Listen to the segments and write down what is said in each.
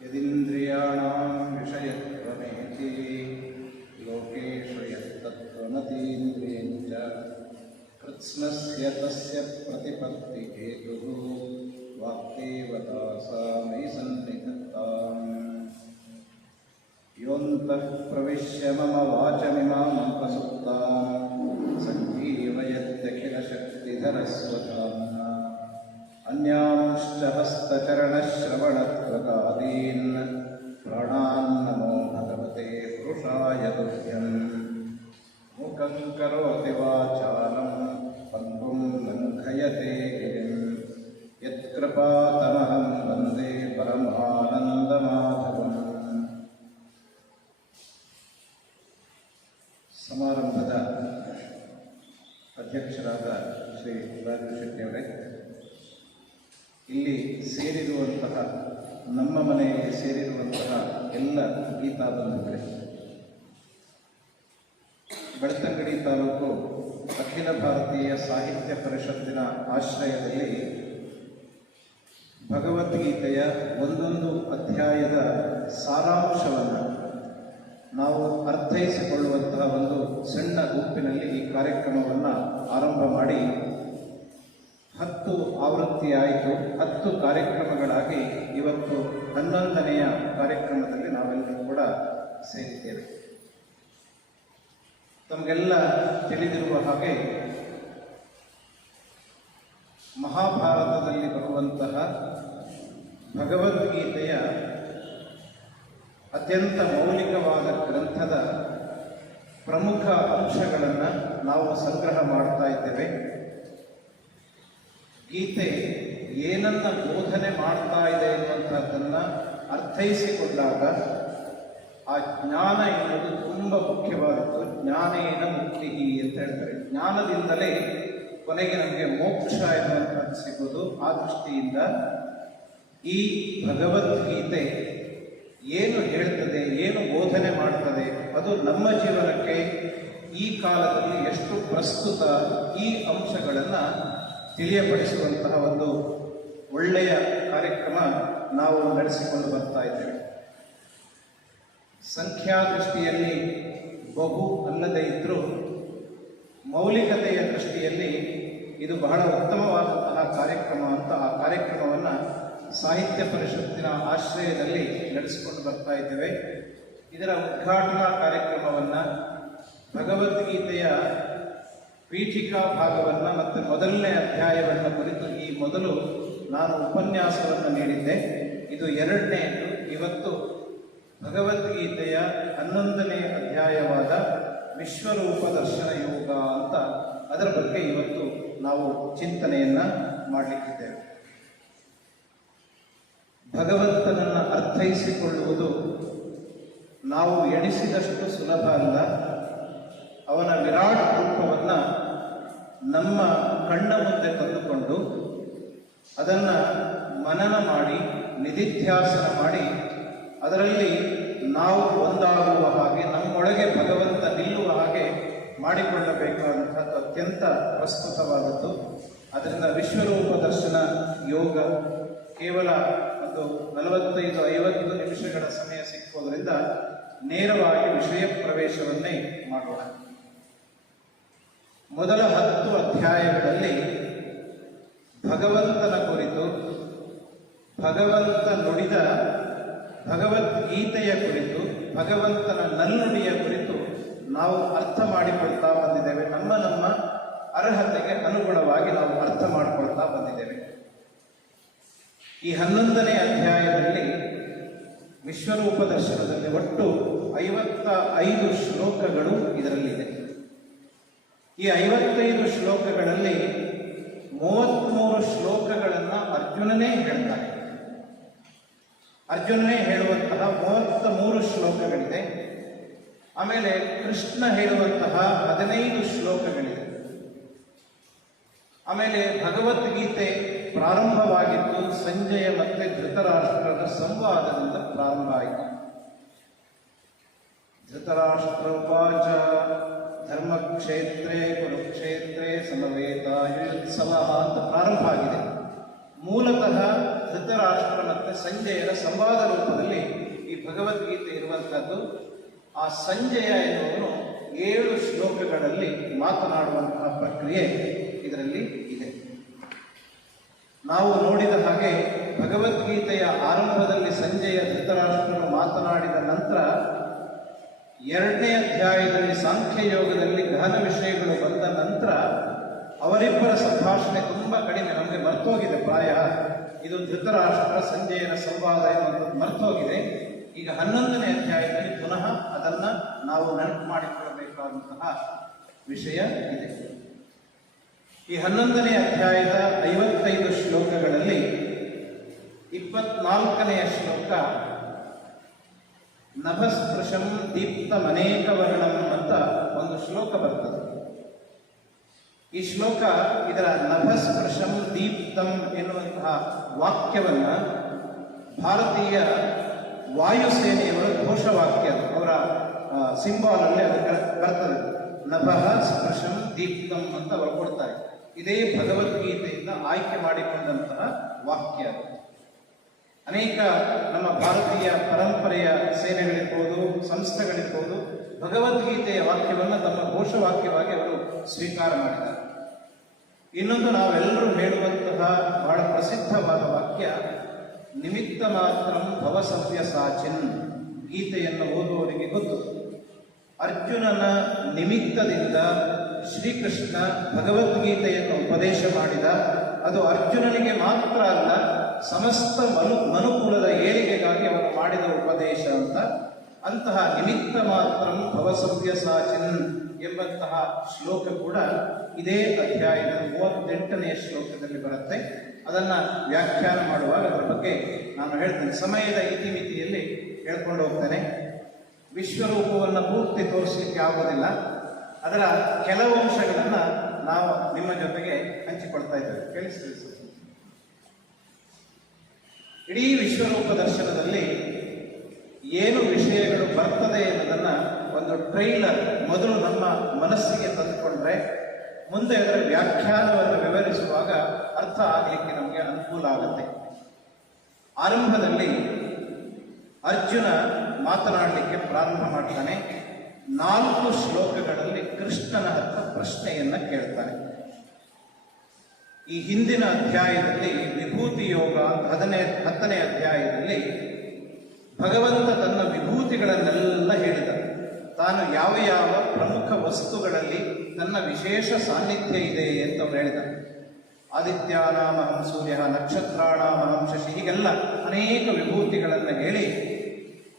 यदिन्द्रियाणां विषयत्वमेति लोकेषु यत्तत्त्वमतीन्द्रियं च कृत्स्नस्य तस्य प्रतिपत्तिहेतुः वाक्देवता सा मयि सन्निधत्ताम्। योऽन्तः प्रविश्य मम वाचमिमामुपसुप्तां सञ्जीवयत्यखिलशक्तिधरस्वधाम्ना अन्यांश्च हस्तचरणश्रवणत्वकादीन् प्राणान्नमो भगवते पुरुषाय तुभ्यम्। मुखं करोति वाचालं पङ्गुं लङ्घयते गिरिं यत्कृपातमहं वन्दे परमानन्दमाधवम्। ಸಮಾರಂಭದ ಅಧ್ಯಕ್ಷರಾದ ಶ್ರೀ ರಾಜು ಶೆಟ್ಟಿಯವರೇ, ಇಲ್ಲಿ ಸೇರಿರುವಂತಹ ನಮ್ಮ ಮನೆಯಲ್ಲಿ ಸೇರಿರುವಂತಹ ಎಲ್ಲ ಗೀತಾ ಬಂಧುಗಳೇ, ಬೆಳ್ತಂಗಡಿ ತಾಲೂಕು ಅಖಿಲ ಭಾರತೀಯ ಸಾಹಿತ್ಯ ಪರಿಷತ್ತಿನ ಆಶ್ರಯದಲ್ಲಿ ಭಗವದ್ಗೀತೆಯ ಒಂದೊಂದು ಅಧ್ಯಾಯದ ಸಾರಾಂಶವನ್ನು ನಾವು ಅರ್ಥೈಸಿಕೊಳ್ಳುವಂತಹ ಒಂದು ಸಣ್ಣ ಗುಂಪಿನಲ್ಲಿ ಈ ಕಾರ್ಯಕ್ರಮವನ್ನು ಆರಂಭ ಮಾಡಿ 10 ಆವೃತ್ತಿಯಾಯಿತು. 10 ಕಾರ್ಯಕ್ರಮಗಳಾಗಿ ಇವತ್ತು 11ನೆಯ ಕಾರ್ಯಕ್ರಮದಲ್ಲಿ ನಾವೆಲ್ಲರೂ ಕೂಡ ಸೇರಿದ್ದೇವೆ. ತಮಗೆಲ್ಲ ತಿಳಿದಿರುವ ಹಾಗೆ ಮಹಾಭಾರತದಲ್ಲಿ ಬರುವಂತಹ ಭಗವದ್ಗೀತೆಯ ಅತ್ಯಂತ ಮೌಲಿಕವಾದ ಗ್ರಂಥದ ಪ್ರಮುಖ ಅಂಶಗಳನ್ನು ನಾವು ಸಂಗ್ರಹ ಮಾಡ್ತಾ ಇದ್ದೇವೆ. ಗೀತೆ ಏನನ್ನ ಬೋಧನೆ ಮಾಡ್ತಾ ಇದೆ ಎನ್ನುವಂಥದ್ದನ್ನು ಅರ್ಥೈಸಿಕೊಂಡಾಗ ಆ ಜ್ಞಾನ ಎನ್ನುವುದು ತುಂಬ ಮುಖ್ಯವಾದದ್ದು. ಜ್ಞಾನೇನ ಮುಕ್ತಿ ಅಂತ ಹೇಳ್ತಾರೆ. ಜ್ಞಾನದಿಂದಲೇ ಕೊನೆಗೆ ನಮಗೆ ಮೋಕ್ಷ ಎನ್ನುವಂಥದ್ದು ಸಿಗೋದು. ಆ ದೃಷ್ಟಿಯಿಂದ ಈ ಭಗವದ್ಗೀತೆ ಏನು ಹೇಳ್ತದೆ, ಏನು ಬೋಧನೆ ಮಾಡ್ತದೆ, ಅದು ನಮ್ಮ ಜೀವನಕ್ಕೆ ಈ ಕಾಲದಲ್ಲಿ ಎಷ್ಟು ಪ್ರಸ್ತುತ, ಈ ಅಂಶಗಳನ್ನು ತಿಳಿಯಪಡಿಸುವಂತಹ ಒಂದು ಒಳ್ಳೆಯ ಕಾರ್ಯಕ್ರಮ ನಾವು ನಡೆಸಿಕೊಂಡು ಬರ್ತಾ ಇದ್ದೇವೆ. ಸಂಖ್ಯಾ ದೃಷ್ಟಿಯಲ್ಲಿ ಬಹು ಅಲ್ಲದೇ ಇದ್ದರೂ ಮೌಲಿಕತೆಯ ದೃಷ್ಟಿಯಲ್ಲಿ ಇದು ಬಹಳ ಉತ್ತಮವಾದಂತಹ ಕಾರ್ಯಕ್ರಮ ಅಂತ ಆ ಕಾರ್ಯಕ್ರಮವನ್ನು ಸಾಹಿತ್ಯ ಪರಿಷತ್ತಿನ ಆಶ್ರಯದಲ್ಲಿ ನಡೆಸಿಕೊಂಡು ಬರ್ತಾ ಇದ್ದೇವೆ. ಇದರ ಉದ್ಘಾಟನಾ ಕಾರ್ಯಕ್ರಮವನ್ನು ಭಗವದ್ಗೀತೆಯ ಪೀಠಿಕಾ ಭಾಗವನ್ನು ಮತ್ತು ಮೊದಲನೇ ಅಧ್ಯಾಯವನ್ನು ಕುರಿತು ಈ ಮೊದಲು ನಾನು ಉಪನ್ಯಾಸವನ್ನು ನೀಡಿದ್ದೆ. ಇದು 2ನೇದು. ಇವತ್ತು ಭಗವದ್ಗೀತೆಯ 11ನೇ ಅಧ್ಯಾಯವಾದ ವಿಶ್ವರೂಪ ದರ್ಶನ ಯೋಗ ಅಂತ ಅದರ ಬಗ್ಗೆ ಇವತ್ತು ನಾವು ಚಿಂತನೆಯನ್ನು ಮಾಡಲಿಕ್ಕಿದ್ದೇವೆ. ಭಗವಂತನನ್ನು ಅರ್ಥೈಸಿಕೊಳ್ಳುವುದು ನಾವು ಎಣಿಸಿದಷ್ಟು ಸುಲಭ ಅಲ್ಲ. ಅವನ ವಿರಾಟ್ ರೂಪವನ್ನು ನಮ್ಮ ಕಣ್ಣ ಮುಂದೆ ತಂದುಕೊಂಡು ಅದನ್ನು ಮನನ ಮಾಡಿ ನಿಧಿಧ್ಯಾಸನ ಮಾಡಿ ಅದರಲ್ಲಿ ನಾವು ಒಂದಾಗುವ ಹಾಗೆ, ನಮ್ಮೊಳಗೆ ಭಗವಂತ ನಿಲ್ಲುವ ಹಾಗೆ ಮಾಡಿಕೊಳ್ಳಬೇಕಾದಂಥದ್ದು ಅತ್ಯಂತ ಪ್ರಸ್ತುತವಾದದ್ದು. ಅದರಿಂದ ವಿಶ್ವರೂಪ ದರ್ಶನ ಯೋಗ ಕೇವಲ ಒಂದು 45-50 ನಿಮಿಷಗಳ ಸಮಯ ಸಿಕ್ಕೋದ್ರಿಂದ ನೇರವಾಗಿ ವಿಷಯ ಪ್ರವೇಶವನ್ನೇ ಮಾಡೋಣ. ಮೊದಲ 10 ಅಧ್ಯಾಯಗಳಲ್ಲಿ ಭಗವಂತನ ಕುರಿತು, ಭಗವಂತ ನುಡಿದ ಭಗವದ್ಗೀತೆಯ ಕುರಿತು, ಭಗವಂತನ ನಲ್ನುಡಿಯ ಕುರಿತು ನಾವು ಅರ್ಥ ಮಾಡಿಕೊಳ್ತಾ ಬಂದಿದ್ದೇವೆ. ನಮ್ಮ ಅರ್ಹತೆಗೆ ಅನುಗುಣವಾಗಿ ನಾವು ಅರ್ಥ ಮಾಡಿಕೊಳ್ತಾ ಬಂದಿದ್ದೇವೆ. ಈ 11ನೇ ಅಧ್ಯಾಯದಲ್ಲಿ ವಿಶ್ವರೂಪ ದರ್ಶನದಲ್ಲಿ ಒಟ್ಟು 55 ಶ್ಲೋಕಗಳು ಇದರಲ್ಲಿದೆ. ಈ 55 ಶ್ಲೋಕಗಳಲ್ಲಿ 33 ಶ್ಲೋಕಗಳನ್ನು ಅರ್ಜುನನೇ ಹೇಳ್ತಾನೆ. ಅರ್ಜುನನೇ ಹೇಳುವಂತಹ 33 ಶ್ಲೋಕಗಳಿದೆ. ಆಮೇಲೆ ಕೃಷ್ಣ ಹೇಳುವಂತಹ 15 ಶ್ಲೋಕಗಳಿದೆ. ಆಮೇಲೆ ಭಗವದ್ಗೀತೆ ಪ್ರಾರಂಭವಾಗಿದ್ದು ಸಂಜಯ ಮತ್ತು ಧೃತರಾಷ್ಟ್ರದ ಸಂವಾದದಿಂದ ಪ್ರಾರಂಭ ಆಯಿತು. ಧೃತರಾಷ್ಟ್ರೋವಾಚ ಧರ್ಮಕ್ಷೇತ್ರೇ ಕುರುಕ್ಷೇತ್ರೇ ಸಮವೇತಾಯುತ್ಸವ ಅಂತ ಪ್ರಾರಂಭ ಆಗಿದೆ. ಮೂಲತಃ ಧೃತರಾಷ್ಟ್ರ ಮತ್ತು ಸಂಜಯನ ಸಂವಾದ ರೂಪದಲ್ಲಿ ಈ ಭಗವದ್ಗೀತೆ ಇರುವಂಥದ್ದು. ಆ ಸಂಜಯ ಎನ್ನುವನು 7 ಶ್ಲೋಕಗಳಲ್ಲಿ ಮಾತನಾಡುವಂತಹ ಪ್ರಕ್ರಿಯೆ ಇದರಲ್ಲಿ ಇದೆ. ನಾವು ನೋಡಿದ ಹಾಗೆ ಭಗವದ್ಗೀತೆಯ ಆರಂಭದಲ್ಲಿ ಸಂಜಯ ಧೃತರಾಷ್ಟ್ರನು ಮಾತನಾಡಿದ ನಂತರ 2ನೇ ಅಧ್ಯಾಯದಲ್ಲಿ ಸಾಂಖ್ಯಯೋಗದಲ್ಲಿ ಗಹನ ವಿಷಯಗಳು ಬಂದ ನಂತರ ಅವರಿಬ್ಬರ ಸಂಭಾಷಣೆ ತುಂಬ ಕಡಿಮೆ, ನಮಗೆ ಮರ್ತೋಗಿದೆ. ಪ್ರಾಯ ಇದು ಧೃತರಾಷ್ಟ್ರ ಸಂಜಯನ ಸಂವಾದ ಎನ್ನುವಂಥದ್ದು ಮರ್ತೋಗಿದೆ. ಈಗ 11ನೇ ಅಧ್ಯಾಯದಲ್ಲಿ ಪುನಃ ಅದನ್ನು ನಾವು ನೆನಪು ಮಾಡಿಕೊಳ್ಳಬೇಕಾದಂತಹ ವಿಷಯ ಇದೆ. ಈ 11ನೇ ಅಧ್ಯಾಯದ 55 ಶ್ಲೋಕಗಳಲ್ಲಿ 24ನೆಯ ಶ್ಲೋಕ ನಭಸ್ಪೃಶಂ ದೀಪ್ತಮನೇಕ ವರ್ಣಂ ಅಂತ ಒಂದು ಶ್ಲೋಕ ಬರ್ತದೆ. ಈ ಶ್ಲೋಕ ಇದರ ನಭಸ್ಪೃಶಂ ದೀಪ್ತಂ ಎನ್ನುವಂತಹ ವಾಕ್ಯವನ್ನ ಭಾರತೀಯ ವಾಯುಸೇನೆಯವರ ಘೋಷವಾಕ್ಯ, ಅವರ ಸಿಂಬಾಲ್ ಅಲ್ಲಿ ಅದು ಬರ್ತದೆ. ನಭಃ ಸ್ಪೃಶಂ ದೀಪ್ತಂ ಅಂತ ಅವರು ಕೊಡ್ತಾರೆ. ಇದೇ ಭಗವದ್ಗೀತೆಯಿಂದ ಆಯ್ಕೆ ಮಾಡಿಕೊಂಡಂತಹ ವಾಕ್ಯ. ಅನೇಕ ನಮ್ಮ ಭಾರತೀಯ ಪರಂಪರೆಯ ಸೇನೆಗಳಿರ್ಬೋದು, ಸಂಸ್ಥೆಗಳಿರ್ಬೋದು, ಭಗವದ್ಗೀತೆಯ ವಾಕ್ಯವನ್ನು ತಮ್ಮ ಘೋಷವಾಕ್ಯವಾಗಿ ಅವರು ಸ್ವೀಕಾರ ಮಾಡಿದ್ದಾರೆ. ಇನ್ನೊಂದು ನಾವೆಲ್ಲರೂ ಹೇಳುವಂತಹ ಬಹಳ ಪ್ರಸಿದ್ಧವಾದ ವಾಕ್ಯ ನಿಮಿತ್ತ ಮಾತ್ರಂ ಭವಸವ್ಯ ಸಾಚಿನ್. ಗೀತೆಯನ್ನು ಓದುವವರಿಗೆ ಗೊತ್ತು. ಅರ್ಜುನನ ನಿಮಿತ್ತದಿಂದ ಶ್ರೀಕೃಷ್ಣ ಭಗವದ್ಗೀತೆಯನ್ನು ಉಪದೇಶ ಮಾಡಿದ. ಅದು ಅರ್ಜುನನಿಗೆ ಮಾತ್ರ ಅಲ್ಲ, ಸಮಸ್ತ ಮನುಕುಲದ ಏಳಿಗೆಗಾಗಿ ಅವನು ಮಾಡಿದ ಉಪದೇಶ ಅಂತ. ಅಂತಹ ನಿಮಿತ್ತ ಮಾತ್ರಂ ಭವಸವ್ಯ ಸಾಚಿನ್ ಎಂಬಂತಹ ಶ್ಲೋಕ ಕೂಡ ಇದೇ ಅಧ್ಯಾಯದ 38ನೇ ಶ್ಲೋಕದಲ್ಲಿ ಬರುತ್ತೆ. ಅದನ್ನು ವ್ಯಾಖ್ಯಾನ ಮಾಡುವಾಗ ಅದರ ಬಗ್ಗೆ ನಾನು ಹೇಳ್ತೇನೆ. ಸಮಯದ ಇತಿಮಿತಿಯಲ್ಲಿ ಹೇಳ್ಕೊಂಡು ಹೋಗ್ತೇನೆ. ವಿಶ್ವರೂಪವನ್ನು ಪೂರ್ತಿ ತೋರಿಸಲಿಕ್ಕೆ ಆಗೋದಿಲ್ಲ. ಅದರ ಕೆಲವು ಅಂಶಗಳನ್ನು ನಾವು ನಿಮ್ಮ ಜೊತೆಗೆ ಹಂಚಿಕೊಳ್ತಾ ಇದ್ದೇವೆ. ಕೇಳಿಸ್ತೀವಿ ಸರ್. ಇಡೀ ವಿಶ್ವರೂಪ ದರ್ಶನದಲ್ಲಿ ಏನು ವಿಷಯಗಳು ಬರ್ತದೆ ಎನ್ನುವುದನ್ನು ಒಂದು ಟ್ರೈಲರ್ ಮೊದಲು ನಮ್ಮ ಮನಸ್ಸಿಗೆ ತಂದುಕೊಂಡ್ರೆ ಮುಂದೆ ಅದರ ವ್ಯಾಖ್ಯಾನವನ್ನು ವಿವರಿಸುವಾಗ ಅರ್ಥ ಆಗಲಿಕ್ಕೆ ನಮಗೆ ಅನುಕೂಲ ಆಗುತ್ತೆ. ಆರಂಭದಲ್ಲಿ ಅರ್ಜುನ ಮಾತನಾಡಲಿಕ್ಕೆ ಪ್ರಾರಂಭ ಮಾಡ್ತಾನೆ. 4 ಶ್ಲೋಕಗಳಲ್ಲಿ ಕೃಷ್ಣನ ಹತ್ರ ಪ್ರಶ್ನೆಯನ್ನ ಕೇಳ್ತಾನೆ. ಈ ಹಿಂದಿನ ಅಧ್ಯಾಯದಲ್ಲಿ ವಿಭೂತಿ ಯೋಗ 10ನೇ ಅಧ್ಯಾಯದಲ್ಲಿ ಭಗವಂತ ತನ್ನ ವಿಭೂತಿಗಳನ್ನೆಲ್ಲ ಹೇಳಿದ. ತಾನು ಯಾವ ಯಾವ ಪ್ರಮುಖ ವಸ್ತುಗಳಲ್ಲಿ ತನ್ನ ವಿಶೇಷ ಸಾನ್ನಿಧ್ಯ ಇದೆ ಅಂತ ಅವ್ರು ಹೇಳಿದ. ಆದಿತ್ಯಾನಾಮಹಂ ಸೂರ್ಯ, ನಕ್ಷತ್ರಾಣಾಮಹಂ ಶಶಿ, ಹೀಗೆಲ್ಲ ಅನೇಕ ವಿಭೂತಿಗಳನ್ನು ಹೇಳಿ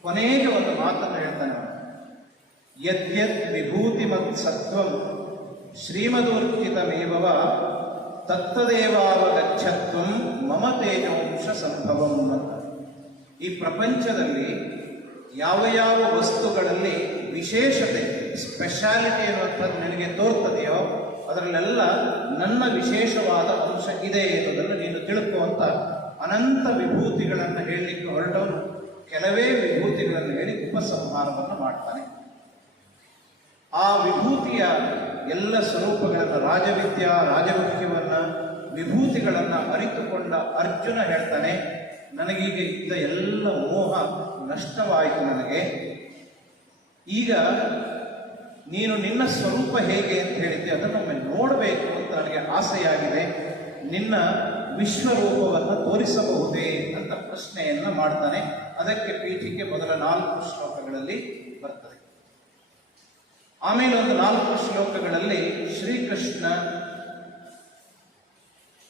ಕೊನೆಗೆ ಒಂದು ಮಾತನ್ನು ಹೇಳ್ತಾನೆ. ಯದ್ಯದ್ ವಿಭೂತಿಮತ್ ಸತ್ವಂ ಶ್ರೀಮದೂರ್ಜಿತಮೇವ ತತ್ತದೇವಾವಗಚ್ಚತ್ವಂ ಮಮ ತೇಜೋಂಶ ಸಂಭವಂ ಅಂತ. ಈ ಪ್ರಪಂಚದಲ್ಲಿ ಯಾವ ಯಾವ ವಸ್ತುಗಳಲ್ಲಿ ವಿಶೇಷತೆ, ಸ್ಪೆಷಾಲಿಟಿ ಅನ್ನುವಂಥದ್ದು ನಿನಗೆ ತೋರ್ತದೆಯೋ ಅದರಲ್ಲೆಲ್ಲ ನನ್ನ ವಿಶೇಷವಾದ ಅಂಶ ಇದೆ ಎನ್ನುವುದನ್ನು ನೀನು ತಿಳ್ಕುವಂತ ಅನಂತ ವಿಭೂತಿಗಳನ್ನು ಹೇಳಲಿಕ್ಕೆ ಹೊರಟವನು ಕೆಲವೇ ವಿಭೂತಿಗಳನ್ನು ಹೇಳಿ ಉಪಸಂಹಾರವನ್ನು ಮಾಡ್ತಾನೆ. ಆ ವಿಭೂತಿಯ ಎಲ್ಲ ಸ್ವರೂಪಗಳನ್ನು, ರಾಜವಿದ್ಯಾ ರಾಜಗುಹ್ಯವನ್ನು, ವಿಭೂತಿಗಳನ್ನು ಅರಿತುಕೊಂಡ ಅರ್ಜುನ ಹೇಳ್ತಾನೆ, ನನಗೀಗ ಇದ್ದ ಎಲ್ಲ ಮೋಹ ನಷ್ಟವಾಯಿತು. ನನಗೆ ಈಗ ನೀನು ನಿನ್ನ ಸ್ವರೂಪ ಹೇಗೆ ಅಂತ ಹೇಳಿದ್ದೆ, ಅದನ್ನೊಮ್ಮೆ ನೋಡಬೇಕು ಅಂತ ನನಗೆ ಆಸೆಯಾಗಿದೆ. ನಿನ್ನ ವಿಶ್ವರೂಪವನ್ನು ತೋರಿಸಬಹುದೇ ಅಂತ ಪ್ರಶ್ನೆಯನ್ನ ಮಾಡ್ತಾನೆ. ಅದಕ್ಕೆ ಪೀಠಿಕೆ ಮೊದಲ 4 ಶ್ಲೋಕಗಳಲ್ಲಿ ಬರ್ತದೆ. ಆಮೇಲೆ ಒಂದು 4 ಶ್ಲೋಕಗಳಲ್ಲಿ ಶ್ರೀಕೃಷ್ಣ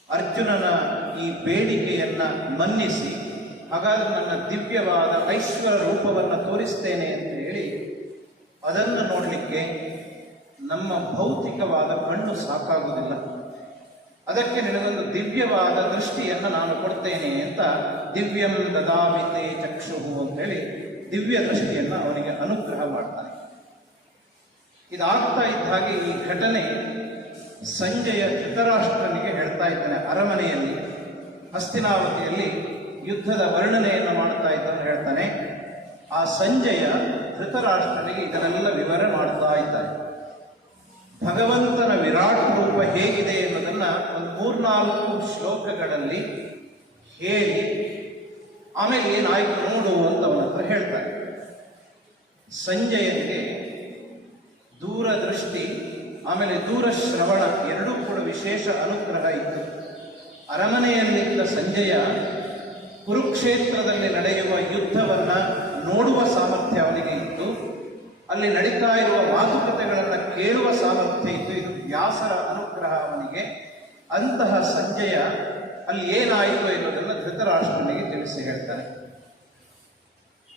ಅರ್ಜುನನ ಈ ಬೇಡಿಕೆಯನ್ನ ಮನ್ನಿಸಿ, ಹಾಗಾದ್ರೆ ನನ್ನ ದಿವ್ಯವಾದ ಐಶ್ವರ್ಯ ರೂಪವನ್ನು ತೋರಿಸ್ತೇನೆ ಅಂತ ಹೇಳಿ, ಅದನ್ನು ನೋಡಲಿಕ್ಕೆ ನಮ್ಮ ಭೌತಿಕವಾದ ಕಣ್ಣು ಸಾಕಾಗುವುದಿಲ್ಲ, ಅದಕ್ಕೆ ನಿನಗೊಂದು ದಿವ್ಯವಾದ ದೃಷ್ಟಿಯನ್ನು ನಾನು ಕೊಡ್ತೇನೆ ಅಂತ ದಿವ್ಯಂ ದದಾಮಿತೆ ಚಕ್ಷುಹು ಅಂತೇಳಿ ದಿವ್ಯ ದೃಷ್ಟಿಯನ್ನು ಅವನಿಗೆ ಅನುಗ್ರಹ ಮಾಡ್ತಾನೆ. ಇದಾಗ್ತಾ ಇದ್ದ ಹಾಗೆ ಈ ಘಟನೆ ಸಂಜಯ ಧೃತರಾಷ್ಟ್ರನಿಗೆ ಹೇಳ್ತಾ ಇದ್ದಾನೆ. ಅರಮನೆಯಲ್ಲಿ ಹಸ್ತಿನಾವತಿಯಲ್ಲಿ ಯುದ್ಧದ ವರ್ಣನೆಯನ್ನು ಮಾಡ್ತಾ ಇದ್ದಾನೆ ಹೇಳ್ತಾನೆ. ಆ ಸಂಜಯ ಧೃತರಾಷ್ಟ್ರನಿಗೆ ಇದನ್ನೆಲ್ಲ ವಿವರ ಮಾಡ್ತಾ ಇದ್ದಾನೆ. ಭಗವಂತನ ವಿರಾಟ್ ರೂಪ ಹೇಗಿದೆ ಎನ್ನುವುದನ್ನ ಒಂದು 3-4 ಶ್ಲೋಕಗಳಲ್ಲಿ ಹೇಳಿ ಆಮೇಲೆ ಏನಾಯ್ತು ನೋಡು ಅಂತ ಅವನ ಹತ್ರ ಹೇಳ್ತಾರೆ. ಸಂಜಯನಿಗೆ ದೂರದೃಷ್ಟಿ ಆಮೇಲೆ ದೂರಶ್ರವಣ ಎರಡೂ ಕೂಡ ವಿಶೇಷ ಅನುಗ್ರಹ ಇತ್ತು. ಅರಮನೆಯಲ್ಲಿದ್ದ ಸಂಜಯ ಕುರುಕ್ಷೇತ್ರದಲ್ಲಿ ನಡೆಯುವ ಯುದ್ಧವನ್ನ ನೋಡುವ ಸಾಮರ್ಥ್ಯ ಅವನಿಗೆ ಇತ್ತು. ಅಲ್ಲಿ ನಡೀತಾ ಇರುವ ಮಾತುಕತೆಗಳನ್ನು ಕೇಳುವ ಸಾಮರ್ಥ್ಯ ಇತ್ತು. ಇದು ವ್ಯಾಸರ ಅನುಗ್ರಹ ಅವನಿಗೆ. ಅಂತಹ ಸಂಜಯ ಅಲ್ಲಿ ಏನಾಯಿತು ಎನ್ನುವುದನ್ನು ಧೃತರಾಷ್ಟ್ರನಿಗೆ ತಿಳಿಸಿ ಹೇಳ್ತಾನೆ.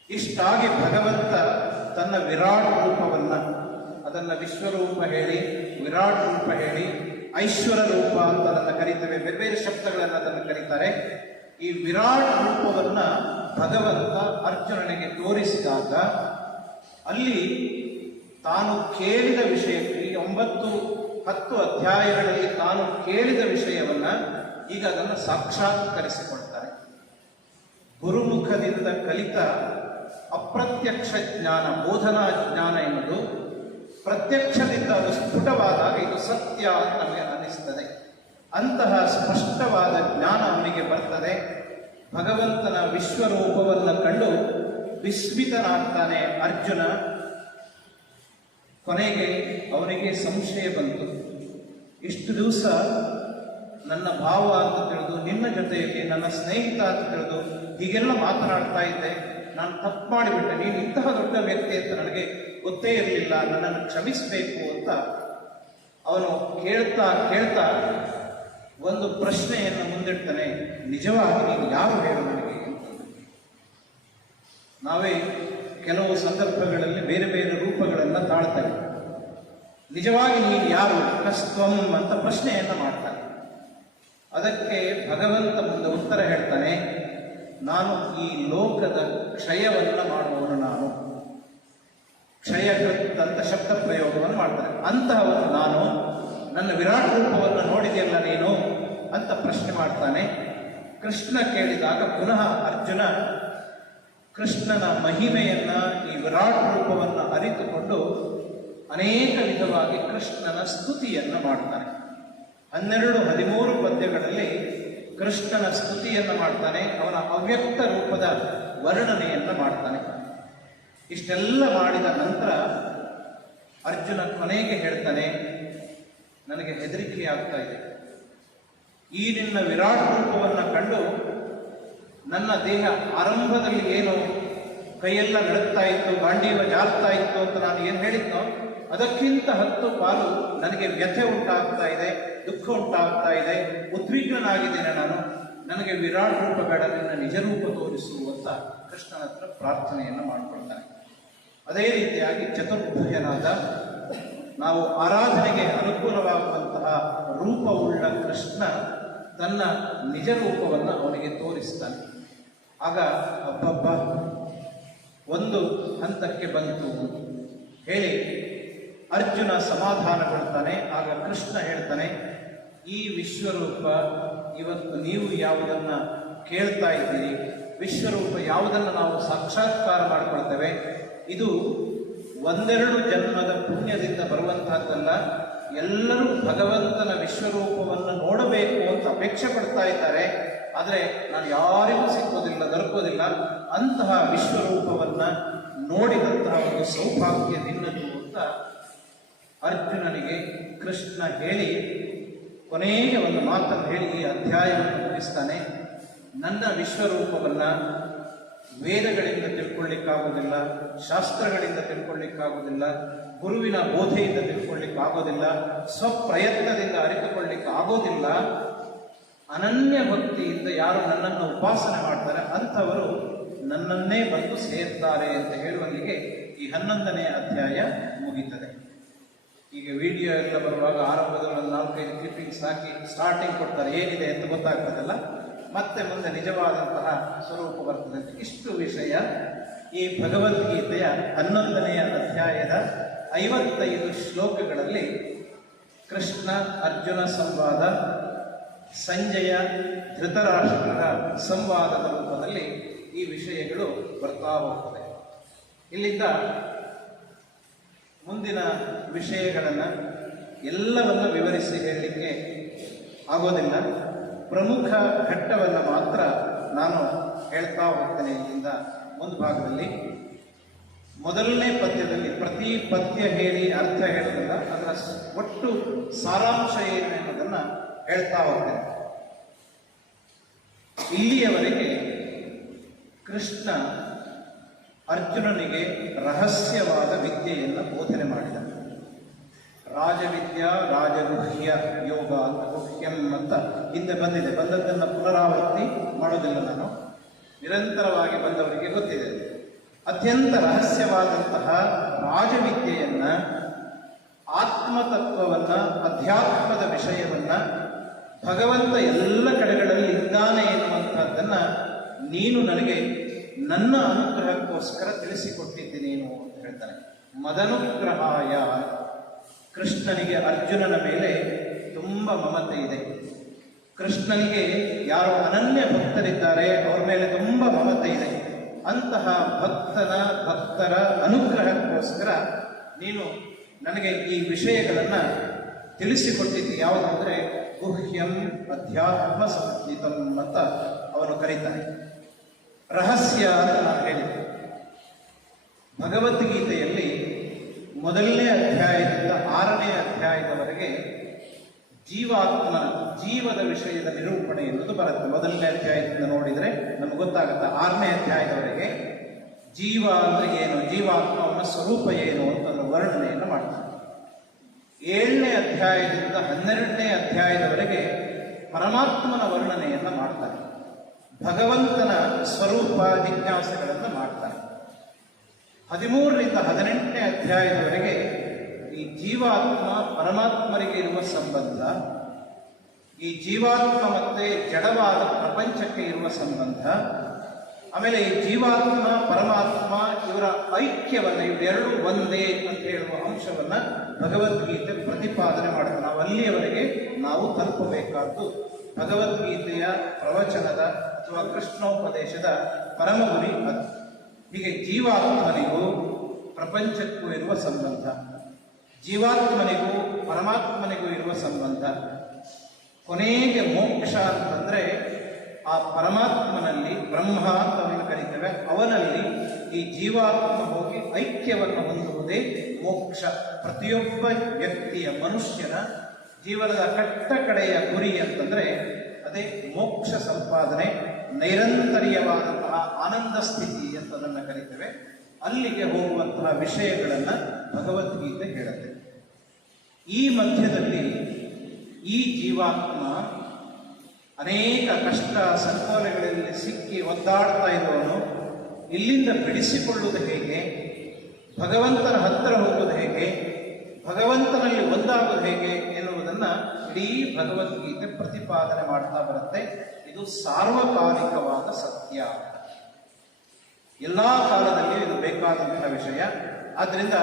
ಇಷ್ಟಾಗಿ ಭಗವಂತ ತನ್ನ ವಿರಾಟ್ ರೂಪವನ್ನ, ಅದನ್ನ ವಿಶ್ವರೂಪ ಹೇಳಿ, ವಿರಾಟ್ ರೂಪ ಹೇಳಿ, ಐಶ್ವರ ರೂಪ ಅಂತ ಅದನ್ನು ಕರೀತೇವೆ, ಬೇರೆ ಬೇರೆ ಶಬ್ದಗಳನ್ನು ಅದನ್ನು ಕರೀತಾರೆ. ಈ ವಿರಾಟ್ ರೂಪವನ್ನ ಭಗವಂತ ಅರ್ಜುನನಿಗೆ ತೋರಿಸಿದಾಗ ಅಲ್ಲಿ ತಾನು ಕೇಳಿದ ವಿಷಯ, ಈ 9-10 ಅಧ್ಯಾಯಗಳಲ್ಲಿ ತಾನು ಕೇಳಿದ ವಿಷಯವನ್ನ ಈಗ ಅದನ್ನು ಸಾಕ್ಷಾತ್ಕರಿಸಿಕೊಳ್ತಾರೆ. ಗುರುಮುಖದಿಂದ ಕಲಿತ ಅಪ್ರತ್ಯಕ್ಷ ಜ್ಞಾನ, ಬೋಧನಾ ಜ್ಞಾನ ಎನ್ನುವುದು ಪ್ರತ್ಯಕ್ಷದಿಂದ ಅದು ಸ್ಫುಟವಾದಾಗ ಇದು ಸತ್ಯ ಅಂತ ನಮಗೆ ಅನ್ನಿಸ್ತದೆ. ಅಂತಹ ಸ್ಪಷ್ಟವಾದ ಜ್ಞಾನ ಅವನಿಗೆ ಬರ್ತದೆ. ಭಗವಂತನ ವಿಶ್ವರೂಪವನ್ನು ಕಂಡು ವಿಸ್ಮಿತನಾಗ್ತಾನೆ ಅರ್ಜುನ. ಕೊನೆಗೆ ಅವನಿಗೆ ಸಂಶಯ ಬಂತು. ಇಷ್ಟು ದಿವಸ ನನ್ನ ಭಾವ ಅಂತ ತಿಳಿದು, ನಿನ್ನ ಜೊತೆಯಲ್ಲಿ ನನ್ನ ಸ್ನೇಹಿತ ಅಂತ ತಿಳಿದು ಹೀಗೆಲ್ಲ ಮಾತನಾಡ್ತಾ ಇದ್ದೆ, ನಾನು ತಪ್ಪು ಮಾಡಿಬಿಟ್ಟೆ, ನೀನು ಇಂತಹ ದೊಡ್ಡ ವ್ಯಕ್ತಿ ಅಂತ ನನಗೆ ಗೊತ್ತೇ ಇರಲಿಲ್ಲ, ನನ್ನನ್ನು ಕ್ಷಮಿಸಬೇಕು ಅಂತ ಅವನು ಕೇಳ್ತಾ ಕೇಳ್ತಾ ಒಂದು ಪ್ರಶ್ನೆಯನ್ನು ಮುಂದಿಡ್ತಾನೆ. ನಿಜವಾಗಿ ನೀನು ಯಾರು ಹೇಳು ನನಗೆ? ನಾವೇ ಕೆಲವು ಸಂದರ್ಭಗಳಲ್ಲಿ ಬೇರೆ ಬೇರೆ ರೂಪಗಳನ್ನು ತಾಳ್ತೇವೆ. ನಿಜವಾಗಿ ನೀನು ಯಾರು, ಕಸ್ತ್ವಂ ಅಂತ ಪ್ರಶ್ನೆಯನ್ನು ಮಾಡ್ತಾನೆ. ಅದಕ್ಕೆ ಭಗವಂತ ಮುಂದೆ ಉತ್ತರ ಹೇಳ್ತಾನೆ, ನಾನು ಈ ಲೋಕದ ಕ್ಷಯವನ್ನು ಮಾಡುವವನು, ನಾನು ಕ್ಷಯಕೃತ್ ಅಂತ ಶಬ್ದ ಪ್ರಯೋಗವನ್ನು ಮಾಡ್ತಾನೆ. ಅಂತಹವನು ನಾನು, ನನ್ನ ವಿರಾಟ್ ರೂಪವನ್ನು ನೋಡಿದೆಯಲ್ಲ ನೀನು ಅಂತ ಪ್ರಶ್ನೆ ಮಾಡ್ತಾನೆ. ಕೃಷ್ಣ ಕೇಳಿದಾಗ ಪುನಃ ಅರ್ಜುನ ಕೃಷ್ಣನ ಮಹಿಮೆಯನ್ನ, ಈ ವಿರಾಟ್ ರೂಪವನ್ನು ಅರಿತುಕೊಂಡು ಅನೇಕ ವಿಧವಾಗಿ ಕೃಷ್ಣನ ಸ್ತುತಿಯನ್ನು ಮಾಡ್ತಾನೆ. 12-13 ಪದ್ಯಗಳಲ್ಲಿ ಕೃಷ್ಣನ ಸ್ತುತಿಯನ್ನು ಮಾಡ್ತಾನೆ. ಅವನ ಅವ್ಯಕ್ತ ರೂಪದ ವರ್ಣನೆಯನ್ನು ಮಾಡ್ತಾನೆ. ಇಷ್ಟೆಲ್ಲ ಮಾಡಿದ ನಂತರ ಅರ್ಜುನ ಕೊನೆಗೆ ಹೇಳ್ತಾನೆ, ನನಗೆ ಹೆದರಿಕೆ ಆಗ್ತಾ ಇದೆ. ಈ ನಿನ್ನ ವಿರಾಟ್ ರೂಪವನ್ನು ಕಂಡು ನನ್ನ ದೇಹ ಆರಂಭದಲ್ಲಿ ಏನು ಕೈಯೆಲ್ಲ ನಡುತ್ತಾ ಇತ್ತು, ಗಾಂಡೀವ ಜಾರ್ತಾ ಇತ್ತು ಅಂತ ನಾನು ಏನು ಹೇಳಿದ್ನೋ ಅದಕ್ಕಿಂತ 10 ಪಾಲು ನನಗೆ ವ್ಯಥೆ ಉಂಟಾಗ್ತಾ ಇದೆ, ದುಃಖ ಉಂಟಾಗ್ತಾ ಇದೆ, ಉದ್ವಿಗ್ನನಾಗಿದ್ದೇನೆ ನಾನು. ನನಗೆ ವಿರಾಟ್ ರೂಪ ಬೇಡ, ನಿನ್ನ ನಿಜ ರೂಪ ತೋರಿಸು ಅಂತ ಕೃಷ್ಣನ ಹತ್ರ ಪ್ರಾರ್ಥನೆಯನ್ನು ಮಾಡಿಕೊಳ್ತಾನೆ. ಅದೇ ರೀತಿಯಾಗಿ ಚತುರ್ಭುಜನಾದ, ನಾವು ಆರಾಧನೆಗೆ ಅನುಕೂಲವಾಗುವಂತಹ ರೂಪವುಳ್ಳ ಕೃಷ್ಣ ತನ್ನ ನಿಜ ರೂಪವನ್ನು ಅವನಿಗೆ ತೋರಿಸ್ತಾನೆ. ಆಗ ಅಬ್ಬಬ್ಬ ಒಂದು ಹಂತಕ್ಕೆ ಬಂತು ಹೇಳಿ ಅರ್ಜುನ ಸಮಾಧಾನಗೊಳ್ತಾನೆ. ಆಗ ಕೃಷ್ಣ ಹೇಳ್ತಾನೆ, ಈ ವಿಶ್ವರೂಪ ಇವತ್ತು ನೀವು ಯಾವುದನ್ನ ಕೇಳ್ತಾ ಇದ್ದೀರಿ, ವಿಶ್ವರೂಪ ಯಾವುದನ್ನು ನಾವು ಸಾಕ್ಷಾತ್ಕಾರ ಮಾಡಿಕೊಳ್ತೇವೆ, ಇದು 1-2 ಜನ್ಮದ ಪುಣ್ಯದಿಂದ ಬರುವಂತಹದ್ದಲ್ಲ. ಎಲ್ಲರೂ ಭಗವಂತನ ವಿಶ್ವರೂಪವನ್ನು ನೋಡಬೇಕು ಅಂತ ಅಪೇಕ್ಷೆ ಪಡ್ತಾ ಇದ್ದಾರೆ. ಆದರೆ ನಾನು ಯಾರಿಗೂ ಸಿಕ್ಕೋದಿಲ್ಲ, ದೊರಕೋದಿಲ್ಲ. ಅಂತಹ ವಿಶ್ವರೂಪವನ್ನು ನೋಡಿದಂತಹ ಒಂದು ಸೌಭಾಗ್ಯ ನಿನ್ನದು ಅಂತ ಅರ್ಜುನನಿಗೆ ಕೃಷ್ಣ ಹೇಳಿ ಕೊನೆಗೆ ಒಂದು ಮಾತನ್ನು ಹೇಳಿ ಈ ಅಧ್ಯಾಯವನ್ನು ಮುಗಿಸ್ತಾನೆ. ನನ್ನ ವಿಶ್ವರೂಪವನ್ನು ವೇದಗಳಿಂದ ತಿಳ್ಕೊಳ್ಳಿಕ್ಕಾಗೋದಿಲ್ಲ, ಶಾಸ್ತ್ರಗಳಿಂದ ತಿಳ್ಕೊಳ್ಳಿಕ್ಕಾಗೋದಿಲ್ಲ, ಗುರುವಿನ ಬೋಧೆಯಿಂದ ತಿಳ್ಕೊಳ್ಳಿಕ್ಕಾಗೋದಿಲ್ಲ, ಸ್ವಪ್ರಯತ್ನದಿಂದ ಅರಿತುಕೊಳ್ಳಿಕ್ಕೆ ಆಗೋದಿಲ್ಲ. ಅನನ್ಯ ಭಕ್ತಿಯಿಂದ ಯಾರು ನನ್ನನ್ನು ಉಪಾಸನೆ ಮಾಡ್ತಾರೆ ಅಂಥವರು ನನ್ನನ್ನೇ ಬಂದು ಸೇರ್ತಾರೆ ಅಂತ ಹೇಳುವಲ್ಲಿಗೆ ಈ 11ನೇ ಅಧ್ಯಾಯ ಮುಗೀತದೆ. ಈಗ ವಿಡಿಯೋ ಎಲ್ಲ ಬರುವಾಗ ಆರಂಭದಲ್ಲಿ ಒಂದು 4-5 ಕ್ಲಿಪ್ಪಿಂಗ್ಸ್ ಹಾಕಿ ಸ್ಟಾರ್ಟಿಂಗ್ ಕೊಡ್ತಾರೆ, ಏನಿದೆ ಅಂತ ಗೊತ್ತಾಗ್ತದಲ್ಲ, ಮತ್ತೆ ಮುಂದೆ ನಿಜವಾದಂತಹ ಸ್ವರೂಪ ಬರ್ತದೆ ಅಂತ. ಇಷ್ಟು ವಿಷಯ ಈ ಭಗವದ್ಗೀತೆಯ 11ನೇ ಅಧ್ಯಾಯದ 55 ಶ್ಲೋಕಗಳಲ್ಲಿ ಕೃಷ್ಣ ಅರ್ಜುನ ಸಂವಾದ, ಸಂಜಯ ಧೃತರಾಷ್ಟ್ರರ ಸಂವಾದದ ರೂಪದಲ್ಲಿ ಈ ವಿಷಯಗಳು ಬರ್ತಾ ಹೋಗ್ತದೆ. ಇಲ್ಲಿಂದ ಮುಂದಿನ ವಿಷಯಗಳನ್ನು ಎಲ್ಲವನ್ನು ವಿವರಿಸಿ ಹೇಳಲಿಕ್ಕೆ ಆಗೋದಿಲ್ಲ. ಪ್ರಮುಖ ಘಟ್ಟವನ್ನು ಮಾತ್ರ ನಾನು ಹೇಳ್ತಾ ಹೋಗ್ತೇನೆ ಇಲ್ಲಿಂದ ಮುಂಭಾಗದಲ್ಲಿ. ಮೊದಲನೇ ಪದ್ಯದಲ್ಲಿ ಪ್ರತಿ ಪದ್ಯ ಹೇಳಿ ಅರ್ಥ ಹೇಳೋದಿಲ್ಲ, ಅದರ ಒಟ್ಟು ಸಾರಾಂಶ ಏನು ಅನ್ನೋದನ್ನ ಹೇಳ್ತಾ ಹೋಗ್ತೇನೆ. ಇಲ್ಲಿಯವರೆಗೆ ಕೃಷ್ಣ ಅರ್ಜುನನಿಗೆ ರಹಸ್ಯವಾದ ವಿದ್ಯೆಯನ್ನು ಬೋಧನೆ ಮಾಡಿದ. ರಾಜವಿದ್ಯಾ ರಾಜಗುಹ್ಯ ಯೋಗ ಅಂತ ಗುಹ್ಯಂ ಅಂತ ಹಿಂದೆ ಬಂದದ್ದನ್ನು ಪುನರಾವರ್ತಿ ಮಾಡೋದಿಲ್ಲ ನಾನು, ನಿರಂತರವಾಗಿ ಬಂದವರಿಗೆ ಗೊತ್ತಿದೆ. ಅತ್ಯಂತ ರಹಸ್ಯವಾದಂತಹ ರಾಜವಿದ್ಯೆಯನ್ನ, ಆತ್ಮತತ್ವವನ್ನ, ಅಧ್ಯಾತ್ಮದ ವಿಷಯವನ್ನ, ಭಗವಂತ ಎಲ್ಲ ಕಡೆಗಳಲ್ಲಿ ಇದ್ದಾನೆ ಎನ್ನುವಂತಹದ್ದನ್ನ ನೀನು ನನಗೆ ನನ್ನ ಅನುಗ್ರಹಕ್ಕೋಸ್ಕರ ತಿಳಿಸಿಕೊಟ್ಟಿದ್ದೀನಿ ನೀನು ಅಂತ ಹೇಳ್ತಾನೆ. ಮದನುಗ್ರಹಾಯ, ಕೃಷ್ಣನಿಗೆ ಅರ್ಜುನನ ಮೇಲೆ ತುಂಬ ಮಮತೆ ಇದೆ. ಕೃಷ್ಣನಿಗೆ ಯಾರು ಅನನ್ಯ ಭಕ್ತರಿದ್ದಾರೆ ಅವರ ಮೇಲೆ ತುಂಬ ಮಮತೆ ಇದೆ. ಅಂತಹ ಭಕ್ತರ ಅನುಗ್ರಹಕ್ಕೋಸ್ಕರ ನೀನು ನನಗೆ ಈ ವಿಷಯಗಳನ್ನು ತಿಳಿಸಿಕೊಟ್ಟಿದ್ದು ಯಾವುದು ಅಂದರೆ ಗುಹ್ಯಂ ಅಧ್ಯಾತ್ಮ ಸಂಹಿತಂ ಅಂತ ಅವನು ಕರೀತಾನೆ. ರಹಸ್ಯ ಅಂತ ನಾನು ಹೇಳಿದೆ. ಭಗವದ್ಗೀತೆಯಲ್ಲಿ ಮೊದಲನೇ ಅಧ್ಯಾಯದಿಂದ 6ನೇ ಅಧ್ಯಾಯದವರೆಗೆ ಜೀವಾತ್ಮನ ಜೀವದ ವಿಷಯದ ನಿರೂಪಣೆ ಎನ್ನುವುದು ಬರುತ್ತೆ. ಮೊದಲನೇ ಅಧ್ಯಾಯದಿಂದ ನೋಡಿದರೆ ನಮ್ಗೆ ಗೊತ್ತಾಗುತ್ತೆ. 6ನೇ ಅಧ್ಯಾಯದವರೆಗೆ ಜೀವ ಅಂದ್ರೆ ಏನು, ಜೀವಾತ್ಮ ಅವನ ಸ್ವರೂಪ ಏನು ಅಂತ ಅದರ ವರ್ಣನೆಯನ್ನು ಮಾಡ್ತಾನೆ. 7ನೇ ಅಧ್ಯಾಯದಿಂದ 12ನೇ ಅಧ್ಯಾಯದವರೆಗೆ ಪರಮಾತ್ಮನ ವರ್ಣನೆಯನ್ನು ಮಾಡ್ತಾನೆ. ಭಗವಂತನ ಸ್ವರೂಪ ಜಿಜ್ಞಾಸೆಗಳನ್ನು ಮಾಡ್ತಾನೆ. 13ರಿಂದ 18ನೇ ಅಧ್ಯಾಯದವರೆಗೆ ಈ ಜೀವಾತ್ಮ ಪರಮಾತ್ಮರಿಗೆ ಇರುವ ಸಂಬಂಧ, ಈ ಜೀವಾತ್ಮ ಮತ್ತೆ ಜಡವಾದ ಪ್ರಪಂಚಕ್ಕೆ ಇರುವ ಸಂಬಂಧ, ಆಮೇಲೆ ಈ ಜೀವಾತ್ಮ ಪರಮಾತ್ಮ ಇವರ ಐಕ್ಯವನ್ನು, ಇವೆರಡೂ ಒಂದೇ ಅಂತ ಹೇಳುವ ಅಂಶವನ್ನ ಭಗವದ್ಗೀತೆ ಪ್ರತಿಪಾದನೆ ಮಾಡುತ್ತೆ. ನಾವು ಅಲ್ಲಿಯವರೆಗೆ ನಾವು ತಲುಪಬೇಕಾದ್ದು ಭಗವದ್ಗೀತೆಯ ಪ್ರವಚನದ ಅಥವಾ ಕೃಷ್ಣೋಪದೇಶದ ಪರಮ ಗುರಿ ಅದು. ಹೀಗೆ ಜೀವಾತ್ಮನಿಗೂ ಪ್ರಪಂಚಕ್ಕೂ ಇರುವ ಸಂಬಂಧ, ಜೀವಾತ್ಮನಿಗೂ ಪರಮಾತ್ಮನಿಗೂ ಇರುವ ಸಂಬಂಧ, ಕೊನೆಗೆ ಮೋಕ್ಷ ಅಂತಂದ್ರೆ ಆ ಪರಮಾತ್ಮನಲ್ಲಿ, ಬ್ರಹ್ಮ ಅಂತ ಅವನು ಕರೀತೇವೆ, ಅವನಲ್ಲಿ ಈ ಜೀವಾತ್ಮ ಹೋಗಿ ಐಕ್ಯವನ್ನು ಹೊಂದುವುದೇ ಮೋಕ್ಷ. ಪ್ರತಿಯೊಬ್ಬ ವ್ಯಕ್ತಿಯ, ಮನುಷ್ಯನ ಜೀವನದ ಕಟ್ಟ ಕಡೆಯ ಗುರಿ ಅಂತಂದ್ರೆ ಅದೇ ಮೋಕ್ಷ ಸಂಪಾದನೆ, ನೈರಂತರ್ಯವಾದಂತಹ ಆನಂದ ಸ್ಥಿತಿ ಅಂತ ಅದನ್ನು ಕರೀತೇವೆ. ಅಲ್ಲಿಗೆ ಹೋಗುವಂತಹ ವಿಷಯಗಳನ್ನ ಭಗವದ್ಗೀತೆ ಹೇಳುತ್ತೆ. ಈ ಮಧ್ಯದಲ್ಲಿ ಈ ಜೀವಾತ್ಮ ಅನೇಕ ಕಷ್ಟ ಸಂಕೋಲೆಗಳಲ್ಲಿ ಸಿಕ್ಕಿ ಒದ್ದಾಡ್ತಾ ಇರುವವನು ಇಲ್ಲಿಂದ ಬಿಡಿಸಿಕೊಳ್ಳುವುದು ಹೇಗೆ, ಭಗವಂತನ ಹತ್ತಿರ ಹೋಗುವುದು ಹೇಗೆ, ಭಗವಂತನಲ್ಲಿ ಒಂದಾಗುವುದು ಹೇಗೆ ಎನ್ನುವುದನ್ನು ಇಡೀ ಭಗವದ್ಗೀತೆ ಪ್ರತಿಪಾದನೆ ಮಾಡ್ತಾ ಬರುತ್ತೆ. ಇದು ಸಾರ್ವಕಾಲಿಕವಾದ ಸತ್ಯ, ಎಲ್ಲಾ ಕಾಲದಲ್ಲಿ ಇದು ಬೇಕಾದಂತಹ ವಿಷಯ. ಆದ್ದರಿಂದ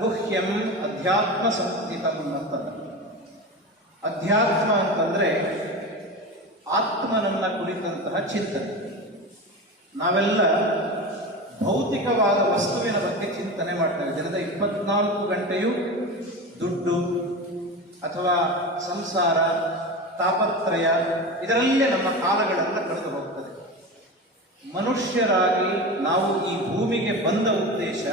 ಗುಹ್ಯಂ ಅಧ್ಯಾತ್ಮ ಸಂಹಿತಂ ಅಂತಂದ್ರೆ, ಅಧ್ಯಾತ್ಮ ಅಂತಂದ್ರೆ ಆತ್ಮನನ್ನ ಕುರಿತಂತಹ ಚಿಂತನೆ. ನಾವೆಲ್ಲ ಭೌತಿಕವಾದ ವಸ್ತುವಿನ ಬಗ್ಗೆ ಚಿಂತನೆ ಮಾಡ್ತೇವೆ. ದಿನದ 24 ಗಂಟೆಯೂ ದುಡ್ಡು ಅಥವಾ ಸಂಸಾರ, ತಾಪತ್ರಯ, ಇದರಲ್ಲೇ ನಮ್ಮ ಕಾಲಗಳೆಲ್ಲ ಕಳೆದು ಹೋಗ್ತದೆ. ಮನುಷ್ಯರಾಗಿ ನಾವು ಈ ಭೂಮಿಗೆ ಬಂದ ಉದ್ದೇಶ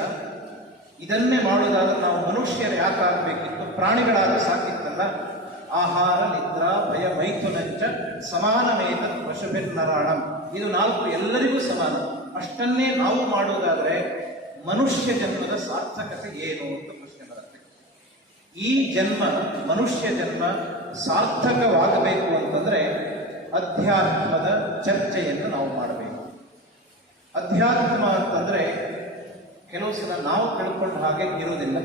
ಇದನ್ನೇ ಮಾಡುವುದಾದ್ರೆ ನಾವು ಮನುಷ್ಯರು ಯಾಕಾಗಬೇಕಿತ್ತು? ಪ್ರಾಣಿಗಳಾದ ಸಾಕಿತ್ತಲ್ಲ. ಆಹಾರ, ನಿದ್ರಾ, ಭಯ, ಮೈಥುನಂಚ ಸಮಾನಮೇತ ಪಶುಭಿನ್ನರಾಣಂ. ಇದು 4 ಎಲ್ಲರಿಗೂ ಸಮಾನ. ಅಷ್ಟನ್ನೇ ನಾವು ಮಾಡುವುದಾದ್ರೆ ಮನುಷ್ಯ ಜನ್ಮದ ಸಾರ್ಥಕತೆ ಏನು ಅಂತ ಪ್ರಶ್ನೆ ಬರುತ್ತೆ. ಈ ಜನ್ಮ, ಮನುಷ್ಯ ಜನ್ಮ ಸಾರ್ಥಕವಾಗಬೇಕು ಅಂತಂದ್ರೆ ಅಧ್ಯಾತ್ಮದ ಚರ್ಚೆಯನ್ನು ನಾವು ಮಾಡಬೇಕು. ಅಧ್ಯಾತ್ಮ ಅಂತಂದ್ರೆ ಕೆಲವು ಸಲ ನಾವು ತಿಳ್ಕೊಂಡ ಹಾಗೆ ಇರುವುದಿಲ್ಲ.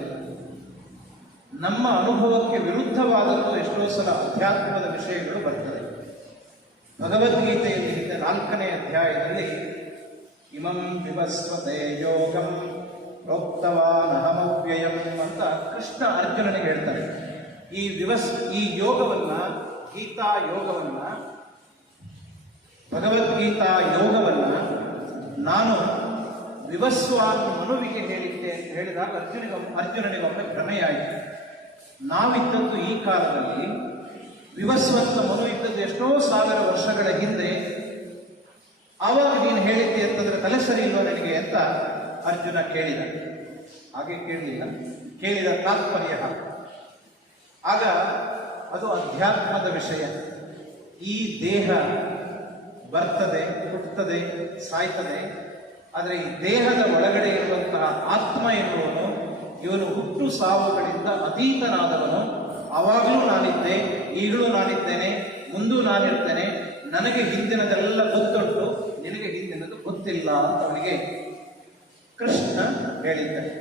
ನಮ್ಮ ಅನುಭವಕ್ಕೆ ವಿರುದ್ಧವಾದದ್ದು ಎಷ್ಟೋ ಸಲ ಅಧ್ಯಾತ್ಮದ ವಿಷಯಗಳು ಬರ್ತದೆ. ಭಗವದ್ಗೀತೆಯಲ್ಲಿ 4ನೇ ಅಧ್ಯಾಯದಲ್ಲಿ ಇಮಂ ವಿವಸ್ವತೆ ಯೋಗಂ ಪ್ರೋಕ್ತವಾನಹಮವ್ಯಯಂ ಅಂತ ಕೃಷ್ಣ ಅರ್ಜುನನಿಗೆ ಹೇಳ್ತಾರೆ. ಈ ಯೋಗವನ್ನ, ಗೀತಾ ಯೋಗವನ್ನ, ಭಗವದ್ಗೀತಾ ಯೋಗವನ್ನ ನಾನು ವಿವಸ್ವಾನ್ ಮನುವಿಗೆ ಹೇಳಿದ್ದೆ ಅಂತ ಹೇಳಿದಾಗ ಅರ್ಜುನನಿಗೊಮ್ಮೆ ಭ್ರಮೆಯಾಯಿತು. ನಾವಿದ್ದದ್ದು ಈ ಕಾಲದಲ್ಲಿ, ವಿವಸ್ವಂತ ಮನು ಇದ್ದದ್ದು ಎಷ್ಟೋ 1000 ವರ್ಷಗಳ ಹಿಂದೆ. ಆವಾಗ ನೀನು ಹೇಳಿದ್ದೆ ಅಂತಂದ್ರೆ ತಲೆ ಸರಿ ಇಲ್ವೋ ನನಗೆ ಅಂತ ಅರ್ಜುನ ಕೇಳಿದ. ಹಾಗೆ ಕೇಳಲಿಲ್ಲ, ಕೇಳಿದ ತಾತ್ಪರ್ಯ ಆಗ ಅದು ಅಧ್ಯಾತ್ಮದ ವಿಷಯ. ಈ ದೇಹ ಬರ್ತದೆ, ಹುಟ್ಟುತ್ತದೆ, ಸಾಯ್ತದೆ. ಆದರೆ ಈ ದೇಹದ ಒಳಗಡೆ ಇರುವಂತಹ ಆತ್ಮ ಎನ್ನುವನು ಇವನು ಹುಟ್ಟು ಸಾವುಗಳಿಂದ ಅತೀತನಾದವನು. ಆವಾಗಲೂ ನಾನಿದ್ದೆ, ಈಗಲೂ ನಾನಿದ್ದೇನೆ, ಮುಂದೂ ನಾನಿರ್ತೇನೆ. ನನಗೆ ಹಿಂದಿನದೆಲ್ಲ ಗೊತ್ತುಂಟು, ನಿನಗೆ ಹಿಂದಿನದು ಗೊತ್ತಿಲ್ಲ ಅಂತ ಅವನಿಗೆ ಕೃಷ್ಣ ಹೇಳಿದ್ದಾನೆ.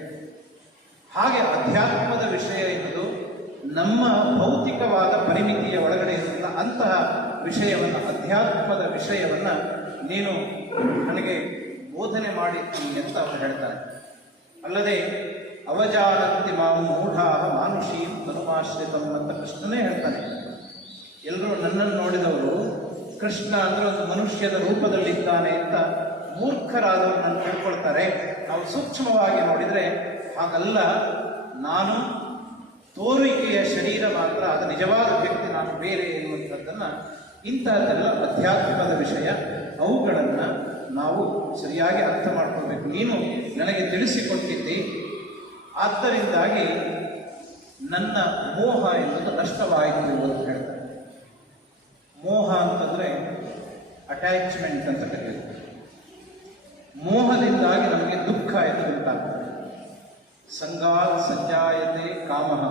ಹಾಗೆ ಅಧ್ಯಾತ್ಮದ ವಿಷಯ ಎನ್ನುವುದು ನಮ್ಮ ಭೌತಿಕವಾದ ಪರಿಮಿತಿಯ ಒಳಗಡೆ ಇರುವಂತಹ ಅಂತಹ ವಿಷಯವನ್ನು, ಅಧ್ಯಾತ್ಮದ ವಿಷಯವನ್ನ ನೀನು ನನಗೆ ಬೋಧನೆ ಮಾಡಿದ್ದೀನಿ ಅಂತ ಅವನು ಹೇಳ್ತಾನೆ. ಅಲ್ಲದೆ ಅವಜಾನಂತಿ ಮಾವು ಮೂಢಾ ಮಾನುಷೀಂ ತನುಮಾಶ್ರಿತಂ ಅಂತ ಕೃಷ್ಣನೇ ಹೇಳ್ತಾನೆ. ಎಲ್ಲರೂ ನನ್ನನ್ನು ನೋಡಿದವರು ಕೃಷ್ಣ ಅಂದ್ರೆ ಒಂದು ಮನುಷ್ಯನ ರೂಪದಲ್ಲಿದ್ದಾನೆ ಅಂತ ಮೂರ್ಖರಾದವರು ನನ್ನ ತಿಳ್ಕೊಳ್ತಾರೆ. ನಾವು ಸೂಕ್ಷ್ಮವಾಗಿ ನೋಡಿದರೆ ಹಾಗಲ್ಲ. ನಾನು ತೋರಿಕೆಯ ಶರೀರ ಮಾತ್ರ, ಅದು ನಿಜವಾದ ವ್ಯಕ್ತಿ ನಾನು ಬೇರೆ ಎನ್ನುವಂಥದ್ದನ್ನು, ಇಂತಹದ್ದೆಲ್ಲ ಅಧ್ಯಾತ್ಮದ ವಿಷಯ. ಅವುಗಳನ್ನು ನಾವು ಸರಿಯಾಗಿ ಅರ್ಥ ಮಾಡ್ಕೊಳ್ಬೇಕು. ನೀನು ನನಗೆ ತಿಳಿಸಿಕೊಟ್ಟಿದ್ದಿ, ಆದ್ದರಿಂದಾಗಿ ನನ್ನ ಮೋಹ ಎನ್ನುವುದು ನಷ್ಟವಾಯಿತು ಅಂತ ಹೇಳ್ತಾರೆ. ಮೋಹ ಅಂತಂದ್ರೆ ಅಟ್ಯಾಚ್ಮೆಂಟ್ ಅಂತ ಕರೆಯುತ್ತೆ. ಮೋಹದಿಂದಾಗಿ ನಮಗೆ ದುಃಖ ಎಂದು ಉಂಟಾಗ್ತದೆ. ಸಂಗಾತ್ ಸಂಜಾಯತೆ ಕಾಮಃ,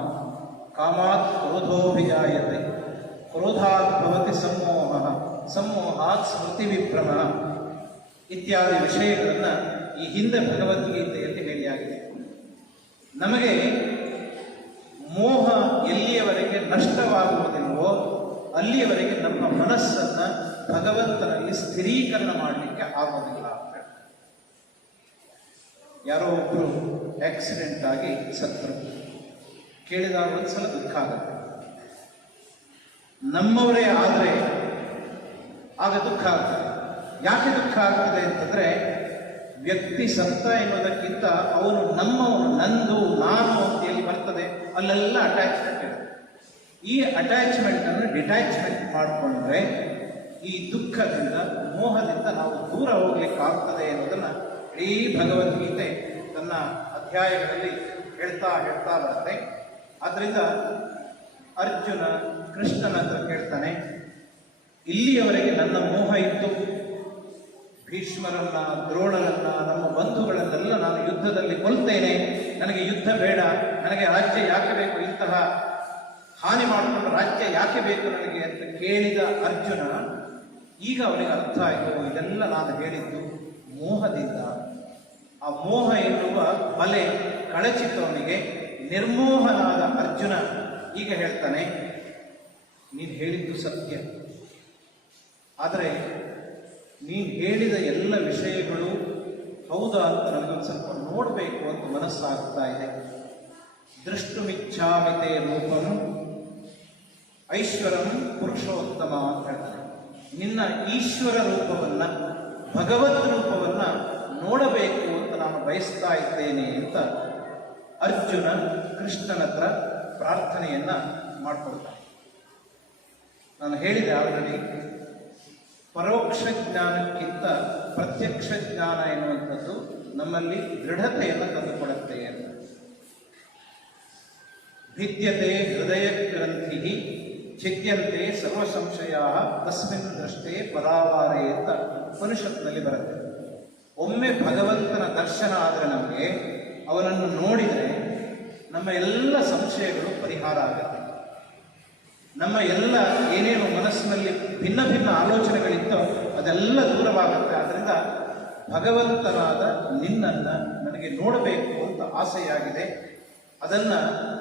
ಕಾಮಾತ್ ಕ್ರೋಧೋಭಿಜಾಯತೆ, ಕ್ರೋಧಾತ್ ಭವತಿ ಸಂಮೋಹಃ, ಸಂಮೋಹಾತ್ ಸ್ಮೃತಿ ವಿಭ್ರಮ ಇತ್ಯಾದಿ ವಿಷಯಗಳನ್ನು ಈ ಹಿಂದೆ ಭಗವದ್ಗೀತೆಯಲ್ಲಿ ಹೇಳಿಯಾಗಿದೆ. ನಮಗೆ ಮೋಹ ಎಲ್ಲಿಯವರೆಗೆ ನಷ್ಟವಾಗುವುದಿಲ್ಲವೋ ಅಲ್ಲಿಯವರೆಗೆ ನಮ್ಮ ಮನಸ್ಸನ್ನ ಭಗವಂತನಲ್ಲಿ ಸ್ಥಿರೀಕರಣ ಮಾಡಲಿಕ್ಕೆ ಆಗೋದಿಲ್ಲ. ಯಾರೋ ಒಬ್ಬರು ಆಕ್ಸಿಡೆಂಟ್ ಆಗಿ ಸತ್ತರು. ಕೇಳಿದಾಗ ಒಂದ್ಸಲ ದುಃಖ ಆಗುತ್ತೆ. ನಮ್ಮವರೇ ಆದರೆ ಆಗ ದುಃಖ ಆಗ್ತದೆ. ಯಾಕೆ ದುಃಖ ಆಗ್ತದೆ ಅಂತಂದ್ರೆ, ವ್ಯಕ್ತಿ ಸತ್ತ ಎನ್ನುವುದಕ್ಕಿಂತ ಅವನು ನಮ್ಮವನು, ನಂದು, ನಾನು ಅಂತ ಹೇಳಿ ಬರ್ತದೆ, ಅಲ್ಲೆಲ್ಲ ಅಟ್ಯಾಚ್ಮೆಂಟ್ ಇರುತ್ತೆ. ಈ ಅಟ್ಯಾಚ್ಮೆಂಟ್ ಅನ್ನು ಡಿಟ್ಯಾಚ್ಮೆಂಟ್ ಮಾಡಿಕೊಂಡ್ರೆ ಈ ದುಃಖದಿಂದ, ಮೋಹದಿಂದ ನಾವು ದೂರ ಹೋಗ್ಲಿಕ್ಕಾಗ್ತದೆ ಎನ್ನುವುದನ್ನು ಇಡೀ ಭಗವದ್ಗೀತೆ ತನ್ನ ಅಧ್ಯಾಯಗಳಲ್ಲಿ ಹೇಳ್ತಾ ಬರುತ್ತೆ. ಆದ್ದರಿಂದ ಅರ್ಜುನ ಕೃಷ್ಣನ ಹತ್ರ ಕೇಳ್ತಾನೆ, ಇಲ್ಲಿಯವರೆಗೆ ನನ್ನ ಮೋಹ ಇತ್ತು. ಭೀಷ್ಮರನ್ನ, ದ್ರೋಣರನ್ನ, ನಮ್ಮ ಬಂಧುಗಳನ್ನೆಲ್ಲ ನಾನು ಯುದ್ಧದಲ್ಲಿ ಕೊಲ್ತೇನೆ, ನನಗೆ ಯುದ್ಧ ಬೇಡ, ನನಗೆ ರಾಜ್ಯ ಯಾಕೆ ಬೇಕು, ಇಂತಹ ಹಾನಿ ಮಾಡಿಕೊಂಡು ರಾಜ್ಯ ಯಾಕೆ ಬೇಕು ನನಗೆ ಅಂತ ಕೇಳಿದ ಅರ್ಜುನ, ಈಗ ಅವನಿಗೆ ಅರ್ಥ ಆಯಿತು, ಇದೆಲ್ಲ ನಾನು ಹೇಳಿದ್ದು ಮೋಹದಿಂದ. ಆ ಮೋಹ ಎನ್ನುವ ಬಲೆ ಕಳಚಿತವನಿಗೆ ನಿರ್ಮೋಹನಾದ ಅರ್ಜುನ ಈಗ ಹೇಳ್ತಾನೆ, ನೀನು ಹೇಳಿದ್ದು ಸತ್ಯ, ಆದರೆ ನೀನು ಹೇಳಿದ ಎಲ್ಲ ವಿಷಯಗಳು ಹೌದಾ ಅಂತ ನನಗೊಂದು ಸ್ವಲ್ಪ ನೋಡಬೇಕು ಅಂತ ಮನಸ್ಸಾಗ್ತಾ ಇದೆ. ದೃಷ್ಟುಮಿಚ್ಛಾಮಿತೆ ರೂಪಂ ಐಶ್ವರಂ ಪುರುಷೋತ್ತಮ ಅಂತ ಹೇಳ್ತಾನೆ. ನಿನ್ನ ಈಶ್ವರ ರೂಪವನ್ನ, ಭಗವದ್ ರೂಪವನ್ನ ನೋಡಬೇಕು ಅಂತ ನಾನು ಬಯಸ್ತಾ ಇದ್ದೇನೆ ಅಂತ ಅರ್ಜುನ ಕೃಷ್ಣನ ಹತ್ರ ಪ್ರಾರ್ಥನೆಯನ್ನ ಮಾಡಿಕೊಳ್ತಾನೆ. ನಾನು ಹೇಳಿದೆ ಆಲ್ರೆಡಿ, ಪರೋಕ್ಷ ಜ್ಞಾನಕ್ಕಿಂತ ಪ್ರತ್ಯಕ್ಷ ಜ್ಞಾನ ಎನ್ನುವಂಥದ್ದು ನಮ್ಮಲ್ಲಿ ದೃಢತೆಯನ್ನು ತಂದುಕೊಡುತ್ತೆ ಅಂತ. ಭಿದ್ಯತೆ ಹೃದಯ ಗ್ರಂಥಿ ಛಿದ್ಯಂತೆ ಸರ್ವ ಸಂಶಯ ತಸ್ಮಿನ್ ದೃಷ್ಟೇ ಪರಾವಾರೆ ಅಂತ ಉಪನಿಷತ್ನಲ್ಲಿ ಬರುತ್ತೆ. ಒಮ್ಮೆ ಭಗವಂತನ ದರ್ಶನ ಆದರೆ ನಮಗೆ, ಅವನನ್ನು ನೋಡಿದರೆ ನಮ್ಮ ಎಲ್ಲ ಸಂಶಯಗಳು ಪರಿಹಾರ ಆಗುತ್ತೆ. ನಮ್ಮ ಎಲ್ಲ ಏನೇನು ಮನಸ್ಸಿನಲ್ಲಿ ಭಿನ್ನ ಭಿನ್ನ ಆಲೋಚನೆಗಳಿತ್ತೋ ಅದೆಲ್ಲ ದೂರವಾಗುತ್ತೆ. ಆದ್ದರಿಂದ ಭಗವಂತನಾದ ನಿನ್ನನ್ನು ನನಗೆ ನೋಡಬೇಕು ಅಂತ ಆಸೆಯಾಗಿದೆ, ಅದನ್ನು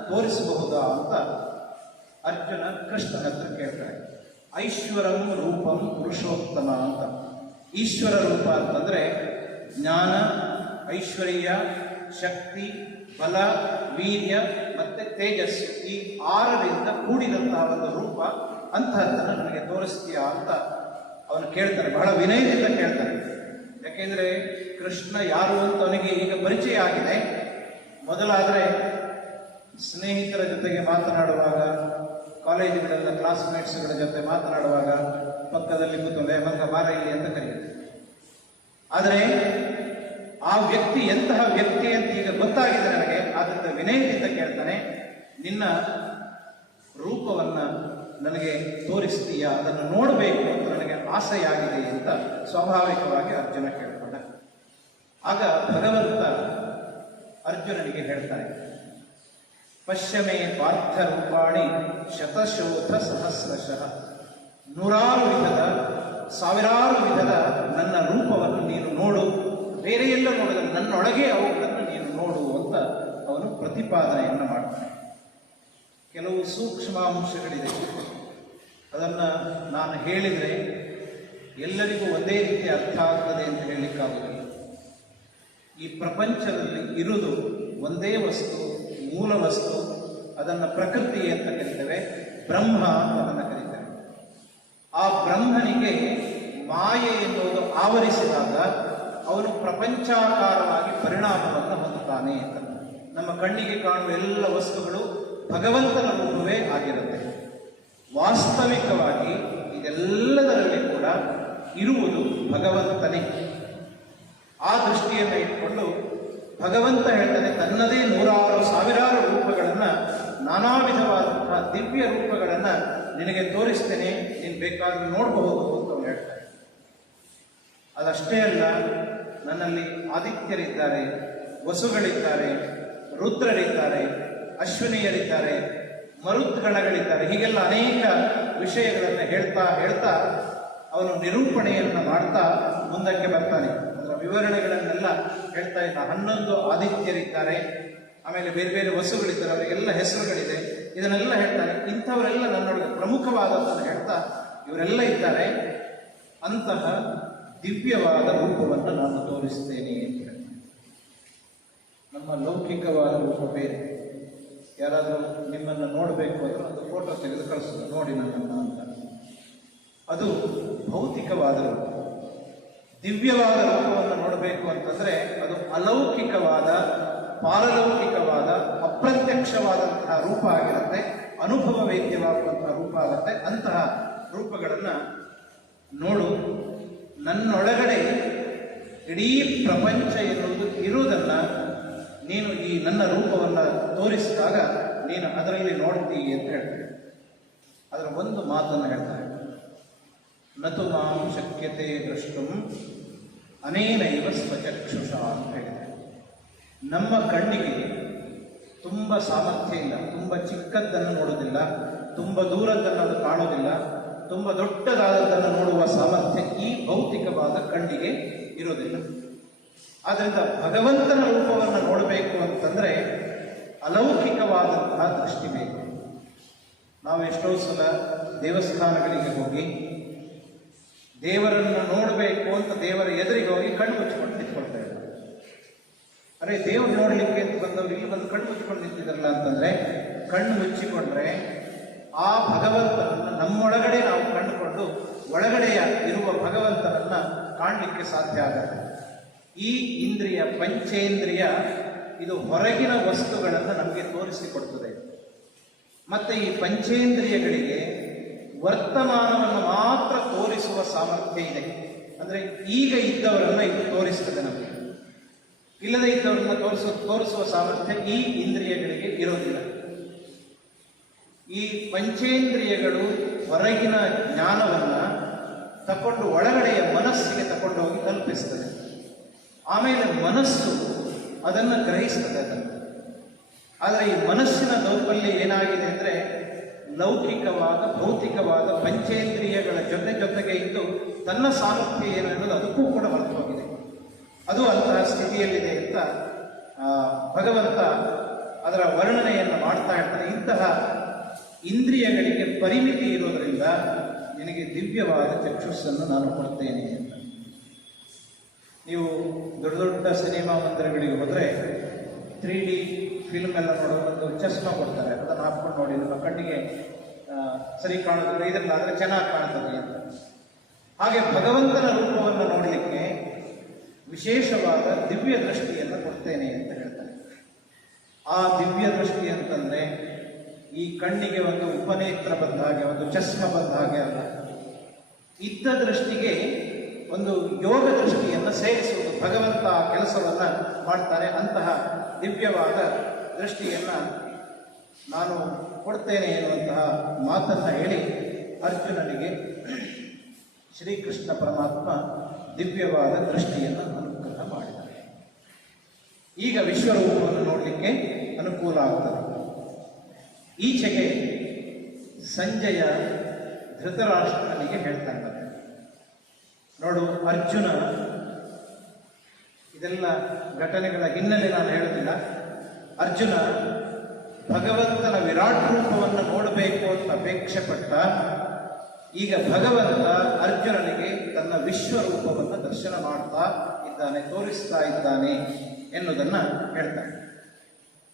ತೋರಿಸಬಹುದಾ ಅಂತ ಅರ್ಜುನ ಕೃಷ್ಣನ ಹತ್ರ ಕೇಳ್ತಾರೆ. ಐಶ್ವರಂ ರೂಪಂ ಪುರುಷೋತ್ತಮ ಅಂತ. ಈಶ್ವರ ರೂಪ ಅಂತಂದ್ರೆ ಜ್ಞಾನ, ಐಶ್ವರ್ಯ, ಶಕ್ತಿ, ಬಲ, ವೀರ್ಯ ಮತ್ತೆ ತೇಜಸ್ಸು, ಈ 6ರಿಂದ ಕೂಡಿದಂತಹ ಒಂದು ರೂಪ, ಅಂತಹದ್ದನ್ನು ನನಗೆ ತೋರಿಸ್ತೀಯಾ ಅಂತ ಅವನು ಕೇಳ್ತಾನೆ. ಬಹಳ ವಿನಯದಿಂದ ಕೇಳ್ತಾನೆ. ಯಾಕೆಂದ್ರೆ ಕೃಷ್ಣ ಯಾರು ಅಂತ ಅವನಿಗೆ ಈಗ ಪರಿಚಯ ಆಗಿದೆ. ಮೊದಲಾದರೆ ಸ್ನೇಹಿತರ ಜೊತೆಗೆ ಮಾತನಾಡುವಾಗ, ಕಾಲೇಜುಗಳೆಲ್ಲ ಕ್ಲಾಸ್ಮೇಟ್ಸ್ಗಳ ಜೊತೆ ಮಾತನಾಡುವಾಗ ಪಕ್ಕದಲ್ಲಿ ಕೂತ್ಕೊಂಡೆ ಮಂಗ ಬಾರ ಇಲ್ಲಿ ಅಂತ ಕರೆಯುತ್ತೆ. ಆದರೆ ಆ ವ್ಯಕ್ತಿ ಎಂತಹ ವ್ಯಕ್ತಿ ಅಂತ ಈಗ ಗೊತ್ತಾಗಿದೆ ನನಗೆ. ಆದ್ದರಿಂದ ವಿನಯದಿಂದ ಕೇಳ್ತಾನೆ, ನಿನ್ನ ರೂಪವನ್ನ ನನಗೆ ತೋರಿಸ್ತೀಯಾ, ಅದನ್ನು ನೋಡಬೇಕು ಅಂತ ನನಗೆ ಆಸೆಯಾಗಿದೆ ಅಂತ ಸ್ವಾಭಾವಿಕವಾಗಿ ಅರ್ಜುನ ಕೇಳ್ಕೊಂಡ. ಆಗ ಭಗವಂತ ಅರ್ಜುನನಿಗೆ ಹೇಳ್ತಾನೆ, ಪಶ್ಯಮೇ ಪಾರ್ಥ ರೂಪಾಣಿ ಶತಶೋಥ ಸಹಸ್ರಶಃ. ನೂರಾರು ವಿಧದ, ಸಾವಿರಾರು ವಿಧದ ನನ್ನ ರೂಪವನ್ನು ನೀನು ನೋಡು, ಬೇರೆ ಎಲ್ಲ ನೋಡಿದ್ರೆ ನನ್ನೊಳಗೆ ಅವುಗಳನ್ನು ನೀನು ನೋಡು ಅಂತ ಅವನು ಪ್ರತಿಪಾದನೆಯನ್ನು ಮಾಡ್ತಾನೆ. ಕೆಲವು ಸೂಕ್ಷ್ಮಾಂಶಗಳಿದೆ, ಅದನ್ನು ನಾನು ಹೇಳಿದರೆ ಎಲ್ಲರಿಗೂ ಒಂದೇ ರೀತಿ ಅರ್ಥ ಆಗ್ತದೆ ಅಂತ ಹೇಳಲಿಕ್ಕಾಗುವುದಿಲ್ಲ. ಈ ಪ್ರಪಂಚದಲ್ಲಿ ಇರುವುದು ಒಂದೇ ವಸ್ತು, ಮೂಲ ವಸ್ತು, ಅದನ್ನು ಪ್ರಕೃತಿ ಅಂತ ಕರೀತೇವೆ, ಬ್ರಹ್ಮ ಅಂತ ಅದನ್ನು ಕರೀತೇವೆ. ಆ ಬ್ರಹ್ಮನಿಗೆ ಮಾಯೆ ಎನ್ನುವುದು ಆವರಿಸಿದಾಗ ಅವನು ಪ್ರಪಂಚಾಕಾರವಾಗಿ ಪರಿಣಾಮವನ್ನು ಹೊಂದುತ್ತಾನೆ ಅಂತ. ನಮ್ಮ ಕಣ್ಣಿಗೆ ಕಾಣುವ ಎಲ್ಲ ವಸ್ತುಗಳು ಭಗವಂತನ ರೂಪವೇ ಆಗಿರುತ್ತೆ. ವಾಸ್ತವಿಕವಾಗಿ ಇದೆಲ್ಲದರಲ್ಲಿ ಕೂಡ ಇರುವುದು ಭಗವಂತನೇ. ಆ ದೃಷ್ಟಿಯನ್ನು ಇಟ್ಕೊಂಡು ಭಗವಂತ ಹೇಳ್ತಾನೆ, ತನ್ನದೇ ನೂರಾರು ಸಾವಿರಾರು ರೂಪಗಳನ್ನು, ನಾನಾ ವಿಧವಾದಂತಹ ದಿವ್ಯ ರೂಪಗಳನ್ನು ನಿನಗೆ ತೋರಿಸ್ತೇನೆ, ನೀನು ಬೇಕಾದ್ರೆ ನೋಡಬಹುದು ಅಂತ ಅವನು ಹೇಳ್ತಾನೆ. ಅದಷ್ಟೇ ಅಲ್ಲ, ನನ್ನಲ್ಲಿ ಆದಿತ್ಯರಿದ್ದಾರೆ, ವಸುಗಳಿದ್ದಾರೆ, ರುದ್ರರಿದ್ದಾರೆ, ಅಶ್ವಿನಿಯರಿದ್ದಾರೆ, ಮರುದ್ಗಣಗಳಿದ್ದಾರೆ, ಹೀಗೆಲ್ಲ ಅನೇಕ ವಿಷಯಗಳನ್ನು ಹೇಳ್ತಾ ಹೇಳ್ತಾ ಅವನು ನಿರೂಪಣೆಯನ್ನು ಮಾಡ್ತಾ ಮುಂದಕ್ಕೆ ಬರ್ತಾನೆ. ಅದರ ವಿವರಣೆಗಳನ್ನೆಲ್ಲ ಹೇಳ್ತಾ ಇದ್ದ. 11 ಆದಿತ್ಯರಿದ್ದಾರೆ, ಆಮೇಲೆ ಬೇರೆ ಬೇರೆ ವಸುಗಳಿದ್ದಾರೆ, ಅವರಿಗೆಲ್ಲ ಹೆಸರುಗಳಿದೆ, ಇದನ್ನೆಲ್ಲ ಹೇಳ್ತಾನೆ. ಇಂಥವರೆಲ್ಲ ನನ್ನೊಳಗೆ ಪ್ರಮುಖವಾದದ್ದನ್ನು ಹೇಳ್ತಾ ಇವರೆಲ್ಲ ಇದ್ದಾರೆ, ಅಂತಹ ದಿವ್ಯವಾದ ರೂಪವನ್ನು ನಾನು ತೋರಿಸ್ತೇನೆ ಅಂತ ಹೇಳ್ತಾನೆ. ನಮ್ಮ ಲೌಕಿಕವಾದ ರೂಪ ಬೇರೆ. ಯಾರಾದರೂ ನಿಮ್ಮನ್ನು ನೋಡಬೇಕು ಅಂದ್ರೆ ಒಂದು ಫೋಟೋ ತೆಗೆದು ಕಳಿಸೋದು, ನೋಡಿ ನನ್ನನ್ನು ಅಂತ. ಅದು ಭೌತಿಕವಾದ ರೂಪ. ದಿವ್ಯವಾದ ರೂಪವನ್ನು ನೋಡಬೇಕು ಅಂತಂದ್ರೆ ಅದು ಅಲೌಕಿಕವಾದ, ಪಾರಲೌಕಿಕವಾದ, ಅಪ್ರತ್ಯಕ್ಷವಾದಂತಹ ರೂಪ ಆಗಿರುತ್ತೆ, ಅನುಭವ ವೇದ್ಯವಾಗುವಂತಹ ರೂಪ ಆಗುತ್ತೆ. ಅಂತಹ ರೂಪಗಳನ್ನು ನೋಡು. ನನ್ನೊಳಗಡೆ ಇಡೀ ಪ್ರಪಂಚ ಎನ್ನುವುದು ಇರುವುದನ್ನು ನೀನು ಈ ನನ್ನ ರೂಪವನ್ನು ತೋರಿಸಿದಾಗ ನೀನು ಅದರಲ್ಲಿ ನೋಡ್ತೀವಿ ಅಂತ ಹೇಳ್ತಾರೆ. ಅದರ ಒಂದು ಮಾತನ್ನು ಹೇಳ್ತಾರೆ, ನತು ಮಾಂ ಶಕ್ಯತೆ ದ್ರಷ್ಟುಂ ಅನೇನೈವ ಸ್ವಚಕ್ಷುಷಾ ಅಂತ ಹೇಳಿದೆ. ನಮ್ಮ ಕಣ್ಣಿಗೆ ತುಂಬ ಸಾಮರ್ಥ್ಯ ಇಲ್ಲ, ತುಂಬ ಚಿಕ್ಕದ್ದನ್ನು ನೋಡೋದಿಲ್ಲ, ತುಂಬ ದೂರದ್ದನ್ನು ಅದು ಕಾಣೋದಿಲ್ಲ, ತುಂಬ ದೊಡ್ಡದಾದದ್ದನ್ನು ನೋಡುವ ಸಾಮರ್ಥ್ಯ ಈ ಭೌತಿಕವಾದ ಕಣ್ಣಿಗೆ ಇರೋದಿಲ್ಲ. ಆದ್ದರಿಂದ ಭಗವಂತನ ರೂಪವನ್ನು ನೋಡಬೇಕು ಅಂತಂದರೆ ಅಲೌಕಿಕವಾದಂತಹ ದೃಷ್ಟಿ ಬೇಕು. ನಾವು ಎಷ್ಟೋ ಸಲ ದೇವಸ್ಥಾನಗಳಿಗೆ ಹೋಗಿ ದೇವರನ್ನು ನೋಡಬೇಕು ಅಂತ ದೇವರ ಎದುರಿಗೆ ಹೋಗಿ ಕಣ್ಣು ಮುಚ್ಚಿಕೊಂಡು ನಿಂತ್ಕೊಳ್ತಾ ಇದ್ದಾರೆ. ಅರೆ, ದೇವರು ನೋಡಲಿಕ್ಕೆ ಅಂತ ಬಂದವರು ಇಲ್ಲಿ ಬಂದು ಕಣ್ಣು ಮುಚ್ಚಿಕೊಂಡು ನಿಂತಿದ್ದಾರಲ್ಲ ಅಂತಂದ್ರೆ, ಕಣ್ಣು ಮುಚ್ಚಿಕೊಂಡ್ರೆ ಆ ಭಗವಂತನನ್ನು ನಮ್ಮೊಳಗಡೆ ನಾವು ಕಂಡುಕೊಂಡು ಒಳಗಡೆಯ ಇರುವ ಭಗವಂತನನ್ನ ಕಾಣಲಿಕ್ಕೆ ಸಾಧ್ಯ ಆಗುತ್ತೆ. ಈ ಇಂದ್ರಿಯ, ಪಂಚೇಂದ್ರಿಯ, ಇದು ಹೊರಗಿನ ವಸ್ತುಗಳನ್ನು ನಮಗೆ ತೋರಿಸಿಕೊಡ್ತದೆ. ಮತ್ತೆ ಈ ಪಂಚೇಂದ್ರಿಯಗಳಿಗೆ ವರ್ತಮಾನವನ್ನು ಮಾತ್ರ ತೋರಿಸುವ ಸಾಮರ್ಥ್ಯ ಇದೆ. ಅಂದರೆ ಈಗ ಇದ್ದವರನ್ನ ಇದು ತೋರಿಸ್ತದೆ, ನಮಗೆ ಇಲ್ಲದೆ ಇದ್ದವರನ್ನ ತೋರಿಸುವ ಸಾಮರ್ಥ್ಯ ಈ ಇಂದ್ರಿಯಗಳಿಗೆ ಇರೋದಿಲ್ಲ. ಈ ಪಂಚೇಂದ್ರಿಯಗಳು ಹೊರಗಿನ ಜ್ಞಾನವನ್ನು ತಕೊಂಡು ಒಳಗಡೆಯ ಮನಸ್ಸಿಗೆ ತಕೊಂಡು ಹೋಗಿ ತಲುಪಿಸ್ತದೆ. ಆಮೇಲೆ ಮನಸ್ಸು ಅದನ್ನು ಗ್ರಹಿಸ್ತದೆ ಅದನ್ನು. ಆದರೆ ಈ ಮನಸ್ಸಿನ ದೌರ್ಬಲ್ಯ ಏನಾಗಿದೆ ಅಂದರೆ, ಲೌಕಿಕವಾದ, ಭೌತಿಕವಾದ ಪಂಚೇಂದ್ರಿಯಗಳ ಜೊತೆಗೆ ಇದ್ದು ತನ್ನ ಸಾಮರ್ಥ್ಯ ಏನು ಅನ್ನೋದು ಅದಕ್ಕೂ ಕೂಡ ಹೊರತು ಹೋಗಿದೆ. ಅದು ಅಂತಹ ಸ್ಥಿತಿಯಲ್ಲಿದೆ ಅಂತ ಭಗವಂತ ಅದರ ವರ್ಣನೆಯನ್ನು ಮಾಡ್ತಾ ಇರ್ತಾರೆ. ಇಂತಹ ಇಂದ್ರಿಯಗಳಿಗೆ ಪರಿಮಿತಿ ಇರೋದರಿಂದ ನಿನಗೆ ದಿವ್ಯವಾದ ಚಕ್ಷುಸ್ಸನ್ನು ನಾನು ಕೊಡ್ತೇನೆ ಅಂತ. ನೀವು ದೊಡ್ಡ ದೊಡ್ಡ ಸಿನಿಮಾ ಮಂದಿರಗಳಿಗೆ ಹೋದರೆ 3D ಫಿಲ್ಮ್ ಎಲ್ಲ ನೋಡೋ ಒಂದು ಚಸ್ಮಾ ಕೊಡ್ತಾರೆ, ಅದನ್ನು ಹಾಕ್ಕೊಂಡು ನೋಡಿ, ನಮ್ಮ ಕಣ್ಣಿಗೆ ಸರಿ ಕಾಣೋದಿಲ್ಲ, ಇದರಲ್ಲಾದರೆ ಚೆನ್ನಾಗಿ ಕಾಣ್ತದೆ ಅಂತ. ಹಾಗೆ ಭಗವಂತನ ರೂಪವನ್ನು ನೋಡಲಿಕ್ಕೆ ವಿಶೇಷವಾದ ದಿವ್ಯ ದೃಷ್ಟಿಯನ್ನು ಕೊಡ್ತೇನೆ ಅಂತ ಹೇಳ್ತಾರೆ. ಆ ದಿವ್ಯ ದೃಷ್ಟಿ ಅಂತಂದರೆ ಈ ಕಣ್ಣಿಗೆ ಒಂದು ಉಪನೇತ್ರ ಬಂದ ಹಾಗೆ, ಒಂದು ಚಸ್ಮ ಬಂದ ಹಾಗೆ ಅಲ್ಲ. ಇದ್ದ ದೃಷ್ಟಿಗೆ ಒಂದು ಯೋಗ ದೃಷ್ಟಿಯನ್ನು ಸೇರಿಸುವುದು. ಭಗವಂತ ಆ ಕೆಲಸವನ್ನು ಮಾಡ್ತಾನೆ. ಅಂತಹ ದಿವ್ಯವಾದ ದೃಷ್ಟಿಯನ್ನು ನಾನು ಕೊಡ್ತೇನೆ ಎನ್ನುವಂತಹ ಮಾತನ್ನು ಹೇಳಿ ಅರ್ಜುನನಿಗೆ ಶ್ರೀಕೃಷ್ಣ ಪರಮಾತ್ಮ ದಿವ್ಯವಾದ ದೃಷ್ಟಿಯನ್ನು ಅನುಗ್ರಹ ಮಾಡಿದ್ದಾನೆ. ಈಗ ವಿಶ್ವರೂಪವನ್ನು ನೋಡಲಿಕ್ಕೆ ಅನುಕೂಲ ಆಗ್ತದೆ. ಈಚೆಗೆ ಸಂಜಯ ಧೃತರಾಷ್ಟ್ರನಿಗೆ ಹೇಳ್ತಾ ಇದ್ದಾನೆ, ನೋಡು ಅರ್ಜುನ, ಇದೆಲ್ಲ ಘಟನೆಗಳ ಹಿನ್ನೆಲೆ ನಾನು ಹೇಳುತ್ತಿಲ್ಲ. ಅರ್ಜುನ ಭಗವಂತನ ವಿರಾಟ್ ರೂಪವನ್ನು ನೋಡಬೇಕು ಅಂತ ಅಪೇಕ್ಷೆ ಪಟ್ಟ. ಈಗ ಭಗವಂತ ಅರ್ಜುನನಿಗೆ ತನ್ನ ವಿಶ್ವರೂಪವನ್ನು ದರ್ಶನ ಮಾಡ್ತಾ ಇದ್ದಾನೆ, ತೋರಿಸ್ತಾ ಇದ್ದಾನೆ ಎನ್ನುವುದನ್ನು ಹೇಳ್ತಾನೆ.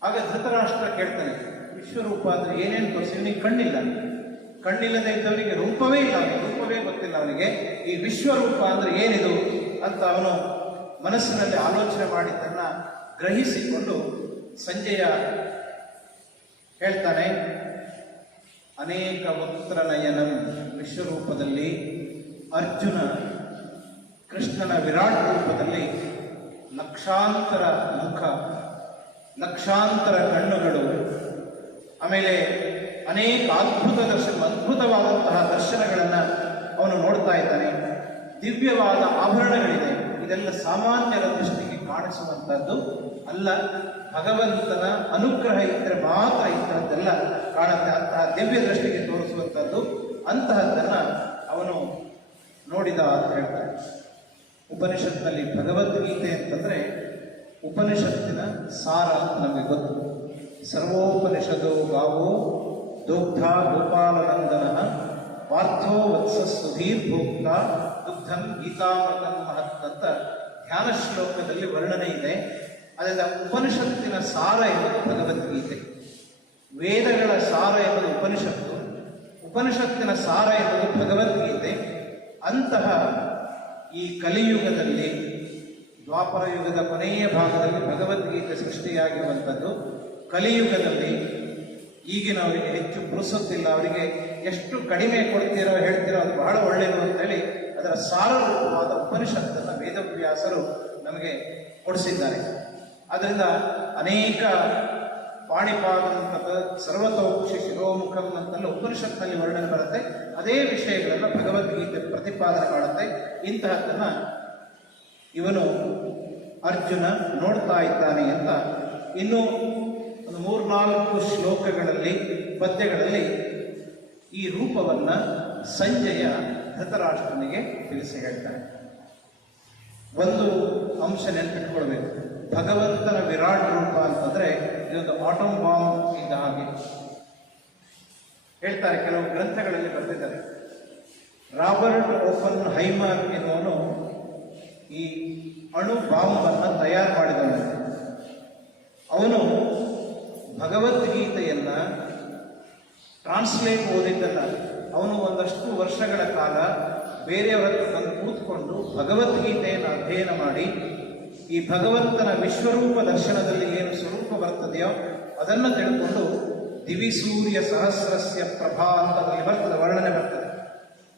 ಆಗ ಧೃತರಾಷ್ಟ್ರ ಕೇಳ್ತಾನೆ, ವಿಶ್ವರೂಪ ಅಂದರೆ ಏನೇನು ತೋರಿಸಿ? ಇವನಿಗೆ ಕಣ್ಣಿಲ್ಲದೆ ಇದ್ದವನಿಗೆ ರೂಪವೇ ಇಲ್ಲ, ಅವನಿಗೆ ರೂಪವೇ ಗೊತ್ತಿಲ್ಲ ಅವನಿಗೆ. ಈ ವಿಶ್ವರೂಪ ಅಂದರೆ ಏನಿದು ಅಂತ ಅವನು ಮನಸ್ಸಿನಲ್ಲಿ ಆಲೋಚನೆ ಮಾಡಿದ್ದನ್ನು ಗ್ರಹಿಸಿಕೊಂಡು ಸಂಜಯ ಹೇಳ್ತಾನೆ, ಅನೇಕ ವಕ್ತ್ರ ನಯನಂ, ವಿಶ್ವರೂಪದಲ್ಲಿ ಅರ್ಜುನ ಕೃಷ್ಣನ ವಿರಾಟ್ ರೂಪದಲ್ಲಿ ಲಕ್ಷಾಂತರ ಮುಖ, ಲಕ್ಷಾಂತರ ಕಣ್ಣುಗಳು, ಆಮೇಲೆ ಅನೇಕ ಅದ್ಭುತವಾದಂತಹ ದರ್ಶನಗಳನ್ನು ಅವನು ನೋಡ್ತಾ ಇದ್ದಾನೆ. ದಿವ್ಯವಾದ ಆಭರಣಗಳಿದೆ. ಇದೆಲ್ಲ ಸಾಮಾನ್ಯರ ದೃಷ್ಟಿಗೆ ಕಾಣಿಸುವಂಥದ್ದು ಅಲ್ಲ. ಭಗವಂತನ ಅನುಗ್ರಹ ಇದ್ದರೆ ಮಾತ್ರ ಇಂತಹದ್ದೆಲ್ಲ ಕಾಣುತ್ತೆ. ಅಂತಹ ದಿವ್ಯ ದೃಷ್ಟಿಗೆ ತೋರಿಸುವಂಥದ್ದು ಅಂತಹದ್ದನ್ನು ಅವನು ನೋಡಿದ ಅಂತ ಹೇಳ್ತಾರೆ. ಉಪನಿಷತ್ತಿನಲ್ಲಿ ಭಗವದ್ಗೀತೆ ಅಂತಂದರೆ ಉಪನಿಷತ್ತಿನ ಸಾರ ಅಂತ ನಮಗೆ ಗೊತ್ತು. ಸರ್ವೋಪನಿಷದೋ ಗಾವೋ ದುಗ್ಧ ಗೋಪಾಲನಂದನ ಪಾರ್ಥೋ ವತ್ಸ ಸುಧೀರ್ಭೋಕ್ತ ದುಗ್ಧಂ ಗೀತಾಮೃತಂ ಮಹತ್ ಅಂತ ಧ್ಯಾನ ಶ್ಲೋಕದಲ್ಲಿ ವರ್ಣನೆ ಇದೆ. ಅದರಿಂದ ಉಪನಿಷತ್ತಿನ ಸಾರ ಎಂಬುದು ಭಗವದ್ಗೀತೆ, ವೇದಗಳ ಸಾರ ಎಂಬುದು ಉಪನಿಷತ್ತು, ಉಪನಿಷತ್ತಿನ ಸಾರ ಎಂಬುದು ಭಗವದ್ಗೀತೆ. ಅಂತಹ ಈ ಕಲಿಯುಗದಲ್ಲಿ ದ್ವಾಪರ ಯುಗದ ಕೊನೆಯ ಭಾಗದಲ್ಲಿ ಭಗವದ್ಗೀತೆ ಸೃಷ್ಟಿಯಾಗಿರುವಂಥದ್ದು. ಕಲಿಯುಗದಲ್ಲಿ ಈಗಿನವರಿಗೆ ಹೆಚ್ಚು ಪುರುಸೊತ್ತಿಲ್ಲ, ಅವರಿಗೆ ಎಷ್ಟು ಕಡಿಮೆ ಕೊಡ್ತೀರೋ ಹೇಳ್ತೀರೋ ಅದು ಬಹಳ ಒಳ್ಳೆಯದು ಅಂತೇಳಿ ಅದರ ಸಾರರೂಪವಾದ ಉಪನಿಷತ್ತನ್ನು ವೇದವ್ಯಾಸರು ನಮಗೆ ಕೊಡಿಸಿದ್ದಾರೆ. ಅದರಿಂದ ಅನೇಕ ಪಾಣಿಪಾದಂತಹ ಸರ್ವತೋಕ್ಷಿ ಶಿರೋಮುಖಂ ಅಂತೆಲ್ಲ ಉಪನಿಷತ್ನಲ್ಲಿ ವರ್ಣನೆ ಬರುತ್ತೆ. ಅದೇ ವಿಷಯಗಳೆಲ್ಲ ಭಗವದ್ಗೀತೆ ಪ್ರತಿಪಾದನೆ ಮಾಡುತ್ತೆ. ಇಂತಹದ್ದನ್ನು ಇವನು ಅರ್ಜುನ ನೋಡ್ತಾ ಇದ್ದಾನೆ ಅಂತ ಇನ್ನೂ ಒಂದು 3-4 ಶ್ಲೋಕಗಳಲ್ಲಿ ಪದ್ಯಗಳಲ್ಲಿ ಈ ರೂಪವನ್ನು ಸಂಜಯ ಧೃತರಾಷ್ಟ್ರನಿಗೆ ತಿಳಿಸಿ ಹೇಳ್ತಾನೆ. ಒಂದು ಅಂಶ ನೆನಪಿಟ್ಕೊಳ್ಬೇಕು, ಭಗವಂತನ ವಿರಾಟ್ ರೂಪ ಅಂತಂದ್ರೆ ಇದೊಂದು ಆಟಮ್ ಬಾಂಬ್ ಇದ್ದ ಹಾಗೆ ಹೇಳ್ತಾರೆ. ಕೆಲವು ಗ್ರಂಥಗಳಲ್ಲಿ ಬರೆದಿದ್ದಾರೆ. ರಾಬರ್ಟ್ ಓಪನ್ ಹೈಮರ್ ಎನ್ನುವನು ಈ ಅಣು ಬಾಂಬನ್ನು ತಯಾರು ಮಾಡಿದವನು. ಅವನು ಭಗವದ್ಗೀತೆಯನ್ನು ಟ್ರಾನ್ಸ್ಲೇಟ್ ಓದಿದ್ದಲ್ಲ, ಅವನು ಒಂದಷ್ಟು ವರ್ಷಗಳ ಕಾಲ ಬೇರೆಯವರ ಬಂದು ಕೂತ್ಕೊಂಡು ಭಗವದ್ಗೀತೆಯನ್ನು ಅಧ್ಯಯನ ಮಾಡಿ ಈ ಭಗವಂತನ ವಿಶ್ವರೂಪ ದರ್ಶನದಲ್ಲಿ ಏನು ಸ್ವರೂಪ ಬರ್ತದೆಯೋ ಅದನ್ನು ತಿಳ್ಕೊಂಡು ದಿವಿಸೂರ್ಯ ಸಹಸ್ರಸ್ಯ ಪ್ರಭಾ ಅಂತ ಬರ್ತದೆ, ವರ್ಣನೆ ಬರ್ತದೆ.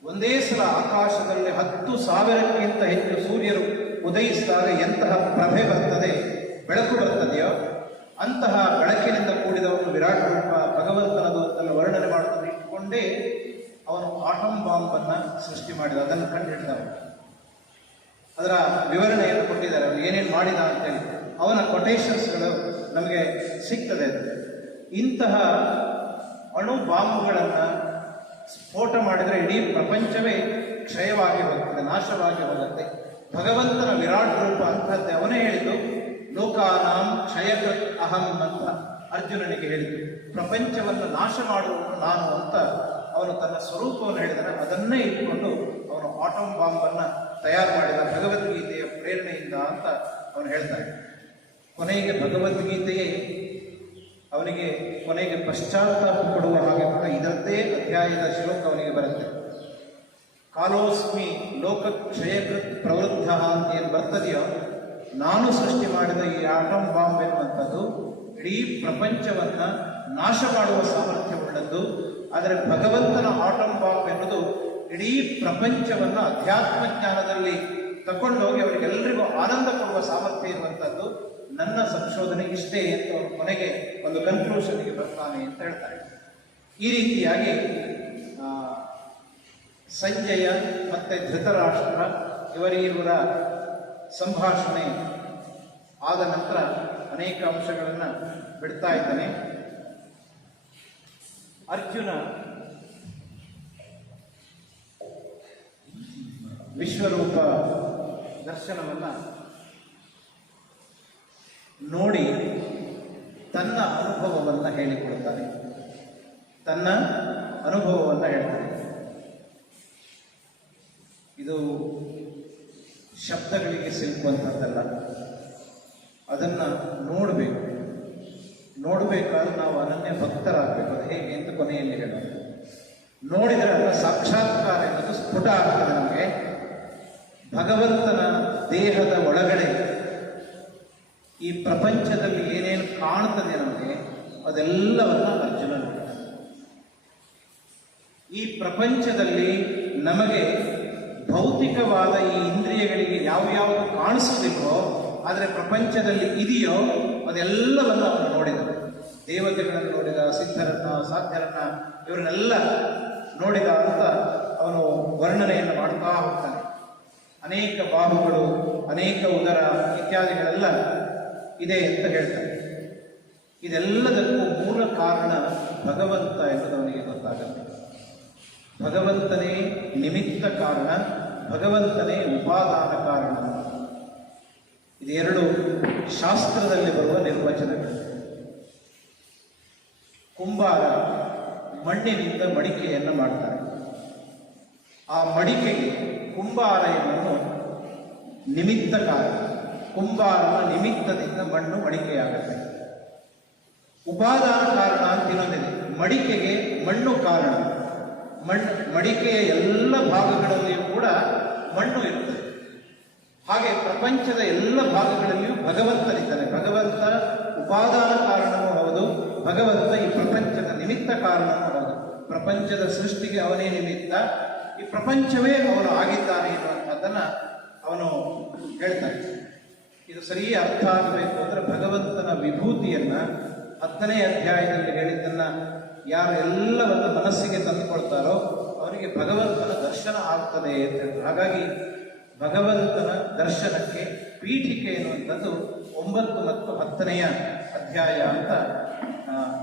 ಒಂದೇ ಸಲ ಆಕಾಶದಲ್ಲಿ 10,000ಕ್ಕಿಂತ ಹೆಚ್ಚು ಸೂರ್ಯರು ಉದಯಿಸಿದಾಗ ಎಂತಹ ಪ್ರಭೆ ಬರ್ತದೆ, ಬೆಳಕು ಬರ್ತದೆಯೋ ಅಂತಹ ಬೆಳಕಿನಿಂದ ಕೂಡಿದ ಒಂದು ವಿರಾಟ್ ರೂಪ ಭಗವಂತನದು ಅಂತಲ್ಲ ವರ್ಣನೆ ಮಾಡೋದನ್ನು ಇಟ್ಕೊಂಡೇ ಅವನು ಆಟಮ್ ಬಾಂಬನ್ನು ಸೃಷ್ಟಿ ಮಾಡಿದ, ಅದನ್ನು ಕಂಡುಹಿಡಿದವ. ಅದರ ವಿವರಣೆಯನ್ನು ಕೊಟ್ಟಿದ್ದಾರೆ, ಅವನು ಏನೇನು ಮಾಡಿದ ಅಂತೇಳಿ. ಅವನ ಕೊಟೇಶನ್ಸ್ಗಳು ನಮಗೆ ಸಿಗ್ತದೆ. ಇಂತಹ ಅಣು ಬಾಂಬ್ಗಳನ್ನು ಸ್ಫೋಟ ಮಾಡಿದರೆ ಇಡೀ ಪ್ರಪಂಚವೇ ಕ್ಷಯವಾಗಿ ಹೋಗ್ತದೆ, ನಾಶವಾಗಿ ಹೋಗುತ್ತೆ. ಭಗವಂತನ ವಿರಾಟ್ ರೂಪ ಅಂತಹದ್ದೇ. ಅವನೇ ಹೇಳಿದ್ದು ಲೋಕಾನಾಂ ಕ್ಷಯಕೃತ್ ಅಹಂ ಅಂತ ಅರ್ಜುನನಿಗೆ ಹೇಳಿದ್ದು. ಪ್ರಪಂಚವನ್ನು ನಾಶ ಮಾಡುವವನು ನಾನು ಅಂತ ಅವನು ತನ್ನ ಸ್ವರೂಪವನ್ನು ಹೇಳಿದರೆ ಅದನ್ನೇ ಇಟ್ಕೊಂಡು ಅವನು ಆಟಮ್ ಬಾಂಬನ್ನು ತಯಾರು ಮಾಡಿದ ಭಗವದ್ಗೀತೆಯ ಪ್ರೇರಣೆಯಿಂದ ಅಂತ ಅವನು ಹೇಳ್ತಾನೆ. ಕೊನೆಗೆ ಭಗವದ್ಗೀತೆಯೇ ಅವನಿಗೆ ಕೊನೆಗೆ ಪಶ್ಚಾತ್ತಾಪ ಕೊಡುವ ಹಾಗೆ ಕೂಡ ಇದರದ್ದೇ ಅಧ್ಯಾಯದ ಶ್ಲೋಕ ಅವನಿಗೆ ಬರುತ್ತೆ. ಕಾಲೋಸ್ಮಿ ಲೋಕಕ್ಷಯಕೃತ್ ಪ್ರವೃದ್ಧ ಅಂತ ಏನು ಬರ್ತದೆಯೋ, ನಾನು ಸೃಷ್ಟಿ ಮಾಡಿದ ಈ ಆಟಮ್ ಬಾಂಬ್ ಎನ್ನುವಂಥದ್ದು ಇಡೀ ಪ್ರಪಂಚವನ್ನು ನಾಶ ಮಾಡುವ ಸಾಮರ್ಥ್ಯವುಳ್ಳದ್ದು. ಆದರೆ ಭಗವಂತನ ಆಟಮ್ ಬಾಂಬ್ ಎನ್ನುವುದು ಇಡೀ ಪ್ರಪಂಚವನ್ನು ಅಧ್ಯಾತ್ಮ ಜ್ಞಾನದಲ್ಲಿ ತಗೊಂಡೋಗಿ ಅವರಿಗೆಲ್ಲರಿಗೂ ಆನಂದ ಕೊಡುವ ಸಾಮರ್ಥ್ಯ ಇರುವಂಥದ್ದು ನನ್ನ ಸಂಶೋಧನೆ ಇಷ್ಟೇ ಅಂತ ಅವರು ಕೊನೆಗೆ ಒಂದು ಕನ್ಕ್ಲೂಷನ್ಗೆ ಬರ್ತಾನೆ ಅಂತ ಹೇಳ್ತಾರೆ. ಈ ರೀತಿಯಾಗಿ ಸಂಜಯ ಮತ್ತೆ ಧೃತರಾಷ್ಟ್ರ ಇವರ ಸಂಭಾಷಣೆ ಆದ ನಂತರ ಅನೇಕ ಅಂಶಗಳನ್ನು ಬಿಡ್ತಾ ಇದ್ದಾನೆ. ಅರ್ಜುನ ವಿಶ್ವರೂಪ ದರ್ಶನವನ್ನು ನೋಡಿ ತನ್ನ ಅನುಭವವನ್ನು ಹೇಳಿಕೊಡ್ತಾನೆ. ತನ್ನ ಅನುಭವವನ್ನು ಹೇಳ್ತಾನೆ. ಇದು ಶಬ್ದಗಳಿಗೆ ಸಿಲುಕುವಂಥದ್ದಲ್ಲ. ಅದನ್ನು ನೋಡಬೇಕಾದ್ರೆ ನಾವು ಅನನ್ಯ ಭಕ್ತರಾಗಬೇಕು. ಅದು ಹೇಗೆ ಅಂತ ಕೊನೆಯಲ್ಲಿ ಹೇಳೋದು. ನೋಡಿದರೆ ಅದರ ಸಾಕ್ಷಾತ್ಕಾರ ಎನ್ನುವುದು ಸ್ಫುಟ ಆಗ್ತದೆ. ನಮಗೆ ಭಗವಂತನ ದೇಹದ ಒಳಗಡೆ ಈ ಪ್ರಪಂಚದಲ್ಲಿ ಏನೇನು ಕಾಣ್ತದೆ ನಮಗೆ ಅದೆಲ್ಲವನ್ನ ಅರ್ಜುನ ನೋಡ್ತಾನೆ. ಈ ಪ್ರಪಂಚದಲ್ಲಿ ನಮಗೆ ಭೌತಿಕವಾದ ಈ ಇಂದ್ರಿಯಗಳಿಗೆ ಯಾವ್ಯಾವುದು ಕಾಣಿಸೋದಿಲ್ವೋ, ಆದರೆ ಪ್ರಪಂಚದಲ್ಲಿ ಇದೆಯೋ ಅದೆಲ್ಲವನ್ನು ಅವನು ನೋಡಿದ. ದೇವತೆಗಳನ್ನು ನೋಡಿದ, ಸಿದ್ಧರನ್ನ, ಸಾಧ್ಯರನ್ನ, ಇವರನ್ನೆಲ್ಲ ನೋಡಿದ ಅಂತ ಅವನು ವರ್ಣನೆಯನ್ನು ಮಾಡ್ತಾ ಹೋಗ್ತಾನೆ. ಅನೇಕ ಬಾಹುಗಳು, ಅನೇಕ ಉದರ ಇತ್ಯಾದಿಗಳೆಲ್ಲ ಇದೆ ಅಂತ ಹೇಳ್ತಾನೆ. ಇದೆಲ್ಲದಕ್ಕೂ ಮೂಲ ಕಾರಣ ಭಗವಂತ ಎನ್ನುವುದು ಅವನಿಗೆ ಗೊತ್ತಾಗುತ್ತೆ. ಭಗವಂತನೇ ನಿಮಿತ್ತ ಕಾರಣ, ಭಗವಂತನೇ ಉಪಾದಾನ ಕಾರಣ. ಇದೆರಡು ಶಾಸ್ತ್ರದಲ್ಲಿ ಬರುವ ನಿರ್ವಚನಗಳು. ಕುಂಬಾರ ಮಣ್ಣಿನಿಂದ ಮಡಿಕೆಯನ್ನು ಮಾಡ್ತಾರೆ. ಆ ಮಡಿಕೆಗೆ ಕುಂಬಾರ ಎನ್ನುವುದು ನಿಮಿತ್ತ ಕಾರಣ. ಕುಂಬಾರನ ನಿಮಿತ್ತದಿಂದ ಮಣ್ಣು ಮಡಿಕೆಯಾಗುತ್ತೆ. ಉಪಾದಾನ ಕಾರಣ ಅಂತ ಇನ್ನೊಂದಿದೆ. ಮಡಿಕೆಗೆ ಮಣ್ಣು ಕಾರಣ. ಮಡಿಕೆಯ ಎಲ್ಲ ಭಾಗಗಳಲ್ಲಿಯೂ ಕೂಡ ಮಣ್ಣು ಇರುತ್ತೆ. ಹಾಗೆ ಪ್ರಪಂಚದ ಎಲ್ಲ ಭಾಗಗಳಲ್ಲಿಯೂ ಭಗವಂತನಿದ್ದಾನೆ. ಭಗವಂತ ಉಪಾದಾನ ಕಾರಣವೂ ಹೌದು, ಭಗವಂತ ಈ ಪ್ರಪಂಚದ ನಿಮಿತ್ತ ಕಾರಣವೂ ಹೌದು. ಪ್ರಪಂಚದ ಸೃಷ್ಟಿಗೆ ಅವನೇ ನಿಮಿತ್ತ, ಈ ಪ್ರಪಂಚವೇ ಅವನು ಆಗಿದ್ದಾನೆ ಎನ್ನುವಂಥದ್ದನ್ನು ಅವನು ಹೇಳ್ತಾನೆ. ಇದು ಸರಿ ಅರ್ಥ ಆಗಬೇಕು ಅಂದರೆ ಭಗವಂತನ ವಿಭೂತಿಯನ್ನ 10ನೇ ಅಧ್ಯಾಯದಲ್ಲಿ ಹೇಳಿದ್ದನ್ನ ಯಾರು ಎಲ್ಲವನ್ನು ಮನಸ್ಸಿಗೆ ತಂದುಕೊಳ್ತಾರೋ ಅವರಿಗೆ ಭಗವಂತನ ದರ್ಶನ ಆಗ್ತದೆ ಅಂತ ಹೇಳ್ತಾರೆ. ಹಾಗಾಗಿ ಭಗವಂತನ ದರ್ಶನಕ್ಕೆ ಪೀಠಿಕೆ ಎನ್ನುವಂಥದ್ದು 9 ಮತ್ತು 10ನೆಯ ಅಧ್ಯಾಯ ಅಂತ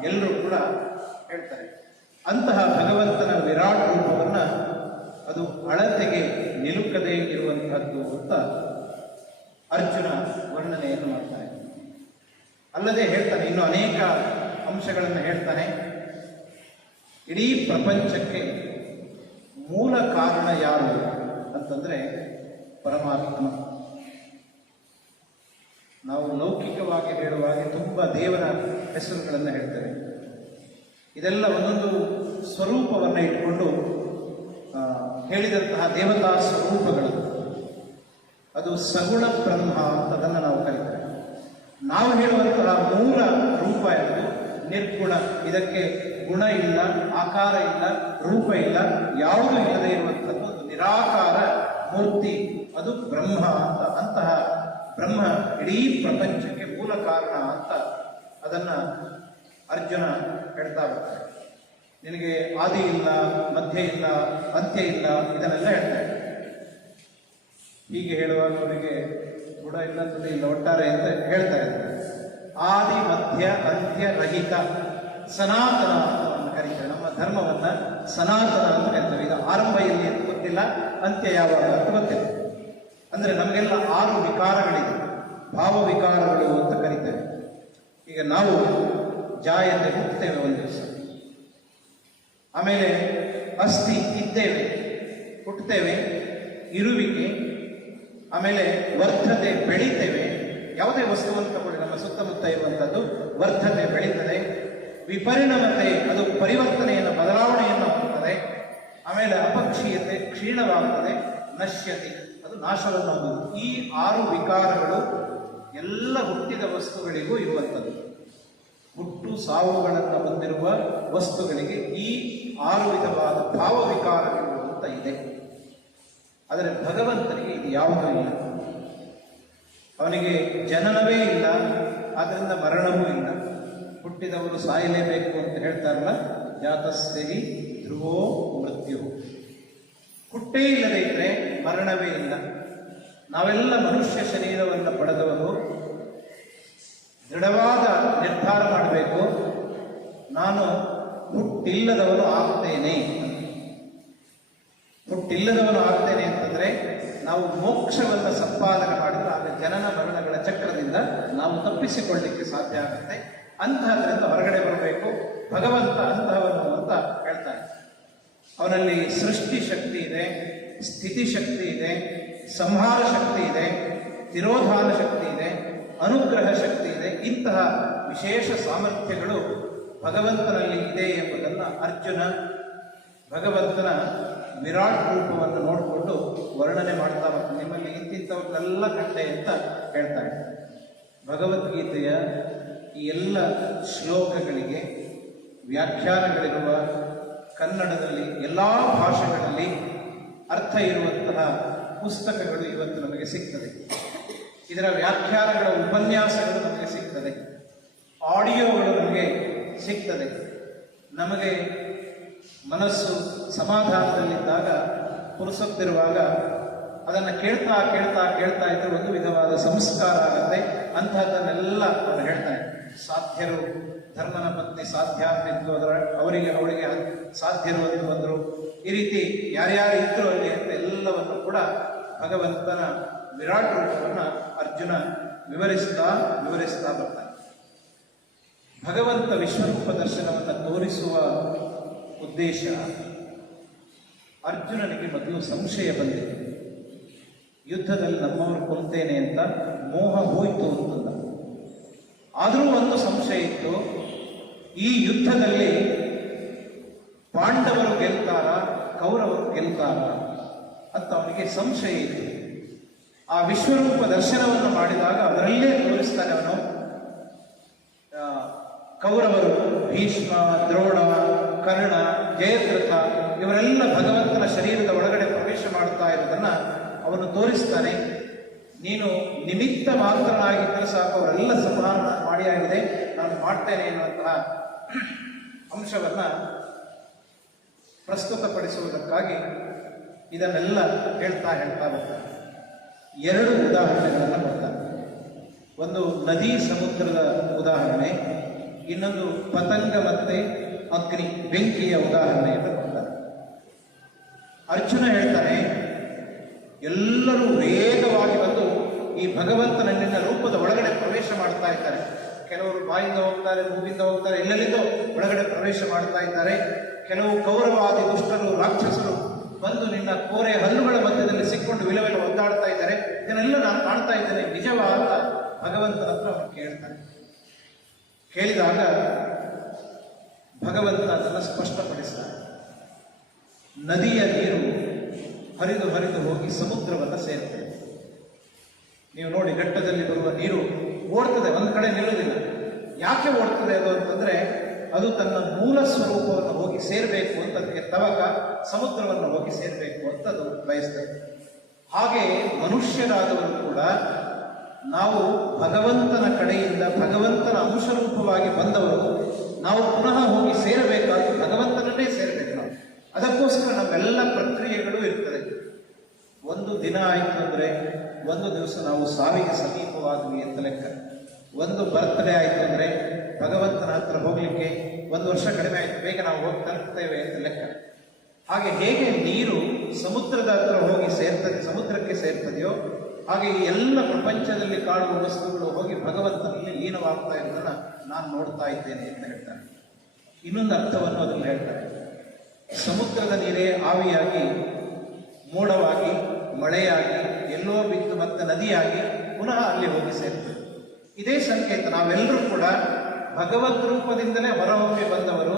ಎಲ್ಲರೂ ಕೂಡ ಹೇಳ್ತಾರೆ. ಅಂತಹ ಭಗವಂತನ ವಿರಾಟ್ ರೂಪವನ್ನು ಅದು ಅಳತೆಗೆ ನಿಲುಕದೇ ಇರುವಂತಹದ್ದು ಅಂತ ಅರ್ಜುನ ವರ್ಣನೆಯನ್ನು ಮಾಡ್ತಾನೆ. ಅಲ್ಲದೆ ಹೇಳ್ತಾನೆ, ಇನ್ನು ಅನೇಕ ಅಂಶಗಳನ್ನು ಹೇಳ್ತಾನೆ. ಇಡೀ ಪ್ರಪಂಚಕ್ಕೆ ಮೂಲ ಕಾರಣ ಯಾರು ಅಂತಂದ್ರೆ ಪರಮಾತ್ಮ. ನಾವು ಲೌಕಿಕವಾಗಿ ಹೇಳುವಾಗ ತುಂಬ ದೇವರ ಹೆಸರುಗಳನ್ನು ಹೇಳ್ತೇವೆ. ಇದೆಲ್ಲ ಒಂದೊಂದು ಸ್ವರೂಪವನ್ನು ಇಟ್ಕೊಂಡು ಹೇಳಿದಂತಹ ದೇವತಾ ಸ್ವರೂಪಗಳು. ಅದು ಸಗುಣ ಬ್ರಹ್ಮ ಅಂತ ಅದನ್ನು ನಾವು ಕರೀತೇವೆ. ನಾವು ಹೇಳುವಂತಹ ಮೂಲ ರೂಪ ಎಂದು ನಿರ್ಗುಣ. ಇದಕ್ಕೆ ಗುಣ ಇಲ್ಲ, ಆಕಾರ ಇಲ್ಲ, ರೂಪ ಇಲ್ಲ, ಯಾವುದೂ ಇಲ್ಲದೆ ಇರುವಂಥದ್ದು ಒಂದು ನಿರಾಕಾರ ಮೂರ್ತಿ, ಅದು ಬ್ರಹ್ಮ ಅಂತ. ಅಂತಹ ಬ್ರಹ್ಮ ಇಡೀ ಪ್ರಪಂಚಕ್ಕೆ ಮೂಲ ಕಾರಣ ಅಂತ ಅದನ್ನು ಅರ್ಜುನ ಹೇಳ್ತಾ ಬರ್ತಾರೆ. ನಿನಗೆ ಆದಿ ಇಲ್ಲ, ಮಧ್ಯ ಇಲ್ಲ, ಅಂತ್ಯ ಇಲ್ಲ, ಇದನ್ನೆಲ್ಲ ಹೇಳ್ತಾರೆ. ಹೀಗೆ ಹೇಳುವಾಗ ಅವರಿಗೆ ಗುಣ ಇಲ್ಲ, ತುದಿ ಇಲ್ಲ, ಒಟ್ಟಾರೆ ಅಂತ ಹೇಳ್ತಾ ಇದ್ದಾರೆ. ಆದಿ ಮಧ್ಯ ಅಂತ್ಯ ರಹಿತ ಸನಾತನ ಅಂತ ಕರೀತಾರೆ. ನಮ್ಮ ಧರ್ಮವನ್ನ ಸನಾತನ ಅಂತ ಕರೀತಾರೆ. ಇದು ಆರಂಭ ಎಲ್ಲಿ ಅಂತ ಗೊತ್ತಿಲ್ಲ, ಅಂತ್ಯ ಯಾವಾಗ ಅಂತ ಗೊತ್ತಿಲ್ಲ. ಅಂದ್ರೆ ನಮಗೆಲ್ಲ 6 ವಿಕಾರಗಳಿದೆ, ಭಾವ ವಿಕಾರಗಳು ಅಂತ ಕರೀತೇವೆ. ಈಗ ನಾವು ಜಾಯತೆ ಹುಟ್ಟುತ್ತೇವೆ ಒಂದು ದಿವಸ, ಆಮೇಲೆ ಅಸ್ಥಿ ಇದ್ದೇವೆ, ಹುಟ್ಟುತ್ತೇವೆ, ಇರುವಿಕೆ, ಆಮೇಲೆ ವರ್ಧತೆ ಬೆಳೀತೇವೆ. ಯಾವುದೇ ವಸ್ತುವನ್ನು ತಗೊಳ್ಳಿ, ನಮ್ಮ ಸುತ್ತಮುತ್ತ ಇರುವಂಥದ್ದು ವರ್ಧತೆ ಬೆಳೀತದೆ. ವಿಪರಿಣಮತೆ, ಅದು ಪರಿವರ್ತನೆಯನ್ನು, ಬದಲಾವಣೆಯನ್ನು ಹೊಂದುತ್ತದೆ. ಆಮೇಲೆ ಅಪಕ್ಷೀಯತೆ, ಕ್ಷೀಣವಾಗುತ್ತದೆ. ನಶ್ಯತೆ, ಅದು ನಾಶವನ್ನು ಹೊಂದುವುದು. ಈ 6 ವಿಕಾರಗಳು ಎಲ್ಲ ಹುಟ್ಟಿದ ವಸ್ತುಗಳಿಗೂ ಇರುವಂಥದ್ದು. ಹುಟ್ಟು ಸಾವುಗಳನ್ನು ಹೊಂದಿರುವ ವಸ್ತುಗಳಿಗೆ ಈ 6 ವಿಧವಾದ ಭಾವ ವಿಕಾರಗಳು ಅಂತ ಅಂತ ಇದೆ. ಆದರೆ ಭಗವಂತನಿಗೆ ಇದು ಯಾವುದೂ ಇಲ್ಲ. ಅವನಿಗೆ ಜನನವೇ ಇಲ್ಲ, ಆದ್ದರಿಂದ ಮರಣವೂ ಇಲ್ಲ. ಹುಟ್ಟಿದವರು ಸಾಯಲೇಬೇಕು ಅಂತ ಹೇಳ್ತಾರಲ್ಲ, ಜಾತಸ್ಯಹಿ ಧ್ರುವೋ ಮೃತ್ಯು. ಹುಟ್ಟೇ ಇಲ್ಲದೆ ಇದ್ರೆ ಮರಣವೇ ಇಲ್ಲ. ನಾವೆಲ್ಲ ಮನುಷ್ಯ ಶರೀರವನ್ನು ಪಡೆದವರು ದೃಢವಾದ ನಿರ್ಧಾರ ಮಾಡಬೇಕು, ನಾನು ಹುಟ್ಟಿಲ್ಲದವನು ಆಗ್ತೇನೆ. ಹುಟ್ಟಿಲ್ಲದವನು ಆಗ್ತೇನೆ ಅಂತಂದ್ರೆ ನಾವು ಮೋಕ್ಷವನ್ನು ಸಂಪಾದನೆ ಮಾಡಿದ್ರೆ ಆಗ ಜನನ ಮರಣಗಳ ಚಕ್ರದಿಂದ ನಾವು ತಪ್ಪಿಸಿಕೊಳ್ಳಲಿಕ್ಕೆ ಸಾಧ್ಯ ಆಗುತ್ತೆ. ಅಂತಹದ್ರಿಂದ ಹೊರಗಡೆ ಬರಬೇಕು. ಭಗವಂತ ಅಂತಹವನು ಅಂತ ಹೇಳ್ತಾನೆ. ಅವನಲ್ಲಿ ಸೃಷ್ಟಿ ಶಕ್ತಿ ಇದೆ, ಸ್ಥಿತಿ ಶಕ್ತಿ ಇದೆ, ಸಂಹಾರ ಶಕ್ತಿ ಇದೆ, ತಿರೋಧಾನ ಶಕ್ತಿ ಇದೆ, ಅನುಗ್ರಹ ಶಕ್ತಿ ಇದೆ. ಇಂತಹ ವಿಶೇಷ ಸಾಮರ್ಥ್ಯಗಳು ಭಗವಂತನಲ್ಲಿ ಇದೆ ಎಂಬುದನ್ನು ಅರ್ಜುನ ಭಗವಂತನ ವಿರಾಟ್ ರೂಪವನ್ನು ನೋಡಿಕೊಂಡು ವರ್ಣನೆ ಮಾಡ್ತಾ ಬರ್ತಾನೆ. ನಿಮ್ಮಲ್ಲಿ ಇಂತಿಂಥವನ್ನೆಲ್ಲ ಕಂಡೆ ಅಂತ ಹೇಳ್ತಾರೆ. ಭಗವದ್ಗೀತೆಯ ಈ ಎಲ್ಲ ಶ್ಲೋಕಗಳಿಗೆ ವ್ಯಾಖ್ಯಾನಗಳಿರುವ ಕನ್ನಡದಲ್ಲಿ ಎಲ್ಲ ಭಾಷೆಗಳಲ್ಲಿ ಅರ್ಥ ಇರುವಂತಹ ಪುಸ್ತಕಗಳು ಇವತ್ತು ನಮಗೆ ಸಿಗ್ತದೆ. ಇದರ ವ್ಯಾಖ್ಯಾನಗಳ ಉಪನ್ಯಾಸಗಳು ನಮಗೆ ಸಿಗ್ತದೆ, ಆಡಿಯೋಗಳು ನಮಗೆ ಸಿಗ್ತದೆ. ನಮಗೆ ಮನಸ್ಸು ಸಮಾಧಾನದಲ್ಲಿದ್ದಾಗ, ಪುರುಸೊತ್ತಿರುವಾಗ ಅದನ್ನು ಕೇಳ್ತಾ ಕೇಳ್ತಾ ಕೇಳ್ತಾ ಇದ್ರೆ ಒಂದು ವಿಧವಾದ ಸಂಸ್ಕಾರ ಆಗುತ್ತೆ. ಅಂತಹದ್ದನ್ನೆಲ್ಲ ಅವರು ಹೇಳ್ತಾರೆ. ಸಾಧ್ಯರು ಧರ್ಮನ ಪತ್ನಿ ಸಾಧ್ಯ ಅಂತಿದ್ದು, ಅವಳಿಗೆ ಸಾಧ್ಯರು ಅಂತ ಬಂದರು. ಈ ರೀತಿ ಯಾರ್ಯಾರು ಇದ್ರು ಅಲ್ಲಿ ಅಂತ ಎಲ್ಲವನ್ನು ಕೂಡ ಭಗವಂತನ ವಿರಾಟ್ ರೂಪವನ್ನು ಅರ್ಜುನ ವಿವರಿಸ್ತಾ ಬರ್ತಾನೆ. ಭಗವಂತ ವಿಶ್ವರೂಪ ದರ್ಶನವನ್ನು ತೋರಿಸುವ ಉದ್ದೇಶ, ಅರ್ಜುನನಿಗೆ ಮೊದಲು ಸಂಶಯ ಬಂದಿದೆ. ಯುದ್ಧದಲ್ಲಿ ನಮ್ಮವರು ಕೊಲ್ತೇನೆ ಅಂತ ಮೋಹ ಹೋಯಿತು ಅಂತಲ್ಲ. ಆದರೂ ಒಂದು ಸಂಶಯ ಇತ್ತು, ಈ ಯುದ್ಧದಲ್ಲಿ ಪಾಂಡವರು ಗೆಲ್ತಾರ ಕೌರವರು ಗೆಲ್ತಾರ ಅಂತ ಅವನಿಗೆ ಸಂಶಯ ಇತ್ತು. ಆ ವಿಶ್ವರೂಪ ದರ್ಶನವನ್ನು ಮಾಡಿದಾಗ ಅದರಲ್ಲೇ ತೋರಿಸ್ತಾನೆ ಅವನು. ಕೌರವರು ಭೀಷ್ಮ, ದ್ರೋಣ, ಕರ್ಣ, ಜಯದ್ರಥ ಇವರೆಲ್ಲ ಭಗವಂತನ ಶರೀರದ ಒಳಗಡೆ ಪ್ರವೇಶ ಮಾಡ್ತಾ ಇರೋದನ್ನ ಅವನು ತೋರಿಸ್ತಾನೆ. ನೀನು ನಿಮಿತ್ತ ಮಾತ್ರನಾಗಿದ್ದರೆ ಸಾಕು, ಅವರೆಲ್ಲ ಸಂಹಾರ ಮಾಡಿಯಾಗಿದೆ, ನಾನು ಮಾಡ್ತೇನೆ ಎನ್ನುವಂತಹ ಅಂಶವನ್ನ ಪ್ರಸ್ತುತಪಡಿಸುವುದಕ್ಕಾಗಿ ಇದನ್ನೆಲ್ಲ ಹೇಳ್ತಾ ಬರ್ತಾನೆ. ಎರಡು ಉದಾಹರಣೆಗಳನ್ನು ಕೊಡ್ತಾನೆ. ಒಂದು ನದಿ ಸಮುದ್ರದ ಉದಾಹರಣೆ, ಇನ್ನೊಂದು ಪತಂಗ ಮತ್ತೆ ಅಗ್ನಿ ಬೆಂಕಿಯ ಉದಾಹರಣೆಯನ್ನು ಕೊಡ್ತಾರೆ. ಅರ್ಜುನ ಹೇಳ್ತಾನೆ, ಎಲ್ಲರೂ ವೇಗವಾಗಿ ಬಂದು ಈ ಭಗವಂತನ ನಿನ್ನ ರೂಪದ ಒಳಗಡೆ ಪ್ರವೇಶ ಮಾಡ್ತಾ ಇದ್ದಾರೆ. ಕೆಲವರು ಬಾಯಿಂದ ಹೋಗ್ತಾರೆ, ಮೂಗಿಂದ ಹೋಗ್ತಾರೆ, ಎಲ್ಲೆಲ್ಲಿಂದೋ ಒಳಗಡೆ ಪ್ರವೇಶ ಮಾಡ್ತಾ ಇದ್ದಾರೆ. ಕೆಲವು ಕೌರವಾದಿ ದುಷ್ಟರು, ರಾಕ್ಷಸರು ಬಂದು ನಿನ್ನ ಕೋರೆ ಹಲ್ಲುಗಳ ಮಧ್ಯದಲ್ಲಿ ಸಿಕ್ಕೊಂಡು ವಿಲವಿಲ ಒದ್ದಾಡ್ತಾ ಇದ್ದಾರೆ. ಇದನ್ನೆಲ್ಲ ನಾನು ಕಾಣ್ತಾ ಇದ್ದೇನೆ, ನಿಜವಾ ಅಂತ ಭಗವಂತನ ಹತ್ರ ಅವನು ಕೇಳ್ತಾನೆ. ಕೇಳಿದಾಗ ಭಗವಂತ ಅದನ್ನು ಸ್ಪಷ್ಟಪಡಿಸ್ತಾನೆ. ನದಿಯ ನೀರು ಹರಿದು ಹರಿದು ಹೋಗಿ ಸಮುದ್ರವನ್ನು ಸೇರ್ತದೆ. ನೀವು ನೋಡಿ, ಘಟ್ಟದಲ್ಲಿ ಬರುವ ನೀರು ಓಡ್ತದೆ, ಒಂದು ಕಡೆ ನಿಲ್ಲುವುದಿಲ್ಲ. ಯಾಕೆ ಓಡ್ತದೆ ಅದು ಅಂತಂದ್ರೆ, ಅದು ತನ್ನ ಮೂಲ ಸ್ವರೂಪವನ್ನು ಹೋಗಿ ಸೇರಬೇಕು ಅಂತ, ಅದಕ್ಕೆ ತವಕ ಸಮುದ್ರವನ್ನು ಹೋಗಿ ಸೇರಬೇಕು ಅಂತ ಅದು ಬಯಸ್ತದೆ. ಹಾಗೆ ಮನುಷ್ಯರಾದವರು ಕೂಡ ನಾವು ಭಗವಂತನ ಕಡೆಯಿಂದ ಭಗವಂತನ ಅಂಶರೂಪವಾಗಿ ಬಂದವರು, ನಾವು ಪುನಃ ಹೋಗಿ ಸೇರಬೇಕಾದ್ರೆ ಭಗವಂತನನ್ನೇ ಸೇರಬೇಕು ನಾವು. ಅದಕ್ಕೋಸ್ಕರ ನಮ್ಮೆಲ್ಲ ಪ್ರಕ್ರಿಯೆಗಳು ಇರ್ತದೆ. ಒಂದು ದಿನ ಆಯಿತು ಅಂದರೆ ಒಂದು ದಿವಸ ನಾವು ಸಾವಿಗೆ ಸಮೀಪವಾದ್ವಿ ಅಂತ ಲೆಕ್ಕ. ಒಂದು ಬರ್ತ್ಡೇ ಆಯಿತು ಅಂದರೆ ಭಗವಂತನ ಹತ್ರ ಹೋಗಲಿಕ್ಕೆ ಒಂದು ವರ್ಷ ಕಡಿಮೆ ಆಯಿತು, ಬೇಗ ನಾವು ಹೋಗಿ ತಲುಪ್ತೇವೆ ಅಂತ ಲೆಕ್ಕ. ಹಾಗೆ ಹೇಗೆ ನೀರು ಸಮುದ್ರದ ಹತ್ರ ಹೋಗಿ ಸೇರ್ತದೆ, ಸಮುದ್ರಕ್ಕೆ ಸೇರ್ತದೆಯೋ, ಹಾಗೆ ಈ ಎಲ್ಲ ಪ್ರಪಂಚದಲ್ಲಿ ಕಾಣುವ ವಸ್ತುಗಳು ಹೋಗಿ ಭಗವಂತನಲ್ಲಿ ಲೀನವಾಗ್ತಾ ಇರೋದನ್ನ ನಾನು ನೋಡ್ತಾ ಇದ್ದೇನೆ ಅಂತ ಹೇಳ್ತಾನೆ. ಇನ್ನೊಂದು ಅರ್ಥವನ್ನು ಅದನ್ನು ಹೇಳ್ತಾರೆ. ಸಮುದ್ರದ ನೀರೇ ಆವಿಯಾಗಿ, ಮೋಡವಾಗಿ, ಮಳೆಯಾಗಿ, ಎಲ್ಲೋ ಬಿದ್ದು ಮತ್ತೆ ನದಿಯಾಗಿ ಪುನಃ ಅಲ್ಲಿ ಹೋಗಿ ಸೇರ್ತದೆ. ಇದೇ ಸಂಕೇತ. ನಾವೆಲ್ಲರೂ ಕೂಡ ಭಗವದ್ ರೂಪದಿಂದಲೇ ಹೊರಹೊಮ್ಮಿ ಬಂದವರು,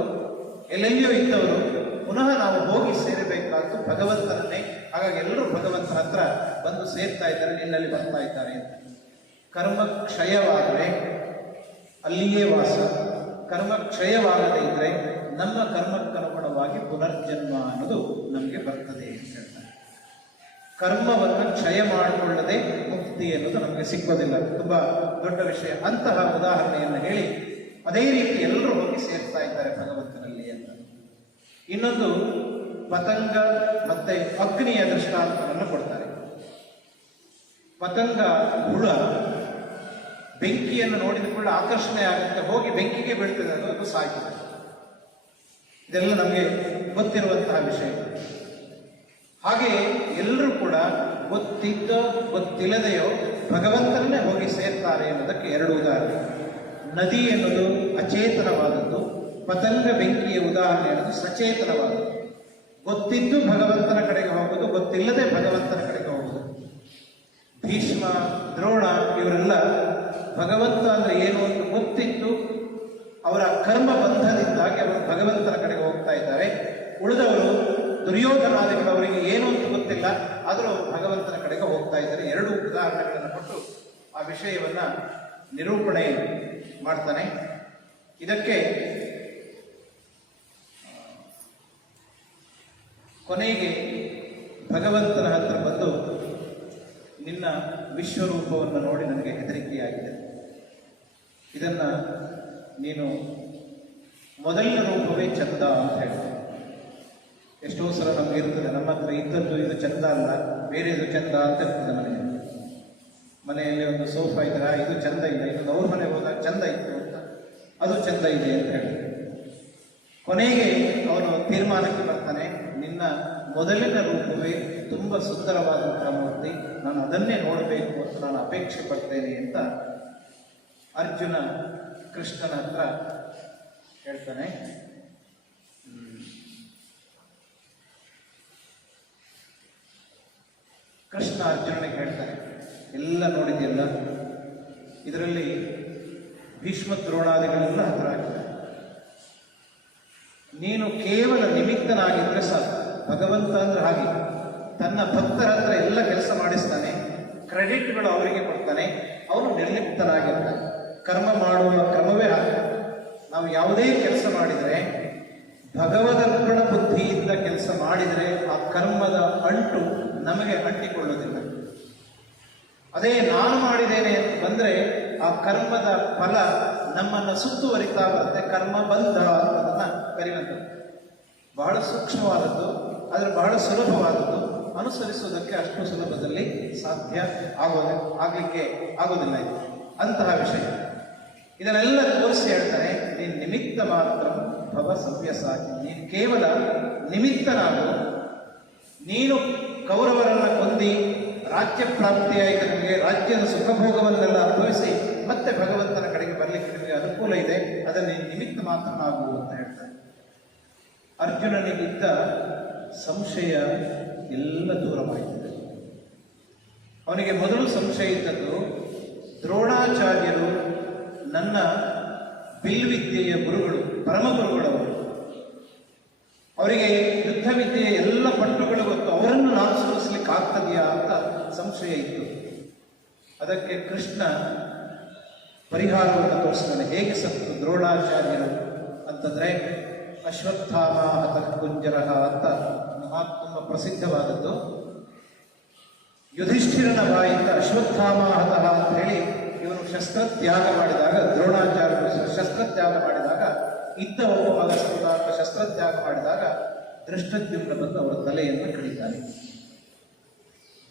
ಎಲ್ಲೆಲ್ಲಿಯೂ ಇದ್ದವರು. ಪುನಃ ನಾವು ಹೋಗಿ ಸೇರಬೇಕಾದ್ದು ಭಗವಂತನನ್ನೇ. ಹಾಗಾಗಿ ಎಲ್ಲರೂ ಭಗವಂತನ ಹತ್ರ ಬಂದು ಸೇರ್ತಾ ಇದ್ದಾರೆ, ನಿನ್ನಲ್ಲಿ ಬರ್ತಾ ಇದ್ದಾರೆ ಅಂತ. ಕರ್ಮ ಕ್ಷಯವಾದರೆ ಅಲ್ಲಿಯೇ ವಾಸ, ಕರ್ಮ ಕ್ಷಯವಾಗದೇ ಇದ್ರೆ ನಮ್ಮ ಕರ್ಮಕ್ಕನುಗುಣವಾಗಿ ಪುನರ್ಜನ್ಮ ಅನ್ನೋದು ನಮಗೆ ಬರ್ತದೆ ಅಂತ ಹೇಳ್ತಾರೆ. ಕರ್ಮವನ್ನು ಕ್ಷಯ ಮಾಡಿಕೊಳ್ಳದೆ ಮುಕ್ತಿ ಅನ್ನೋದು ನಮಗೆ ಸಿಕ್ಕೋದಿಲ್ಲ. ತುಂಬಾ ದೊಡ್ಡ ವಿಷಯ. ಅಂತಹ ಉದಾಹರಣೆಯನ್ನು ಹೇಳಿ ಅದೇ ರೀತಿ ಎಲ್ಲರೂ ಹೋಗಿ ಸೇರ್ತಾ ಇದ್ದಾರೆ ಭಗವಂತನಲ್ಲಿ ಅಂತ. ಇನ್ನೊಂದು ಪತಂಗ ಮತ್ತೆ ಅಗ್ನಿಯ ದೃಷ್ಟಾಂತವನ್ನು ಕೊಡ್ತಾರೆ. ಪತಂಗ ಹುಳ ಬೆಂಕಿಯನ್ನು ನೋಡಿದ ಕೂಡ ಆಕರ್ಷಣೆ ಆಗುತ್ತೆ, ಹೋಗಿ ಬೆಂಕಿಗೆ ಬೀಳ್ತದೆ, ಅದು ಸಾಯ್ತದೆ. ಇದೆಲ್ಲ ನಮಗೆ ಗೊತ್ತಿರುವಂತಹ ವಿಷಯ. ಹಾಗೆ ಎಲ್ಲರೂ ಕೂಡ ಗೊತ್ತಿದ್ದ ಗೊತ್ತಿಲ್ಲದೆಯೋ ಭಗವಂತನನ್ನೇ ಹೋಗಿ ಸೇರ್ತಾರೆ ಎನ್ನುವುದಕ್ಕೆ ಎರಡು ಉದಾಹರಣೆ. ನದಿ ಎನ್ನುವುದು ಅಚೇತನವಾದದ್ದು, ಪತಂಗ ಬೆಂಕಿಯ ಉದಾಹರಣೆ ಎನ್ನುವುದು ಸಚೇತನವಾದದ್ದು. ಗೊತ್ತಿದ್ದು ಭಗವಂತನ ಕಡೆಗೆ ಹೋಗುವುದು, ಗೊತ್ತಿಲ್ಲದೆ ಭಗವಂತನ ಕಡೆಗೆ ಹೋಗುವುದು. ಭೀಷ್ಮ, ದ್ರೋಣ ಇವರೆಲ್ಲ ಭಗವಂತ ಅಂದ್ರೆ ಏನು ಅಂತ ಗೊತ್ತಿತ್ತು, ಅವರ ಕರ್ಮ ಬಂಧದಿಂದಾಗಿ ಅವರು ಭಗವಂತನ ಕಡೆಗೆ ಹೋಗ್ತಾ ಇದ್ದಾರೆ. ಉಳಿದವರು ದುರ್ಯೋಧನಾದಿಗಳವರಿಗೆ ಏನು ಅಂತ ಗೊತ್ತಿಲ್ಲ, ಆದರೂ ಅವರು ಭಗವಂತನ ಕಡೆಗೆ ಹೋಗ್ತಾ ಇದ್ದಾರೆ. ಎರಡು ಉದಾಹರಣೆಗಳನ್ನು ಕೊಟ್ಟು ಆ ವಿಷಯವನ್ನ ನಿರೂಪಣೆ ಮಾಡ್ತಾನೆ. ಇದಕ್ಕೆ ಕೊನೆಗೆ ಭಗವಂತನ ಹತ್ರ ಬಂದು, ನಿನ್ನ ವಿಶ್ವರೂಪವನ್ನು ನೋಡಿ ನನಗೆ ಹೆದರಿಕೆಯಾಗಿದೆ, ಇದನ್ನ ನೀನು ಮೊದಲಿನ ರೂಪವೇ ಚಂದ ಅಂತ ಹೇಳ್ತಾರೆ. ಎಷ್ಟೋ ಸಲ ನಮ್ಗೆ ಇರ್ತದೆ, ನಮ್ಮ ಹತ್ರ ಇದ್ದದ್ದು ಇದು ಚಂದ ಅಲ್ಲ, ಬೇರೆದು ಚಂದ ಅಂತ ಇರ್ತದೆ. ಮನೆಯಲ್ಲಿ ಒಂದು ಸೋಫಾ ಇದ್ರೆ ಇದು ಚಂದ ಇಲ್ಲ, ಇನ್ನೊಂದು ಅವ್ರ ಮನೆಗೆ ಹೋದಾಗ ಚಂದ ಇತ್ತು ಅಂತ, ಅದು ಚಂದ ಇದೆ ಅಂತ ಹೇಳ್ತಾರೆ. ಕೊನೆಗೆ ಅವನು ತೀರ್ಮಾನಕ್ಕೆ ಬರ್ತಾನೆ, ನಿನ್ನ ಮೊದಲಿನ ರೂಪವೇ ತುಂಬ ಸುಂದರವಾದಂತಹ ಮೂರ್ತಿ, ನಾನು ಅದನ್ನೇ ನೋಡಬೇಕು ಅಂತ ನಾನು ಅಪೇಕ್ಷೆ ಪಡ್ತೇನೆ ಅಂತ ಅರ್ಜುನ ಕೃಷ್ಣನ ಹತ್ರ ಹೇಳ್ತಾನೆ. ಕೃಷ್ಣ ಅರ್ಜುನನಿಗೆ ಹೇಳ್ತಾನೆ, ಎಲ್ಲ ನೋಡಿದೆಯಲ್ಲ, ಇದರಲ್ಲಿ ಭೀಷ್ಮ ದ್ರೋಣಾದಿಗಳೆಲ್ಲ ಹತ್ರ ಆಗ್ತಾರೆ. ನೀನು ಕೇವಲ ನಿಮಿತ್ತನಾಗಿದ್ರೆ ಸಾಕು. ಭಗವಂತ ಅಂದ್ರೆ ಹಾಗೆ, ತನ್ನ ಭಕ್ತರ ಹತ್ರ ಎಲ್ಲ ಕೆಲಸ ಮಾಡಿಸ್ತಾನೆ, ಕ್ರೆಡಿಟ್ಗಳು ಅವರಿಗೆ ಕೊಡ್ತಾನೆ, ಅವನು ನಿರ್ಲಿಪ್ತನಾಗಿರ್ತಾನೆ. ಕರ್ಮ ಮಾಡುವ ಕ್ರಮವೇ ಹಾಗೆ. ನಾವು ಯಾವುದೇ ಕೆಲಸ ಮಾಡಿದರೆ ಭಗವದರ್ಪಣ ಬುದ್ಧಿಯಿಂದ ಕೆಲಸ ಮಾಡಿದರೆ ಆ ಕರ್ಮದ ಅಂಟು ನಮಗೆ ಅಂಟಿಕೊಳ್ಳುವುದಿಲ್ಲ. ಅದೇ ನಾನು ಮಾಡಿದ್ದೇನೆ ಅಂತ ಬಂದರೆ ಆ ಕರ್ಮದ ಫಲ ನಮ್ಮನ್ನು ಸುತ್ತುವರಿತಾ ಬರುತ್ತೆ. ಕರ್ಮ ಬಂಧ ಅನ್ನೋದನ್ನ ಕರೆಯುವಂಥದ್ದು ಬಹಳ ಸೂಕ್ಷ್ಮವಾದದ್ದು, ಆದರೆ ಬಹಳ ಸುಲಭವಾದದ್ದು. ಅನುಸರಿಸುವುದಕ್ಕೆ ಅಷ್ಟು ಸುಲಭದಲ್ಲಿ ಸಾಧ್ಯ ಆಗಲಿಕ್ಕೆ ಆಗೋದಿಲ್ಲ. ಇದು ಅಂತಹ ವಿಷಯ. ಇದನ್ನೆಲ್ಲ ತೋರಿಸಿ ಹೇಳ್ತಾರೆ, ನೀನು ನಿಮಿತ್ತ ಮಾತ್ರ ಭವ ಸವ್ಯಸಾಚಿ, ನೀನು ಕೇವಲ ನಿಮಿತ್ತನಾಗು. ನೀನು ಕೌರವರನ್ನ ಕೊಂದಿ ರಾಜ್ಯ ಪ್ರಾಪ್ತಿಯಾಯಿತು, ನಿಮಗೆ ರಾಜ್ಯದ ಸುಖಭೋಗವನ್ನೆಲ್ಲ ಅನುಭವಿಸಿ ಮತ್ತೆ ಭಗವಂತನ ಕಡೆಗೆ ಬರಲಿಕ್ಕೆ ನಿಮಗೆ ಅನುಕೂಲ ಇದೆ, ಅದನ್ನು ನಿಮಿತ್ತ ಮಾತ್ರನಾಗು ಅಂತ ಹೇಳ್ತಾರೆ. ಅರ್ಜುನನಿಗಿದ್ದ ಸಂಶಯ ಎಲ್ಲ ದೂರವಾಯಿತು. ಅವನಿಗೆ ಮೊದಲು ಸಂಶಯ ಇದ್ದದ್ದು, ದ್ರೋಣಾಚಾರ್ಯರು ನನ್ನ ಬಿಲ್ವಿದ್ಯೆಯ ಗುರುಗಳು, ಪರಮ ಗುರುಗಳವರು, ಅವರಿಗೆ ಯುದ್ಧ ವಿದ್ಯೆಯ ಎಲ್ಲ ಪಟ್ಟುಗಳು ಗೊತ್ತು, ಅವರನ್ನು ನಾನು ಸೋಲಿಸಲಿಕ್ಕೆ ಆಗ್ತದೆಯಾ ಅಂತ ಸಂಶಯ ಇತ್ತು. ಅದಕ್ಕೆ ಕೃಷ್ಣ ಪರಿಹಾರವನ್ನು ತೋರಿಸ್ತಾನೆ. ಹೇಗೆ ಸತ್ತು ದ್ರೋಣಾಚಾರ್ಯರು ಅಂತಂದ್ರೆ, ಅಶ್ವತ್ಥಾಮ ಹತಃ ಕುಂಜರಃ ಅಂತ ತುಂಬ ಪ್ರಸಿದ್ಧವಾದದ್ದು. ಯುಧಿಷ್ಠಿರನ ಬಾಯಿಂದ ಅಶ್ವತ್ಥಾಮ ಹತಃ ಅಂತ ಹೇಳಿ ಇವನು ಶಸ್ತ್ರತ್ಯಾಗ ಮಾಡಿದಾಗ, ದ್ರೋಣಾಚಾರ್ಯರು ಶಸ್ತ್ರತ್ಯಾಗ ಮಾಡಿದಾಗ, ಇದ್ದ ಒಬ್ಬ ಮಗ ಸತ್ತಾಗ ಶಸ್ತ್ರತ್ಯಾಗ ಮಾಡಿದಾಗ ದೃಷ್ಟದ್ಯುಮ್ನ ಬಂದು ಅವರ ತಲೆಯನ್ನು ಕಡಿತಾನೆ.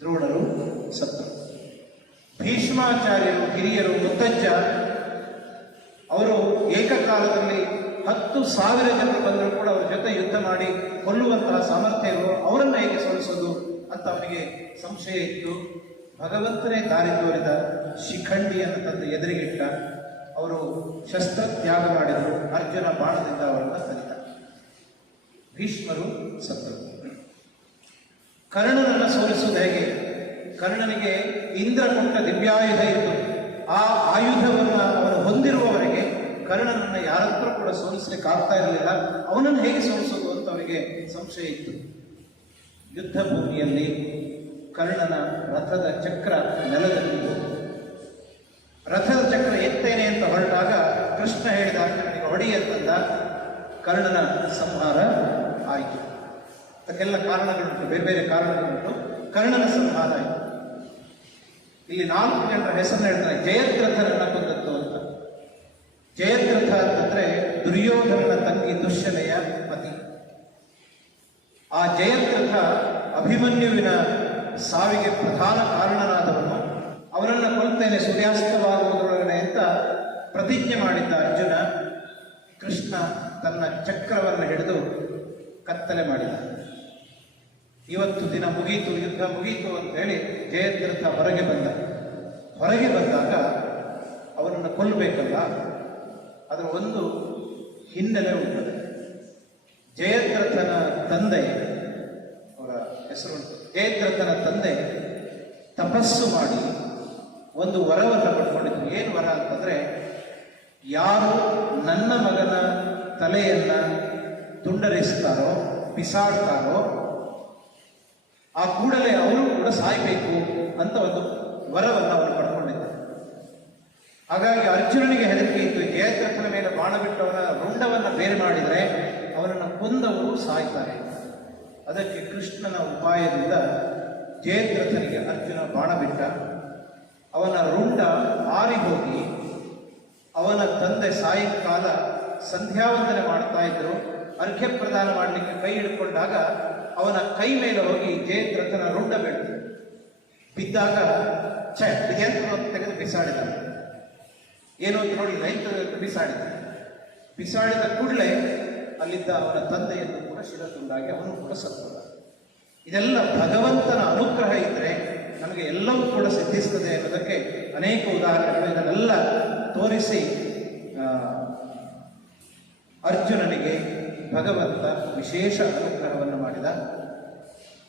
ದ್ರೋಣರು ಸತ್ತರು. ಭೀಷ್ಮಾಚಾರ್ಯರು, ಹಿರಿಯರು, ಮುತ್ತಜ್ಜ ಅವರು ಏಕಕಾಲದಲ್ಲಿ 10,000 ಜನರು ಬಂದರೂ ಕೂಡ ಅವರ ಜೊತೆ ಯುದ್ಧ ಮಾಡಿ ಕೊಲ್ಲುವಂತಹ ಸಾಮರ್ಥ್ಯ ಇರುವ ಅವರನ್ನು ಹೇಗೆ ಸೋಲಿಸೋದು ಅಂತ ಅವನಿಗೆ ಸಂಶಯ ಇತ್ತು. ಭಗವಂತನೇ ದಾರಿ ತೋರಿದ, ಶಿಖಂಡಿಯನ್ನು ತಂದು ಎದುರಿಗಿಟ್ಟ. ಅವರು ಶಸ್ತ್ರತ್ಯಾಗ ಮಾಡಿದರು. ಅರ್ಜುನ ಬಾಣದಿಂದ ಅವರನ್ನು ಕಲಿತ. ಭೀಷ್ಮರು ಸತ್ತರು. ಕರ್ಣನನ್ನು ಸೋಲಿಸುವುದು ಹೇಗೆ? ಕರ್ಣನಿಗೆ ಇಂದ್ರ ಕೊಟ್ಟ ದಿವ್ಯಾಯುಧ ಇತ್ತು. ಆ ಆಯುಧವನ್ನು ಅವನು ಹೊಂದಿರುವವರೆಗೆ ಕರ್ಣನನ್ನು ಯಾರತ್ರ ಕೂಡ ಸೋಲಿಸಲಿಕ್ಕೆ ಆಗ್ತಾ ಇರಲಿಲ್ಲ. ಅವನನ್ನು ಹೇಗೆ ಸೋಲಿಸೋದು ಅಂತ ಅವರಿಗೆ ಸಂಶಯ ಇತ್ತು. ಯುದ್ಧ ಭೂಮಿಯಲ್ಲಿ ಕರ್ಣನ ರಥದ ಚಕ್ರ ನೆಲದಲ್ಲಿ ರಥದ ಚಕ್ರ ಎತ್ತೇನೆ ಅಂತ ಹೊರಟಾಗ ಕೃಷ್ಣ ಹೇಳಿದ, ನನಗೆ ಹೊಡಿ ಅಂತಂದ. ಕರ್ಣನ ಸಂಹಾರ ಆಯಿತು. ಅದಕ್ಕೆಲ್ಲ ಕಾರಣಗಳುಂಟು, ಬೇರೆ ಬೇರೆ ಕಾರಣಗಳುಂಟು. ಕರ್ಣನ ಸಂಹಾರ ಆಯಿತು. ಇಲ್ಲಿ 4 ಜನರ ಹೆಸರನ್ನ ಹೇಳ್ತಾರೆ. ಜಯದ್ರಥರನ್ನ ಕೊಂದದ್ದು ಅಂತ. ಜಯದ್ರಥ ಅಂತಂದ್ರೆ ದುರ್ಯೋಧನನ ತಂಗಿ ದುಶ್ಯಲೆಯ ಪತಿ. ಆ ಜಯದ್ರಥ ಅಭಿಮನ್ಯುವಿನ ಸಾವಿಗೆ ಪ್ರಧಾನ ಕಾರಣನಾದವನು. ಅವನನ್ನು ಕೊಲ್ತೇನೆ ಸೂರ್ಯಾಸ್ತವಾಗುವುದರೊಳಗಡೆ ಅಂತ ಪ್ರತಿಜ್ಞೆ ಮಾಡಿದ್ದ ಅರ್ಜುನ. ಕೃಷ್ಣ ತನ್ನ ಚಕ್ರವನ್ನು ಹಿಡಿದು ಕತ್ತಲೆ ಮಾಡಿದ. ಇವತ್ತು ದಿನ ಮುಗೀತು, ಯುದ್ಧ ಮುಗೀತು ಅಂತ ಹೇಳಿ ಜಯದ್ರಥ ಹೊರಗೆ ಬಂದ. ಹೊರಗೆ ಬಂದಾಗ ಅವನನ್ನು ಕೊಲ್ಲಬೇಕಲ್ಲ, ಅದರ ಒಂದು ಹಿನ್ನೆಲೆ ಉಂಟದೆ. ಜಯದ್ರಥನ ತಂದೆ, ಅವರ ಹೆಸರುಂಟು, ಜಯದ್ರಥನ ತಂದೆ ತಪಸ್ಸು ಮಾಡಿ ಒಂದು ವರವನ್ನು ಪಡ್ಕೊಂಡಿದ್ರು. ಏನು ವರ ಅಂತಂದ್ರೆ, ಯಾರು ನನ್ನ ಮಗನ ತಲೆಯನ್ನ ತುಂಡರಿಸ್ತಾರೋ, ಬಿಸಾಡ್ತಾರೋ, ಆ ಕೂಡಲೇ ಅವರು ಕೂಡ ಸಾಯಬೇಕು ಅಂತ ಒಂದು ವರವನ್ನು ಅವರು ಪಡ್ಕೊಂಡಿದ್ದಾರೆ. ಹಾಗಾಗಿ ಅರ್ಜುನನಿಗೆ ಹೆದರಿಕೆ ಇತ್ತು. ಜಯದ್ರಥನ ಮೇಲೆ ಬಾಣ ಬಿಟ್ಟವನ ರುಂಡವನ್ನು ಬೇರೆ ಮಾಡಿದರೆ ಅವನನ್ನು ಕೊಂದವರು ಸಾಯ್ತಾರೆ. ಅದಕ್ಕೆ ಕೃಷ್ಣನ ಉಪಾಯದಿಂದ ಜಯದ್ರಥನಿಗೆ ಅರ್ಜುನ ಬಾಣ ಬಿಟ್ಟ. ಅವನ ರುಂಡ ಹಾರಿ ಹೋಗಿ ಅವನ ತಂದೆ ಸಾಯಂಕಾಲ ಸಂಧ್ಯಾವಂದನೆ ಮಾಡ್ತಾ ಇದ್ರು. ಅರ್ಘ್ಯ ಪ್ರದಾನ ಮಾಡಲಿಕ್ಕೆ ಕೈ ಹಿಡ್ಕೊಂಡಾಗ ಅವನ ಕೈ ಮೇಲೆ ಹೋಗಿ ಜಯದ್ರಥನ ರುಂಡ ಬೀಳ್ತು. ಬಿದ್ದಾಗ ಇದೆಂತ ತೆಗೆದು ಬಿಸಾಡಿದ. ಏನು ಅಂತ ನೋಡಿಲ್ಲ, ಎಂತ ಬಿಸಾಡಿದ. ಬಿಸಾಡಿದ ಕೂಡಲೇ ಅಲ್ಲಿದ್ದ ಅವನ ತಂದೆಯನ್ನು ಕೂಡ ಶಿರ ತುಂಡಾಗಿ ಅವನು ಕೂಡ ಸತ್ತದ. ಇದೆಲ್ಲ ಭಗವಂತನ ಅನುಗ್ರಹ ಇದ್ರೆ ನಮಗೆ ಎಲ್ಲವೂ ಕೂಡ ಸಿದ್ಧಿಸ್ತದೆ ಅನ್ನೋದಕ್ಕೆ ಅನೇಕ ಉದಾಹರಣೆಗಳು. ಇದನ್ನೆಲ್ಲ ತೋರಿಸಿ ಅರ್ಜುನನಿಗೆ ಭಗವಂತ ವಿಶೇಷ ಅನುಗ್ರಹವನ್ನು ಮಾಡಿದ.